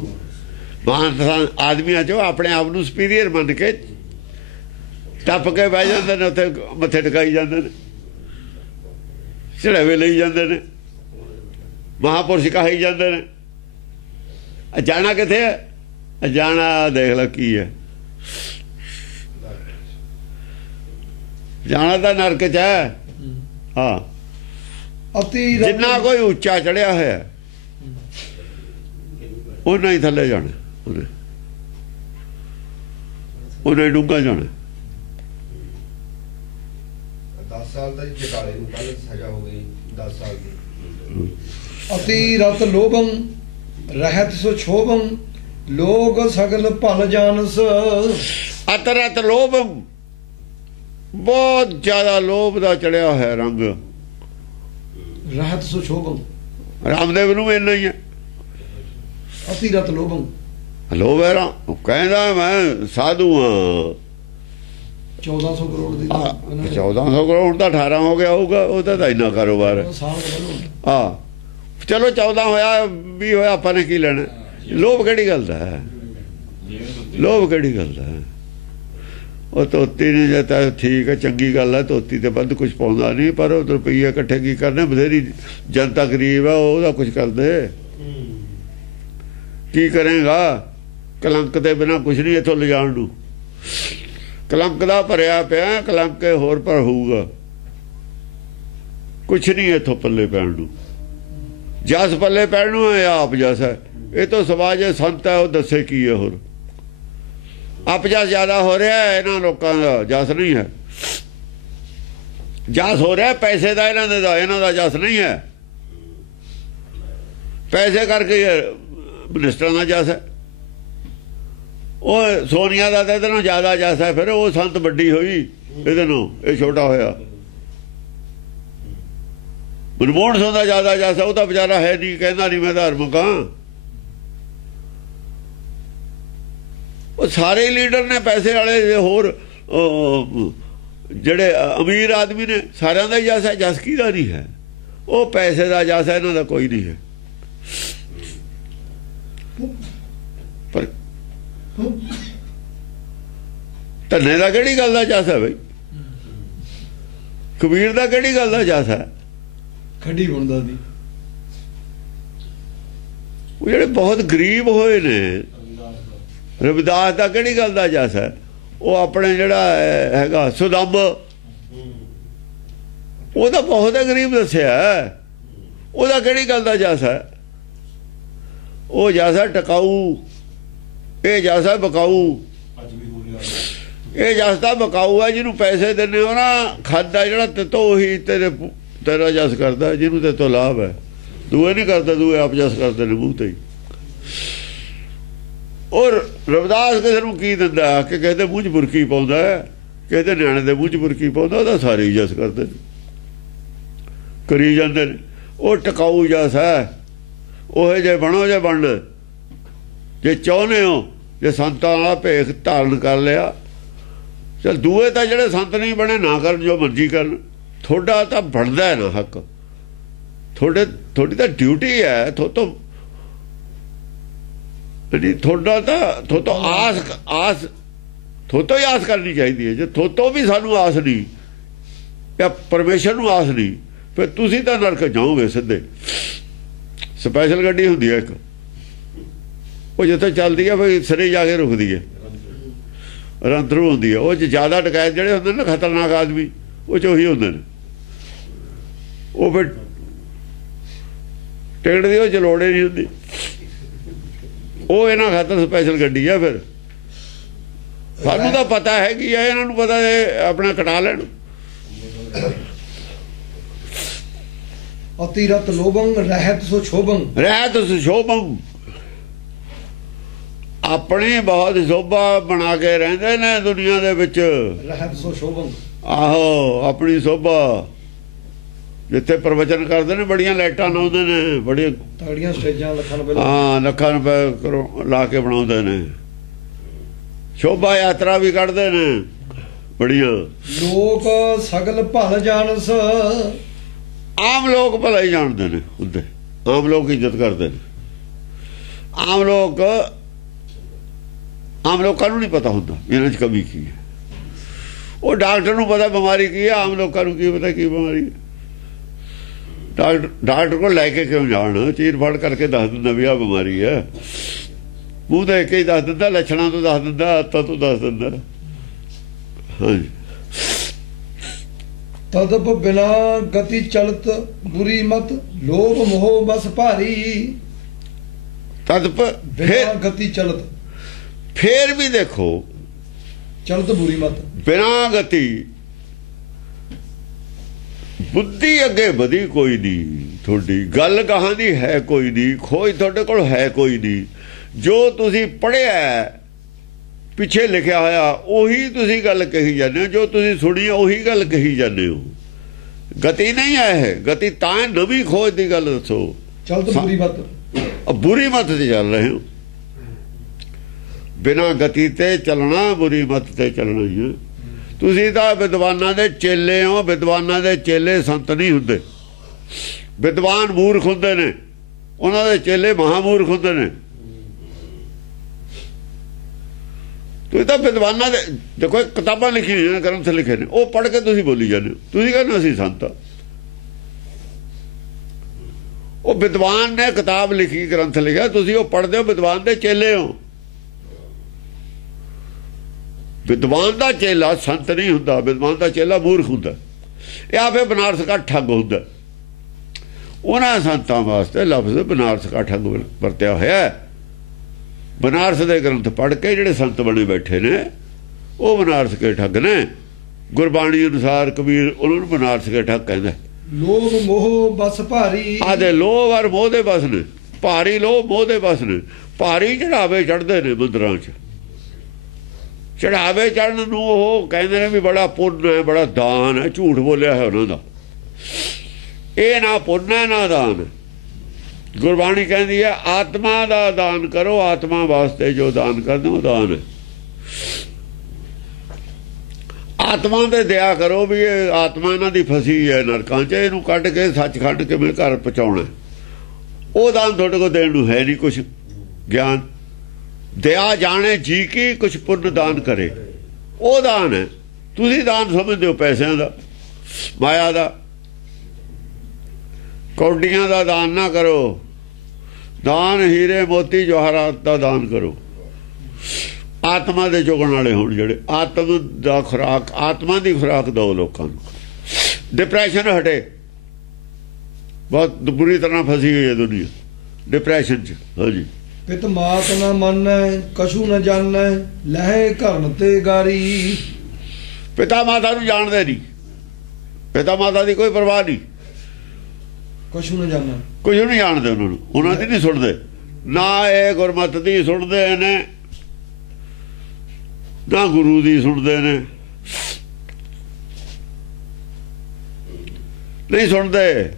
ਮਾਨਸਾਂ ਆਦਮੀਆਂ ਚੋਂ ਆਪਣੇ ਆਪ ਨੂੰ ਸੁਪੀਰੀਅਰ ਮੰਨ ਕੇ ਟੱਪ ਕੇ ਬਹਿ ਜਾਂਦੇ ਨੇ। ਉੱਥੇ ਮੱਥੇ ਟਿਕਾਈ ਜਾਂਦੇ ਨੇ, ਚੜਾਵੇ ਲਈ ਜਾਂਦੇ ਨੇ, ਮਹਾਂਪੁਰਸ਼ ਕਹਾਈ ਜਾਂਦੇ ਨੇ। ਜਾਣਾ ਕਿੱਥੇ ਹੈ? ਜਾਣਾ ਦੇਖ ਲਓ ਕੀ ਹੈ। ਜਾਣਾ ਤਾਂ ਨਰਕ ਚ ਹੈ। ਹਾਂ, ਜਿੰਨਾ ਕੋਈ ਉੱਚਾ ਚੜਿਆ ਹੋਇਆ ਉਹਨਾਂ ਹੀ ਥੱਲੇ ਜਾਣਾ ਉਹਨੇ। ਉਹਨੇ ਡੂੰਘਾ ਜਾਣਾ। 10 ਸਾਲ ਦਾ ਜਟਾਲੇ ਨੂੰ ਕੱਲ ਸਜ਼ਾ ਹੋ ਗਈ 10 ਸਾਲ ਦੀ। ਅਤੀ ਰਤ ਲੋਭੰ ਰਹਿਤ ਸੋ ਛੋਭੰ ਲੋਗ ਸਗਲ ਭਲ ਜਾਣਸ। ਅਤਰਤ ਲੋਭ, ਬਹੁਤ ਜ਼ਿਆਦਾ ਲੋਭ ਦਾ ਚੜਿਆ ਹੋਇਆ ਰੰਗ। ਰਹਿਤ ਸੋ ਛੋਭੰ, ਰਾਮਦੇਵ ਨੂੰ ਇੰਨਾ ਹੀ ਹੈ। ਅਤੀ ਰਤ ਲੋਭੰ, ਲੋਭ ਹੈ ਰਾ, ਕਹਿੰਦਾ ਮੈਂ ਸਾਧੂ ਹਾਂ। 1400 ਕਰੋੜ ਦੀ 1400 ਕਰੋੜ ਦਾ 18 ਹੋ ਗਿਆ ਹੋਊਗਾ, ਉਹਦਾ ਤਾਂ ਇੰਨਾ ਕਾਰੋਬਾਰ ਹੈ। ਸਾਲ ਪਹਿਲਾਂ ਹਾਂ ਚਲੋ 14 ਹੋਇਆ 20 ਹੋਇਆ, ਆਪਾਂ ਨੇ ਕੀ ਲੈਣਾ। ਲੋਭ ਕਿਹੜੀ ਗੱਲ ਦਾ ਹੈ? ਲੋਭ ਕਿਹੜੀ ਗੱਲ ਦਾ ਹੈ? ਉਹ ਧੋਤੀ ਨਹੀਂ ਜਾਂਦਾ, ਠੀਕ ਹੈ, ਚੰਗੀ ਗੱਲ ਹੈ, ਧੋਤੀ ਤੇ ਵੱਧ ਕੁਝ ਪਾਉਂਦਾ ਨਹੀਂ, ਪਰ ਉਹ ਰੁਪਈਏ ਇਕੱਠੇ ਕੀ ਕਰਨੇ, ਬਥੇਰੀ ਜਨਤਾ ਗਰੀਬ ਹੈ, ਉਹਦਾ ਕੁਝ ਕਰਦੇ ਕੀ ਕਰੇਗਾ? ਕਲੰਕ ਦੇ ਬਿਨਾਂ ਕੁਝ ਨਹੀਂ ਇੱਥੋਂ ਲਿਜਾਣ ਨੂੰ। ਕਲੰਕ ਦਾ ਭਰਿਆ ਪਿਆ, ਕਲੰਕ ਹੋਰ ਪਰ ਹੋਊਗਾ, ਕੁਛ ਨਹੀਂ ਇੱਥੋਂ ਪੱਲੇ ਪੈਣ ਨੂੰ। ਜਸ ਪੱਲੇ ਪੈਣ ਨੂੰ ਹੈ ਆਪ ਜਸ ਹੈ। ਇਹ ਤੋਂ ਸਮਾਜ ਸੰਤ ਹੈ, ਉਹ ਦੱਸੇ ਕੀ ਹੈ। ਹੋਰ ਆਪ ਜਸ ਜ਼ਿਆਦਾ ਹੋ ਰਿਹਾ ਹੈ, ਇਹਨਾਂ ਲੋਕਾਂ ਦਾ ਜਸ ਨਹੀਂ ਹੈ। ਜਸ ਹੋ ਰਿਹਾ ਪੈਸੇ ਦਾ, ਇਹਨਾਂ ਦਾ ਜਸ ਨਹੀਂ ਹੈ। ਪੈਸੇ ਕਰਕੇ ਮਿਨਿਸਟਰਾਂ ਦਾ ਜਸ ਹੈ। ਉਹ ਸੋਨੀਆ ਦਾ ਤਾਂ ਇਹਦੇ ਨਾਲੋਂ ਜ਼ਿਆਦਾ ਜਸ ਹੈ। ਫਿਰ ਉਹ ਸੰਤ ਵੱਡੀ ਹੋਈ, ਇਹਦੇ ਨੂੰ ਇਹ ਛੋਟਾ ਹੋਇਆ। ਮਨਮੋਹਨ ਸਿੰਘ ਦਾ ਜ਼ਿਆਦਾ ਜਸ ਹੈ, ਉਹ ਤਾਂ ਵਿਚਾਰਾ ਹੈ ਨਹੀਂ, ਕਹਿੰਦਾ ਨਹੀਂ ਮੈਂ ਧਾਰਮਿਕ ਹਾਂ। ਉਹ ਸਾਰੇ ਲੀਡਰ ਨੇ ਪੈਸੇ ਵਾਲੇ, ਹੋਰ ਜਿਹੜੇ ਅਮੀਰ ਆਦਮੀ ਨੇ, ਸਾਰਿਆਂ ਦਾ ਹੀ ਜਸ ਹੈ। ਜਸ ਕਿਹਦਾ ਨਹੀਂ ਹੈ? ਉਹ ਪੈਸੇ ਦਾ ਜਸ ਹੈ, ਇਹਨਾਂ ਦਾ ਕੋਈ ਨਹੀਂ ਹੈ। ਪਰ ਧੰਨੇ ਦਾ ਕਿਹੜੀ ਗੱਲ ਦਾ ਜਸ ਹੈ ਬਈ? ਕਬੀਰ ਦਾ ਕਿਹੜੀ ਗੱਲ ਦਾ ਜਸ ਹੈ? ਖੱਡੀ ਬਣਦਾ ਦੀ। ਉਹ ਜਿਹੜੇ ਬਹੁਤ ਗਰੀਬ ਹੋਏ ਨੇ, ਰਵਿਦਾਸ ਦਾ ਕਿਹੜੀ ਗੱਲ ਦਾ ਜਸ ਹੈ? ਉਹ ਆਪਣੇ ਜਿਹੜਾ ਹੈਗਾ ਸੁਦੰਬ, ਉਹਦਾ ਬਹੁਤ ਗਰੀਬ ਦੱਸਿਆ, ਉਹਦਾ ਕਿਹੜੀ ਗੱਲ ਦਾ ਜਸ ਹੈ? ਉਹ ਜਸ ਹੈ ਟਿਕਾਊ, ਇਹ ਜਸ ਹੈ ਬਕਾਊ। ਇਹ ਜਸ ਦਾ ਬਕਾਊ ਹੈ, ਜਿਹਨੂੰ ਪੈਸੇ ਦਿੰਦੇ ਹੋ ਨਾ, ਖਾਦਾ ਜਿਹੜਾ ਤੇਤੋਂ ਉਹੀ ਤੇਰਾ ਜਸ ਕਰਦਾ, ਜਿਹਨੂੰ ਤੇ ਤੋਂ ਲਾਭ ਹੈ। ਦੂਏ ਨਹੀਂ ਕਰਦਾ, ਦੂਏ ਆਪ ਜਸ ਕਰਦੇ ਨੇ ਮੂੰਹ ਤੇ ਹੀ। ਔਰ ਰਵਿਦਾਸ ਕਿਸੇ ਨੂੰ ਕੀ ਦਿੰਦਾ ਕਿ ਕਹਿੰਦੇ ਮੂੰਹ 'ਚ ਬੁਰਕੀ ਪਾਉਂਦਾ, ਕਹਿੰਦੇ ਨਿਆਣੇ ਦੇ ਮੂੰਹ 'ਚ ਬੁਰਕੀ ਪਾਉਂਦਾ, ਉਹਦਾ ਸਾਰੇ ਹੀ ਜਸ ਕਰਦੇ ਨੇ, ਕਰੀ ਜਾਂਦੇ ਨੇ। ਉਹ ਟਿਕਾਊ ਜਸ ਹੈ। ਉਹ ਜੇ ਬਣੋ, ਜੇ ਬਣਨਾ, ਜੇ ਚਾਹੁੰਦੇ ਹੋ, ਜੇ ਸੰਤਾਂ ਵਾਲਾ ਭੇਖ ਧਾਰਨ ਕਰ ਲਿਆ, ਚਲ ਦੂਏ ਤਾਂ ਜਿਹੜੇ ਸੰਤ ਨਹੀਂ ਬਣੇ ਨਾ ਕਰਨ, ਜੋ ਮਰਜ਼ੀ ਕਰਨ, ਤੁਹਾਡਾ ਤਾਂ ਬਣਦਾ ਹੈ ਨਾ ਹੱਕ। ਤੁਹਾਡੀ ਤਾਂ ਡਿਊਟੀ ਹੈ। ਤੁਹਾਤੋਂ ਤੁਹਾਡਾ ਤਾਂ ਤੁਹਾਤੋਂ ਆਸ ਤੁਹਾਤੋਂ ਹੀ ਆਸ ਕਰਨੀ ਚਾਹੀਦੀ ਹੈ। ਜੇ ਤੁਹਾਤੋਂ ਵੀ ਸਾਨੂੰ ਆਸ ਨਹੀਂ, ਜਾਂ ਪਰਮੇਸ਼ਰ ਨੂੰ ਆਸ ਨਹੀਂ, ਫਿਰ ਤੁਸੀਂ ਤਾਂ ਨਰਕ ਜਾਓਗੇ ਸਿੱਧੇ। ਸਪੈਸ਼ਲ ਗੱਡੀ ਹੁੰਦੀ ਹੈ ਇੱਕ, ਉਹ ਜਿੱਥੇ ਚੱਲਦੀ ਹੈ ਫਿਰ ਸਿਰੇ ਜਾ ਕੇ ਰੁਕਦੀ ਹੈ, ਰੰਧਰੂ ਹੁੰਦੀ ਹੈ। ਉਹ 'ਚ ਜ਼ਿਆਦਾ ਡਕੈਤ ਜਿਹੜੇ ਹੁੰਦੇ ਨੇ, ਖਤਰਨਾਕ ਆਦਮੀ, ਉਹ 'ਚ ਉਹੀ ਹੁੰਦੇ ਨੇ। ਉਹ ਫਿਰ ਟਿਕਟ ਦੀ ਉਹ ਚਲੋੜੇ ਨਹੀਂ ਹੁੰਦੀ, ਉਹ ਇਹਨਾਂ ਖਾਤਰ ਸਪੈਸ਼ਲ ਗੱਡੀ ਆ। ਫਿਰ ਸਾਨੂੰ ਤਾਂ ਪਤਾ ਹੈਗੀ ਆ, ਇਹਨਾਂ ਨੂੰ ਪਤਾ ਆਪਣਾ ਕਟਾ ਲੈਣ। ਅਤੀ ਰਤ ਲੋਭੰ ਰਹਿਤ ਸੋ ਛੋਭੰ, ਰਹਿਤ ਸੋ ਛੋਭੰ, ਆਪਣੀ ਬਹੁਤ ਸ਼ੋਭਾ ਬਣਾ ਕੇ ਰਹਿੰਦੇ ਨੇ ਦੁਨੀਆ ਦੇ ਵਿੱਚ। ਰਹਿਤ ਸੋ ਛੋਭੰ, ਆਹੋ ਆਪਣੀ ਸ਼ੋਭਾ। ਜਿੱਥੇ ਪ੍ਰਵਚਨ ਕਰਦੇ ਨੇ, ਬੜੀਆਂ ਲਾਈਟਾਂ ਲਾਉਂਦੇ ਨੇ, ਬੜੀਆਂ ਤਗੜੀਆਂ ਸਟੇਜਾਂ, ਲੱਖਾਂ ਰੁਪਏ, ਹਾਂ ਲੱਖਾਂ ਰੁਪਏ ਲਾ ਕੇ ਬਣਾਉਂਦੇ ਨੇ। ਸ਼ੋਭਾ ਯਾਤਰਾ ਵੀ ਕੱਢਦੇ ਨੇ ਬੜੀਆਂ। ਲੋਕ ਸਗਲ ਭਲ ਜਾਣਸ, ਆਮ ਲੋਕ ਭਲਾ ਹੀ ਜਾਣਦੇ ਨੇ ਹੁੰਦੇ, ਆਮ ਲੋਕ ਇੱਜ਼ਤ ਕਰਦੇ ਨੇ। ਆਮ ਲੋਕਾਂ ਨੂੰ ਨਹੀਂ ਪਤਾ ਹੁੰਦਾ ਇਹਨਾਂ 'ਚ ਕਮੀ ਕੀ ਹੈ। ਉਹ ਡਾਕਟਰ ਨੂੰ ਪਤਾ ਬਿਮਾਰੀ ਕੀ ਹੈ, ਆਮ ਲੋਕਾਂ ਨੂੰ ਕੀ ਪਤਾ ਕੀ ਬਿਮਾਰੀ ਹੈ। ਡਾਕਟਰ ਕੋਲ ਲੈ ਕੇ ਕਿਉਂ ਜਾਣ? ਚੀਰ ਫੜ ਕਰਕੇ ਦੱਸ ਦਿੰਦਾ ਵੀ ਆਹ ਬਿਮਾਰੀ ਹੈ। ਮੂੰਹ ਦੇਖ ਕੇ ਹੀ ਦੱਸ ਦਿੰਦਾ, ਲੱਛਣਾਂ ਤੋਂ ਦੱਸ ਦਿੰਦਾ, ਆਦਤਾਂ ਤੋਂ ਦੱਸ ਦਿੰਦਾ। ਹਾਂਜੀ। ਤਦਪ ਬਿਨਾ ਗਤੀ ਚਲਤ ਬੁਰੀ ਮਤ, ਲੋਭ ਮੋਹ ਬਸ ਭਾਰੀ। ਤਦਪ ਬਿਨਾ ਗਤੀ ਚਲਤ, ਫੇਰ ਵੀ ਦੇਖੋ, ਚਲਤ ਬੁਰੀ ਮਤ ਬਿਨਾਂ ਗਤੀ ਬੁੱਧੀ ਅੱਗੇ ਵਧੀ ਕੋਈ ਨਹੀਂ। ਤੁਹਾਡੀ ਗੱਲ ਕਹਾਂ ਦੀ ਹੈ ਕੋਈ ਨਹੀਂ, ਖੋਜ ਤੁਹਾਡੇ ਕੋਲ ਹੈ ਕੋਈ ਨਹੀਂ। ਜੋ ਤੁਸੀਂ ਪੜ੍ਹਿਆ ਪਿੱਛੇ ਲਿਖਿਆ ਹੋਇਆ ਉਹੀ ਤੁਸੀਂ ਗੱਲ ਕਹੀ ਜਾਂਦੇ ਹੋ, ਜੋ ਤੁਸੀਂ ਸੁਣੀ ਉਹੀ ਗੱਲ ਕਹੀ ਜਾਂਦੇ ਹੋ। ਗਤੀ ਨਹੀਂ ਹੈ, ਗਤੀ ਤਾਂ ਨਵੀਂ ਖੋਜ ਦੀ ਗੱਲ ਦੱਸੋ। ਚਲਤ ਬੁਰੀ ਮਤ ਬੁਰੀ ਮਤ ਤੇ ਚੱਲ ਰਹੇ ਹੋ, ਬਿਨਾਂ ਗਤੀ ਤੇ ਚੱਲਣਾ ਬੁਰੀ ਮਤ ਤੇ ਚੱਲਣਾ ਹੀ ਹੈ। ਤੁਸੀਂ ਤਾਂ ਵਿਦਵਾਨਾਂ ਦੇ ਚੇਲੇ ਹੋ, ਵਿਦਵਾਨਾਂ ਦੇ ਚੇਲੇ ਸੰਤ ਨਹੀਂ ਹੁੰਦੇ। ਵਿਦਵਾਨ ਮੂਰਖ ਹੁੰਦੇ ਨੇ, ਉਹਨਾਂ ਦੇ ਚੇਲੇ ਮਹਾਮੂਰਖ ਹੁੰਦੇ ਨੇ। ਤੁਸੀਂ ਤਾਂ ਵਿਦਵਾਨਾਂ ਦੇ ਦੇਖੋ ਕਿਤਾਬਾਂ ਲਿਖੀਆਂ ਨੇ, ਗ੍ਰੰਥ ਲਿਖੇ ਨੇ, ਉਹ ਪੜ੍ਹ ਕੇ ਤੁਸੀਂ ਬੋਲੀ ਜਾਂਦੇ ਹੋ। ਤੁਸੀਂ ਕਹਿੰਦੇ ਅਸੀਂ ਸੰਤ। ਉਹ ਵਿਦਵਾਨ ਨੇ ਕਿਤਾਬ ਲਿਖੀ, ਗ੍ਰੰਥ ਲਿਖਿਆ, ਤੁਸੀਂ ਉਹ ਪੜ੍ਹਦੇ ਹੋ, ਵਿਦਵਾਨ ਦੇ ਚੇਲੇ ਹੋ। ਵਿਦਵਾਨ ਦਾ ਚੇਲਾ ਸੰਤ ਨਹੀਂ ਹੁੰਦਾ, ਵਿਦਵਾਨ ਦਾ ਚੇਲਾ ਮੂਰਖ ਹੁੰਦਾ। ਇਹ ਆਪੇ ਬਨਾਰਸ ਦਾ ਠੱਗ ਹੁੰਦਾ। ਉਹਨਾਂ ਸੰਤਾਂ ਵਾਸਤੇ ਲਫ਼ਜ਼ ਬਨਾਰਸ ਦਾ ਠੱਗ ਵਰਤਿਆ ਹੋਇਆ। ਬਨਾਰਸ ਦੇ ਗ੍ਰੰਥ ਪੜ੍ਹ ਕੇ ਜਿਹੜੇ ਸੰਤ ਬਣੇ ਬੈਠੇ ਨੇ ਉਹ ਬਨਾਰਸ ਕੇ ਠੱਗ ਨੇ। ਗੁਰਬਾਣੀ ਅਨੁਸਾਰ ਕਬੀਰ ਉਹਨਾਂ ਨੂੰ ਬਨਾਰਸ ਕੇ ਠੱਗ ਕਹਿੰਦਾ। ਲੋਭ ਮੋਹ ਬਸ ਭਾਰੀ ਆਦੇ ਲੋਭ ਔਰ ਮੋਹ ਦੇ ਬਸ ਨੇ। ਭਾਰੀ ਲੋਭ ਮੋਹ ਦੇ ਬਸ ਨੇ। ਭਾਰੀ ਚੜਾਵੇ ਚੜ੍ਹਦੇ ਨੇ ਮੰਦਰਾਂ 'ਚ। ਚੜਾਵੇ ਚੜ੍ਹਨ ਨੂੰ ਉਹ ਕਹਿੰਦੇ ਨੇ ਵੀ ਬੜਾ ਪੁੰਨ ਹੈ, ਬੜਾ ਦਾਨ ਹੈ। ਝੂਠ ਬੋਲਿਆ ਹੈ ਉਹਨਾਂ ਦਾ। ਇਹ ਨਾ ਪੁੰਨ ਹੈ ਨਾ ਦਾਨ। ਗੁਰਬਾਣੀ ਕਹਿੰਦੀ ਹੈ ਆਤਮਾ ਦਾ ਦਾਨ ਕਰੋ, ਆਤਮਾ ਵਾਸਤੇ ਜੋ ਦਾਨ ਕਰਦੇ ਉਹ ਦਾਨ ਹੈ। ਆਤਮਾ ਤੇ ਦਇਆ ਕਰੋ ਵੀ ਇਹ ਆਤਮਾ ਇਹਨਾਂ ਦੀ ਫਸੀ ਹੈ ਨਰਕਾਂ 'ਚ, ਇਹਨੂੰ ਕੱਢ ਕੇ ਸੱਚਖੰਡ ਕਿਵੇਂ ਘਰ ਪਹੁੰਚਾਉਣਾ। ਉਹ ਦਾਨ ਤੁਹਾਡੇ ਕੋਲ ਦੇਣ ਨੂੰ ਹੈ ਨਹੀਂ ਕੁਛ। ਗਿਆਨ ਦਇਆ ਜਾਣੇ ਜੀ ਕੀ ਕੁਛ ਪੁੰਨ ਦਾਨ ਕਰੇ, ਉਹ ਦਾਨ ਹੈ। ਤੁਸੀਂ ਦਾਨ ਸਮਝਦੇ ਹੋ ਪੈਸਿਆਂ ਦਾ, ਮਾਇਆ ਦਾ, ਕੌਡੀਆਂ ਦਾ ਦਾਨ ਨਾ ਕਰੋ। ਦਾਨ ਹੀਰੇ ਮੋਤੀ ਜਵਾਹਰਾਤ ਦਾ ਦਾਨ ਕਰੋ। ਆਤਮਾ ਦੇ ਚੁਗਣ ਵਾਲੇ ਹੋਣ ਜਿਹੜੇ ਆਤਮ ਦਾ ਖੁਰਾਕ, ਆਤਮਾ ਦੀ ਖੁਰਾਕ ਦਿਓ ਲੋਕਾਂ ਨੂੰ। ਡਿਪਰੈਸ਼ਨ ਹਟੇ। ਬਹੁਤ ਬੁਰੀ ਤਰ੍ਹਾਂ ਫਸੀ ਹੋਈ ਹੈ ਦੁਨੀਆ ਡਿਪਰੈਸ਼ਨ 'ਚ। ਹਾਂਜੀ। ਪਿਤ ਮਾਤ ਨਾ ਮੰਨੈ ਕਛੂ ਨ ਜਾਣੈ ਲਹਿ ਘਰਨ ਤੇ ਗਾਰੀ। ਪਿਤਾ ਮਾਤਾ ਨੂੰ ਜਾਣਦੇ ਨਹੀਂ, ਪਿਤਾ ਮਾਤਾ ਦੀ ਕੋਈ ਪਰਵਾਹ ਨਹੀਂ। ਕਛੂ ਨ ਜਾਣੈ ਕੁਝ ਨਹੀਂ ਜਾਣਦੇ ਉਹਨਾਂ ਨੂੰ, ਉਹਨਾਂ ਦੀ ਨਹੀਂ ਸੁਣਦੇ। ਨਾ ਇਹ ਗੁਰਮਤਿ ਦੀ ਸੁਣਦੇ ਨੇ, ਨਾ ਗੁਰੂ ਦੀ ਸੁਣਦੇ ਨੇ। ਨਹੀਂ ਸੁਣਦੇ।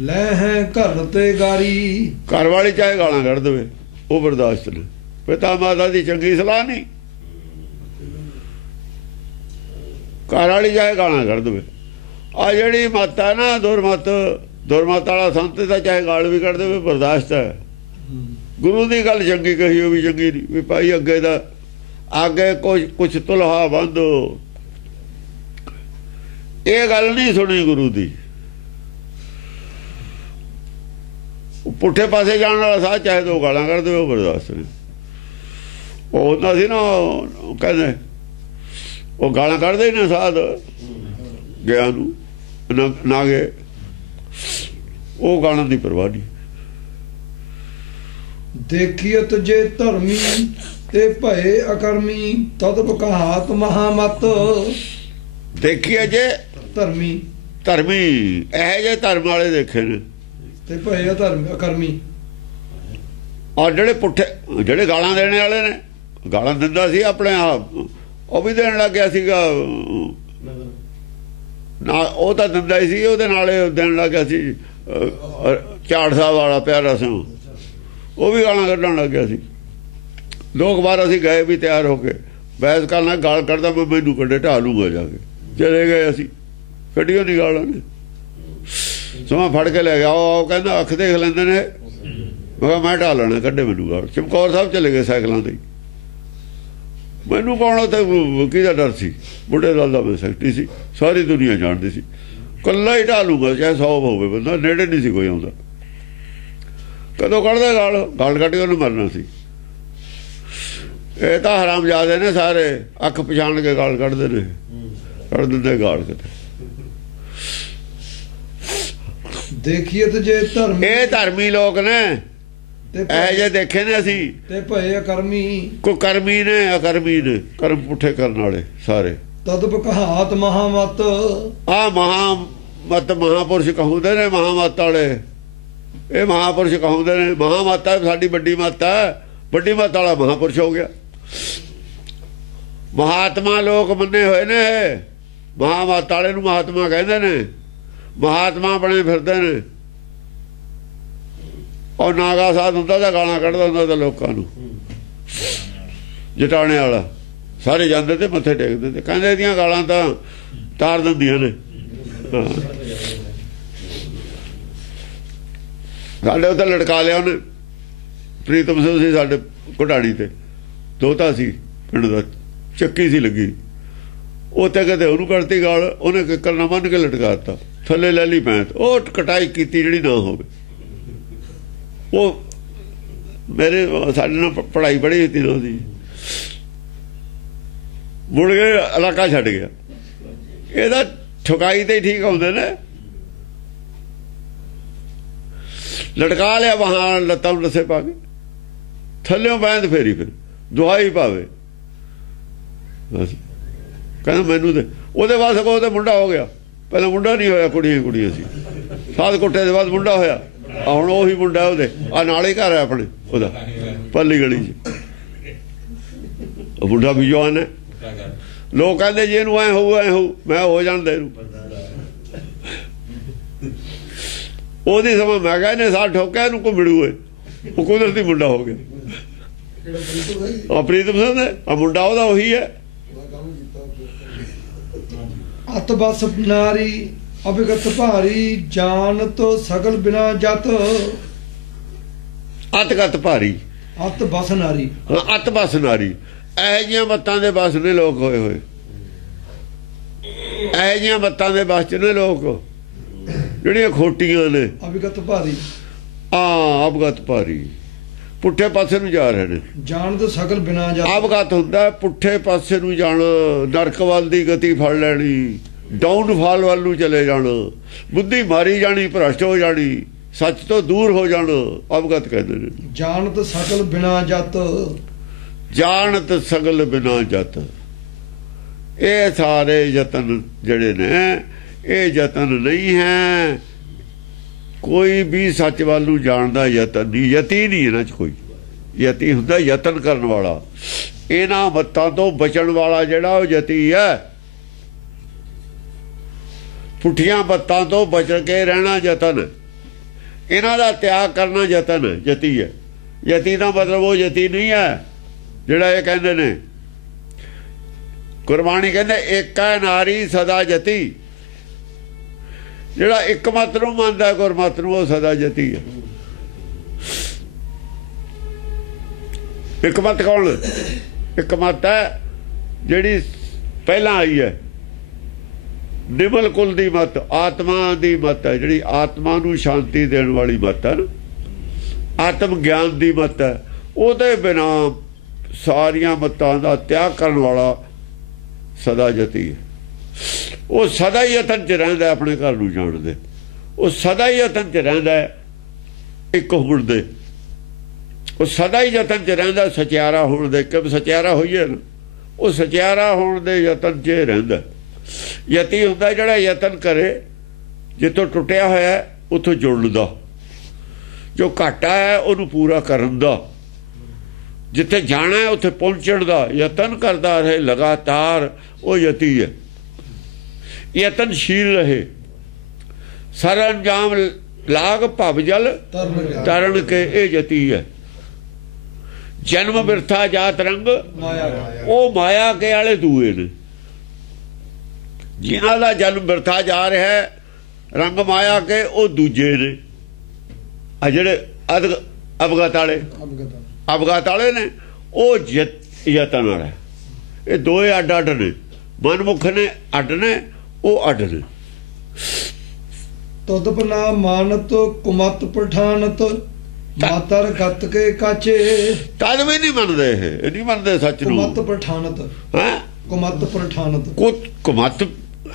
ਲੈ ਹੈ ਘਰ ਤੇ ਗਾਰੀ। ਘਰ ਵਾਲੀ ਚਾਹੇ ਗਾਲਾਂ ਕੱਢ ਦੇਵੇ ਉਹ ਬਰਦਾਸ਼ਤ ਨੇ। ਪਿਤਾ ਮਾਤਾ ਦੀ ਚੰਗੀ ਸਲਾਹ ਨਹੀਂ। ਘਰ ਵਾਲੀ ਚਾਹੇ ਗਾਲਾਂ ਕੱਢ ਦੇਵੇ। ਆ ਜਿਹੜੀ ਮੱਤ ਹੈ ਨਾ ਦੁਰਮਤ, ਦੁਰਮਤ ਵਾਲਾ ਸੰਤ ਤਾਂ ਚਾਹੇ ਗਾਲ ਵੀ ਕੱਢ ਦੇਵੇ ਬਰਦਾਸ਼ਤ ਹੈ। ਗੁਰੂ ਦੀ ਗੱਲ ਚੰਗੀ ਕਹੀ ਉਹ ਵੀ ਚੰਗੀ ਨਹੀਂ। ਵੀ ਭਾਈ ਅੱਗੇ ਦਾ ਅੱਗੇ ਕੁਛ ਤੁਲਹਾ ਬੰਦੋ, ਇਹ ਗੱਲ ਨਹੀਂ ਸੁਣੀ ਗੁਰੂ ਦੀ। ਪੁੱਠੇ ਪਾਸੇ ਜਾਣ ਵਾਲਾ ਸਾਹ ਚਾਹੇ ਦੋ ਗਾਲਾਂ ਕੱਢ ਦੇਵੇ ਉਹ ਬਰਦਾਸ਼ਤ ਨੇ। ਉਹ ਹੁੰਦਾ ਸੀ ਨਾ ਕਹਿੰਦੇ ਉਹ ਗਾਲਾਂ ਕੱਢਦੇ ਹੀ ਨੇ ਸਾਧ ਗਿਆ ਨੂੰ ਨਾ ਗਏ, ਉਹ ਗਾਲਾਂ ਦੀ ਪਰਵਾਹ ਨਹੀਂ। ਦੇਖੀਅਤ ਜੇ ਧਰਮੀ ਤੇ ਭਏ ਅਕਰਮੀ ਤਦ ਕਹਾਤ ਮਹਾਮਤ। ਦੇਖੀਏ ਜੇ ਧਰਮੀ ਧਰਮੀ ਇਹ ਜੇ ਧਰਮ ਵਾਲੇ ਦੇਖੇ ਨੇ ਤੇ ਭਏ ਅਕਰਮੀ। ਔਰ ਜਿਹੜੇ ਪੁੱਠੇ ਜਿਹੜੇ ਗਾਲਾਂ ਦੇਣੇ ਵਾਲੇ ਨੇ, ਗਾਲਾਂ ਦਿੰਦਾ ਸੀ ਆਪਣੇ ਆਪ, ਉਹ ਵੀ ਦੇਣ ਲੱਗ ਗਿਆ ਸੀਗਾ ਨਾ। ਉਹ ਤਾਂ ਦਿੰਦਾ ਹੀ ਸੀ, ਉਹਦੇ ਨਾਲ ਦੇਣ ਲੱਗ ਗਿਆ ਸੀ। ਝਾੜ ਸਾਹਿਬ ਵਾਲਾ ਪਿਆਰਾ ਸਿੰਘ ਉਹ ਵੀ ਗਾਲਾਂ ਕੱਢਣ ਲੱਗ ਗਿਆ ਸੀ। 2 ਵਾਰ ਅਸੀਂ ਗਏ ਵੀ ਤਿਆਰ ਹੋ ਕੇ, ਬਹਿਸ ਕਰਨਾ, ਗਾਲ ਕੱਢਦਾ ਮੈਂ ਮੈਨੂੰ ਕੱਢੇ ਢਾਹ ਲੂਗਾ ਜਾ ਕੇ। ਚਲੇ ਗਏ ਅਸੀਂ, ਕੱਢੀਓ ਨਹੀਂ ਗਾਲਾਂ ਨੇ। ਸਮਾਂ ਫੜ ਕੇ ਲੈ ਗਿਆ। ਉਹ ਕਹਿੰਦਾ ਅੱਖ ਦੇਖ ਲੈਂਦੇ ਨੇ। ਮੈਂ ਢਾਹ ਲੈਣਾ, ਕੱਢੇ ਮੈਨੂੰ ਗਾਲ। ਚਮਕੌਰ ਸਾਹਿਬ ਚਲੇ ਗਏ ਸਾਈਕਲਾਂ ਤੇ। ਮੈਨੂੰ ਪਾਉਣਾ ਤੇ ਕਿਹਦਾ ਡਰ ਸੀ? ਬੁੱਢੇ ਦਲ ਦਾ ਮੈਂ ਸੈਕਟਰੀ ਸੀ, ਸਾਰੀ ਦੁਨੀਆ ਜਾਣਦੀ ਸੀ। ਕੱਲਾ ਹੀ ਢਾਹ ਲੂਗਾ ਚਾਹੇ 100 ਹੋਵੇ ਬੰਦਾ, ਨੇੜੇ ਨਹੀਂ ਸੀ ਕੋਈ ਆਉਂਦਾ। ਕਦੋਂ ਕੱਢਦਾ ਗਾਲ? ਗਾਲ ਕੱਢ ਕੇ ਉਹਨੂੰ ਮਰਨਾ ਸੀ। ਇਹ ਤਾਂ ਹਰਾਮਜ਼ਾਦੇ ਨੇ ਸਾਰੇ, ਅੱਖ ਪਛਾਣ ਕੇ ਗਾਲ ਕੱਢਦੇ ਨੇ, ਕੱਢ ਦਿੰਦੇ ਗਾਲ ਕਿਤੇ। ਦੇਖੀਏ ਤੇ ਜੇ ਧਰਮ ਇਹ ਧਰਮੀ ਲੋਕ ਨੇ ਇਹ ਜੇ ਦੇਖੇ ਨੇ ਅਸੀਂ ਤੇ ਭਏ ਅਕਰਮੀ ਕੋਈ ਕਰਮੀ ਨੇ ਅਕਰਮੀ ਨੇ, ਕਰਮ ਪੁੱਠੇ ਕਰਨ ਵਾਲੇ ਸਾਰੇ। ਤਦਬ ਕਹਾਤ ਮਹਾਮਤ ਆ ਮਹਾਮਤ ਮਹਾਪੁਰਸ਼ ਕਹੂੰਦੇ ਨੇ, ਮਹਾਮਤ ਵਾਲੇ ਇਹ ਮਹਾਪੁਰਸ਼ ਕਹੂੰਦੇ ਨੇ। ਮਹਾਮਤ ਹੈ ਸਾਡੀ ਵੱਡੀ ਮੱਤ ਹੈ, ਵੱਡੀ ਮੱਤ ਵਾਲਾ ਮਹਾਪੁਰਸ਼ ਹੋ ਗਿਆ। ਮਹਾਤਮਾ ਲੋਕ ਮੰਨੇ ਹੋਏ ਨੇ, ਮਹਾਮਤ ਵਾਲੇ ਨੂੰ ਮਹਾਤਮਾ ਕਹਿੰਦੇ ਨੇ, ਮਹਾਤਮਾ ਬਣੇ ਫਿਰਦੇ ਨੇ। ਉਹ ਨਾਗਾ ਸਾਧ ਹੁੰਦਾ ਤਾਂ ਗਾਲਾਂ ਕੱਢਦਾ ਹੁੰਦਾ ਤਾਂ ਲੋਕਾਂ ਨੂੰ, ਜਟਾਣੇ ਵਾਲਾ ਸਾਰੇ ਜਾਂਦੇ ਤੇ ਮੱਥੇ ਟੇਕਦੇ ਤੇ ਕਹਿੰਦੇ ਇਹਦੀਆਂ ਗਾਲਾਂ ਤਾਂ ਤਾਰ ਦਿੰਦੀਆਂ ਨੇ। ਸਾਡੇ ਉੱਤੇ ਲਟਕਾ ਲਿਆ ਉਹਨੇ, ਪ੍ਰੀਤਮ ਸਿੰਘ ਸੀ ਸਾਡੇ ਘੁਟਾੜੀ ਤੇ, ਦੋਤਾ ਸੀ ਪਿੰਡ ਦਾ, ਚੱਕੀ ਸੀ ਲੱਗੀ ਉੱਥੇ, ਕਿਤੇ ਉਹਨੂੰ ਕੱਢਤੀ ਗਾਲ, ਉਹਨੇ ਕਿੱਕਰ ਨਾ ਮੰਨ ਕੇ ਲਟਕਾ ਦਿੱਤਾ, ਥੱਲੇ ਲੈ ਲਈ ਪੈਂਤ। ਉਹ ਕਟਾਈ ਕੀਤੀ ਜਿਹੜੀ ਨਾ ਹੋਵੇ। ਉਹ ਮੇਰੇ ਸਾਡੇ ਨਾਲ ਪੜ੍ਹਾਈ ਪੜ੍ਹੀ ਸੀ ਉਹਦੀ, ਮੁੜ ਕੇ ਇਲਾਕਾ ਛੱਡ ਗਿਆ। ਇਹਦਾ ਠੁਕਾਈ ਤੇ ਠੀਕ ਆਉਂਦੇ ਨੇ, ਲਟਕਾ ਲਿਆ ਬਾਹਾਂ ਲੱਤਾਂ ਨੂੰ ਰੱਸੇ ਪਾ ਕੇ, ਥੱਲਿਓਂ ਬੈਂਦ ਫੇਰੀ, ਫਿਰ ਦੁਹਾਈ ਪਾਵੇ ਬਸ। ਕਹਿੰਦਾ ਮੈਨੂੰ ਤੇ ਉਹਦੇ ਬਾਅਦ ਸਗੋਂ ਉਹਦਾ ਮੁੰਡਾ ਹੋ ਗਿਆ, ਪਹਿਲਾਂ ਮੁੰਡਾ ਨਹੀਂ ਹੋਇਆ, ਕੁੜੀਆਂ ਸੀ। ਸਾਧ ਕੁੱਟੇ ਦੇ ਬਾਅਦ ਮੁੰਡਾ ਹੋਇਆ, ਹੁਣ ਉਹੀ ਮੁੰਡਾ ਉਹਦੇ ਆ ਨਾਲ ਹੀ ਘਰ ਹੈ ਆਪਣੇ ਉਹਦਾ, ਪੱਲੀ ਗਲੀ 'ਚ। ਉਹ ਮੁੰਡਾ ਵੀ ਜਵਾਨ ਹੈ। ਲੋਕ ਕਹਿੰਦੇ ਜੀ ਇਹਨੂੰ ਐ ਹੋਊ, ਮੈਂ ਹੋ ਜਾਂਦਾ ਇਹਨੂੰ। ਉਹਦੀ ਸਮਾਂ ਮੈਂ ਕਿਹਾ ਇਹਨੇ ਸਾਲ ਠੋਕਿਆ, ਇਹਨੂੰ ਕੋ ਮਿਲੂ, ਉਹ ਕੁਦਰਤੀ ਮੁੰਡਾ ਹੋ ਗਿਆ। ਪ੍ਰੀਤਮ ਸਿੰਘ ਨੇ ਆ ਮੁੰਡਾ ਉਹਦਾ ਉਹੀ ਹੈ। ਅਤ ਬਸ ਨਾਰੀ ਅਭਿਗਤ ਭਾਰੀ ਜਾਨ ਤੋ ਸਗਲ ਬਿਨਾ ਜਤ। ਅਤਗਤ ਭਾਰੀ, ਅਤ ਬਸ ਨਾਰੀ, ਅਤ ਬਸ ਨਾਰੀ। ਇਹੋ ਜਿਹੀਆਂ ਮੱਤਾਂ ਦੇ ਬਸ ਨੇ ਲੋਕ ਹੋਏ ਹੋਏ, ਇਹੋ ਜਿਹੀਆਂ ਮੱਤਾਂ ਦੇ ਬਸ ਚ ਨੇ ਲੋਕ ਜਿਹੜੀਆਂ ਖੋਟੀਆਂ ਨੇ। ਅਭਿਗਤ ਭਾਰੀ, ਅਵਗਤ ਭਾਰੀ, ਪੁੱਠੇ ਪਾਸੇ ਨੂੰ ਜਾ ਰਹੇ ਨੇ। ਜਾਣ ਤੋਂ ਸਗਲ ਬਿਨਾ ਜਤ। ਅਵਗਤ ਹੁੰਦਾ ਪੁੱਠੇ ਪਾਸੇ ਨੂੰ ਜਾਣਾ, ਨਰਕ ਵੱਲ ਦੀ ਗਤੀ ਫੜ ਲੈਣੀ, ਡਾਊਨਫਾਲ ਵੱਲ ਨੂੰ ਚਲੇ ਜਾਣਾ, ਬੁੱਧੀ ਮਾਰੀ ਜਾਣੀ, ਭ੍ਰਸ਼ਟ ਹੋ ਜਾਣੀ, ਸੱਚ ਤੋਂ ਦੂਰ ਹੋ ਜਾਣਾ, ਅਵਗਤ ਕਹਿੰਦੇ ਨੇ। ਜਾਣਤ ਸਗਲ ਬਿਨਾ ਜਤ, ਜਾਣਤ ਸਗਲ ਬਿਨਾ ਜਤ। ਇਹ ਸਾਰੇ ਯਤਨ ਜਿਹੜੇ ਨੇ, ਇਹ ਯਤਨ ਨਹੀਂ ਹੈ। ਕੋਈ ਵੀ ਸੱਚ ਵੱਲ ਨੂੰ ਜਾਣ ਦਾ ਯਤਨ ਨਹੀਂ, ਯਤੀ ਨਹੀਂ ਇਹਨਾਂ 'ਚ ਕੋਈ। ਯਤੀ ਹੁੰਦਾ ਯਤਨ ਕਰਨ ਵਾਲਾ, ਇਹਨਾਂ ਮੱਤਾਂ ਤੋਂ ਬਚਣ ਵਾਲਾ ਜਿਹੜਾ ਉਹ ਯਤੀ ਹੈ। ਪੁੱਠੀਆਂ ਮੱਤਾਂ ਤੋਂ ਬਚ ਕੇ ਰਹਿਣਾ ਯਤਨ, ਇਹਨਾਂ ਦਾ ਤਿਆਗ ਕਰਨਾ ਯਤਨ ਯਤੀ ਹੈ। ਯਤੀ ਦਾ ਮਤਲਬ ਉਹ ਯਤੀ ਨਹੀਂ ਹੈ ਜਿਹੜਾ ਇਹ ਕਹਿੰਦੇ ਨੇ। ਗੁਰਬਾਣੀ ਕਹਿੰਦੇ ਏਕਾ ਨਾਰੀ ਸਦਾ ਯਤੀ। ਜਿਹੜਾ ਇੱਕ ਮਤ ਨੂੰ ਮੰਨਦਾ ਗੁਰਮਤ ਨੂੰ, ਉਹ ਸਦਾ ਯਤੀ ਹੈ। ਇੱਕ ਮਤ ਕੌਣ? ਇੱਕ ਮਤ ਹੈ ਜਿਹੜੀ ਪਹਿਲਾਂ ਆਈ ਹੈ, ਨਿਮਲ ਕੁਲ ਦੀ ਮਤ, ਆਤਮਾ ਦੀ ਮਤ ਹੈ, ਜਿਹੜੀ ਆਤਮਾ ਨੂੰ ਸ਼ਾਂਤੀ ਦੇਣ ਵਾਲੀ ਮਤ ਹੈ, ਆਤਮ ਗਿਆਨ ਦੀ ਮਤ ਹੈ। ਉਹਦੇ ਬਿਨਾ ਸਾਰੀਆਂ ਮਤਾਂ ਦਾ ਤਿਆਗ ਕਰਨ ਵਾਲਾ ਸਦਾ ਯਤੀ ਹੈ। ਉਹ ਸਦਾ ਹੀ ਯਤਨ 'ਚ ਰਹਿੰਦਾ ਆਪਣੇ ਘਰ ਨੂੰ ਜਾਣ ਦੇ, ਉਹ ਸਦਾ ਹੀ ਯਤਨ 'ਚ ਰਹਿੰਦਾ ਇੱਕ ਹੋਣ ਦੇ, ਉਹ ਸਦਾ ਹੀ ਯਤਨ 'ਚ ਰਹਿੰਦਾ ਸਚਿਆਰਾ ਹੋਣ ਦੇ। ਕਿ ਸਚਿਆਰਾ ਹੋਈਏ ਨਾ, ਉਹ ਸਚਿਆਰਾ ਹੋਣ ਦੇ ਯਤਨ 'ਚ ਰਹਿੰਦਾ। ਯਤੀ ਹੁੰਦਾ ਜਿਹੜਾ ਯਤਨ ਕਰੇ, ਜਿੱਥੋਂ ਟੁੱਟਿਆ ਹੋਇਆ ਉੱਥੋਂ ਜੁੜਨ ਦਾ, ਜੋ ਘਾਟਾ ਹੈ ਉਹਨੂੰ ਪੂਰਾ ਕਰਨ ਦਾ, ਜਿੱਥੇ ਜਾਣਾ ਉੱਥੇ ਪਹੁੰਚਣ ਦਾ ਯਤਨ ਕਰਦਾ ਰਹੇ ਲਗਾਤਾਰ, ਉਹ ਯਤੀ ਹੈ। ਯਤਨਸ਼ੀਲ ਰਹੇ, ਸਰੰਜਾਮ ਲਾਗ ਭਵ ਜਲ ਤਰਨ ਕੇ, ਇਹ ਯਤੀ ਹੈ। ਜਨਮ ਬਿਰਥਾ ਜਾਤ ਰੰਗ, ਉਹ ਮਾਇਆ ਕੇ ਵਾਲੇ ਦੂਏ ਨੇ। ਜਿਨ੍ਹਾਂ ਦਾ ਜਨਮ ਬਿਰਥਾ ਜਾ ਰਿਹਾ ਹੈ ਰੰਗ ਮਾਇਆ ਕੇ, ਉਹ ਦੂਜੇ ਨੇ। ਆ ਜਿਹੜੇ ਅਵਗਤ ਵਾਲੇ ਨੇ, ਉਹ ਯਤਨ ਵਾਲਾ। ਇਹ ਦੋਏ ਅੱਡ ਅੱਡ ਨੇ, ਮਨਮੁਖ ਨੇ ਅੱਡ ਨੇ, ਉਹ ਅੱਡ ਨੇ। ਤਦਪ ਨਾ ਮਾਨਤ ਕੁਮਤ ਪਠਾਨਤ, ਮਾਤਰ ਗਤ ਕੇ ਕਾਚੇ। ਤਦ ਵੀ ਨਹੀਂ ਮੰਨਦੇ, ਇਹ ਨਹੀਂ ਮੰਨਦੇ ਸੱਚ ਨੂੰ। ਕੁਮਤ ਪਠਾਨਤ ਹੈ, ਕੁਮਤ ਪਠਾਨਤ, ਕੁਮਤ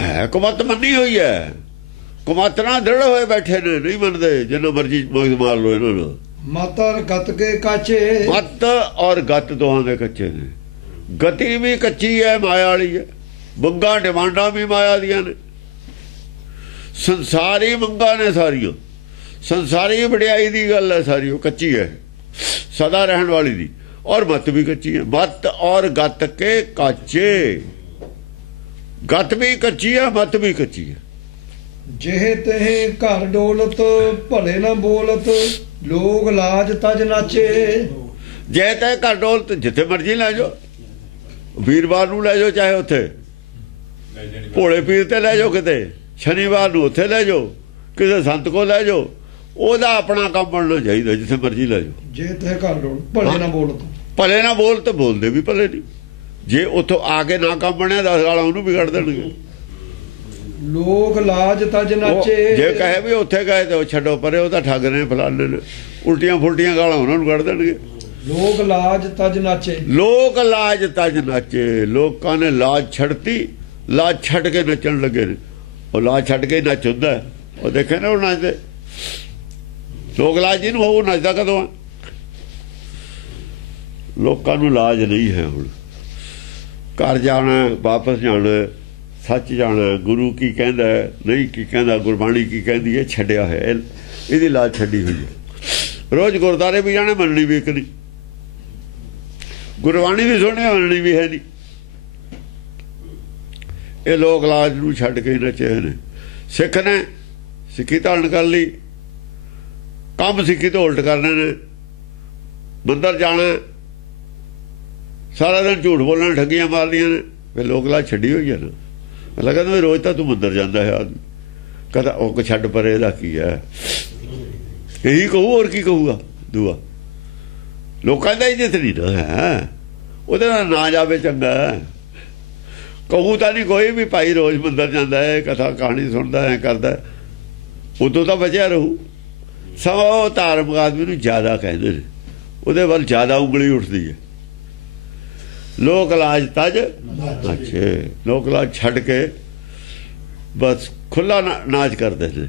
ਹੈ, ਕੁਮਤ ਮੰਨੀ ਹੋਈ ਹੈ। ਕੁਮਤ ਨਾਲ ਦ੍ਰਿੜ ਹੋਏ ਬੈਠੇ ਨੇ, ਨਹੀਂ ਮੰਨਦੇ। ਜਿੰਨਾ ਮਰਜੀ ਮਾਰ ਲੋ ਇਹਨਾਂ ਨੂੰ, ਮਤ ਔਰ ਗਤ ਕੇ ਕਾਚੇ। ਮਤ ਔਰ ਗਤ ਦੋਹਾਂ ਦੇ ਕੱਚੇ ਨੇ। ਗਤੀ ਵੀ ਕੱਚੀ ਹੈ, ਮਾਇਆ ਵਾਲੀ ਹੈ। ਮੰਗਾਂ ਡਿਮਾਂਡਾਂ ਵੀ ਮਾਇਆ ਦੀਆਂ ਨੇ। ਸੰਸਾਰੀ ਮੰਗਾਂ ਨੇ ਸਾਰੀਆਂ, ਸੰਸਾਰੀ ਵਡਿਆਈ ਦੀ ਗੱਲ ਹੈ ਸਾਰੀ, ਉਹ ਕੱਚੀ ਹੈ, ਸਦਾ ਰਹਿਣ ਵਾਲੀ ਦੀ। ਔਰ ਮਤ ਵੀ ਕੱਚੀ ਹੈ। ਮਤ ਔਰ ਗਤ ਕੇ ਕਾਚੇ। ਗਤ ਵੀ ਕੱਚੀ ਹੈ, ਮਤ ਵੀ ਕੱਚੀ ਹੈ। ਜਿਹੇ ਤਹਿ ਘਰ ਡੋਲਤ ਭਲੇ ਨਾ ਬੋਲਤ ਲੋਗ ਲਾਜ ਤਜ ਨਾਚੇ। ਜੇ ਤੈ ਘਰ ਡੋਲਤ ਜਿੱਥੇ ਮਰਜ਼ੀ ਲੈ ਜਾਓ, ਵੀਰਵਾਰ ਨੂੰ ਲੈ ਜਾਓ, ਚਾਹੇ ਉੱਥੇ ਭੋਲੇ ਪੀਰ ਤੇ ਲੈ ਜਾਓ, ਕਿਤੇ ਸ਼ਨੀਵਾਰ ਨੂੰ ਉੱਥੇ ਲੈ ਜਾਓ, ਕਿਸੇ ਸੰਤ ਕੋ ਲੈ ਜਾਓ, ਉਹਦਾ ਆਪਣਾ ਕੰਮ ਬਣਨਾ ਚਾਹੀਦਾ, ਜਿੱਥੇ ਮਰਜ਼ੀ ਲੈ ਜਾਓ। ਜੇ ਤਹਿ ਘਰ ਡੋਲ ਭਲੇ ਨਾ ਬੋਲਤ। ਭਲੇ ਨਾ ਬੋਲ ਤੇ ਬੋਲਦੇ ਵੀ ਭਲੇ ਨਹੀਂ। ਜੇ ਉੱਥੋਂ ਆ ਕੇ ਨਾ ਕੰਮ ਬਣਿਆ 10 ਗਾਲਾਂ ਉਹਨੂੰ ਵੀ ਕੱਢ ਦੇਣਗੇ। ਲੋਕ ਲਾਜ ਤਜ ਨਾਚੇ। ਜੇ ਕਹੇ ਵੀ ਉੱਥੇ ਗਏ ਤੇ ਉਹ ਛੱਡੋ ਪਰੇ, ਉਹ ਤਾਂ ਠੱਗ ਨੇ, ਫਲਾਣੇ ਨੇ, ਉਲਟੀਆਂ ਫੁਲਟੀਆਂ ਗਾਲਾਂ ਉਹਨਾਂ ਨੂੰ ਕੱਢ ਦੇਣਗੇ। ਲੋਕ ਲਾਜ ਤਜ ਨਾਚੇ। ਲੋਕ ਲਾਜ ਤਜ ਨਾਚੇ। ਲੋਕਾਂ ਨੇ ਲਾਜ ਛੱਡਤੀ, ਲਾਜ ਛੱਡ ਕੇ ਨੱਚਣ ਲੱਗੇ ਨੇ। ਉਹ ਲਾਜ ਛੱਡ ਕੇ ਨੱਚ ਹੁੰਦਾ, ਉਹ ਦੇਖੇ ਨਾ ਉਹ ਨੱਚਦੇ। ਲੋਕ ਲਾਜ ਜਿਹਨੂੰ ਹੋਊ ਨੱਚਦਾ ਕਦੋਂ ਆ? ਲੋਕਾਂ ਨੂੰ ਲਾਜ ਨਹੀਂ ਹੈ। ਹੁਣ ਘਰ ਜਾਣਾ, ਵਾਪਸ ਜਾਣਾ, ਸੱਚ ਜਾਣਾ, ਗੁਰੂ ਕੀ ਕਹਿੰਦਾ ਨਹੀਂ ਕੀ ਕਹਿੰਦਾ, ਗੁਰਬਾਣੀ ਕੀ ਕਹਿੰਦੀ ਹੈ, ਛੱਡਿਆ ਹੋਇਆ। ਇਹਦੀ ਲਾਜ ਛੱਡੀ ਹੋਈ ਹੈ। ਰੋਜ਼ ਗੁਰਦੁਆਰੇ ਵੀ ਜਾਣਾ, ਮੰਨਣੀ ਵੀ ਇੱਕ ਨਹੀਂ, ਗੁਰਬਾਣੀ ਵੀ ਸੁਣਨੀ, ਮੰਨਣੀ ਵੀ ਹੈ ਨਹੀਂ। ਇਹ ਲੋਕ ਲਾਜ ਨੂੰ ਛੱਡ ਕੇ ਨੱਚੇ ਨੇ। ਸਿੱਖ ਨੇ ਸਿੱਖੀ ਧਾਰਨ ਕਰ ਲਈ, ਕੰਮ ਸਿੱਖੀ ਤੋਂ ਉਲਟ ਕਰਨੇ ਨੇ। ਮੰਦਰ ਜਾਣਾ, ਸਾਰਾ ਦਿਨ ਝੂਠ ਬੋਲਣਾ, ਠੱਗੀਆਂ ਮਾਰਦੀਆਂ ਨੇ। ਫਿਰ ਲੋਕ ਲਾਜ ਛੱਡੀ ਹੋਈ ਹੈ ਨਾ। ਮੈਂ ਕਹਿੰਦਾ ਰੋਜ਼ ਤਾਂ ਤੂੰ ਮੰਦਰ ਜਾਂਦਾ ਹੈ ਆਦਮੀ, ਕਹਿੰਦਾ ਉਹ ਛੱਡ ਪਰੇ, ਇਹਦਾ ਕੀ ਹੈ? ਇਹੀ ਕਹੂ, ਹੋਰ ਕੀ ਕਹੂਗਾ? ਦੂਆ ਲੋਕਾਂ ਦਾ ਇੱਜ਼ਤ ਨਹੀਂ ਨਾ ਹੈ, ਉਹਦੇ ਨਾਲ ਨਾ ਜਾਵੇ ਚੰਗਾ। ਕਹੂ ਤਾਂ ਨਹੀਂ ਕੋਈ ਵੀ ਭਾਈ ਰੋਜ਼ ਮੰਦਰ ਜਾਂਦਾ ਹੈ, ਕਥਾ ਕਹਾਣੀ ਸੁਣਦਾ ਹੈ, ਕਰਦਾ, ਉਦੋਂ ਤਾਂ ਬਚਿਆ ਰਹੂ। ਸਭ ਧਾਰਮਿਕ ਆਦਮੀ ਨੂੰ ਜ਼ਿਆਦਾ ਕਹਿੰਦੇ ਨੇ, ਉਹਦੇ ਵੱਲ ਜ਼ਿਆਦਾ ਉਂਗਲੀ ਉੱਠਦੀ ਹੈ। ਲੋਕ ਲਾਜ ਤਜ ਨਾਚੇ। ਲੋਕ ਲਾਜ ਛੱਡ ਕੇ ਬਸ ਖੁੱਲਾ ਨਾਚ ਕਰਦੇ ਨੇ।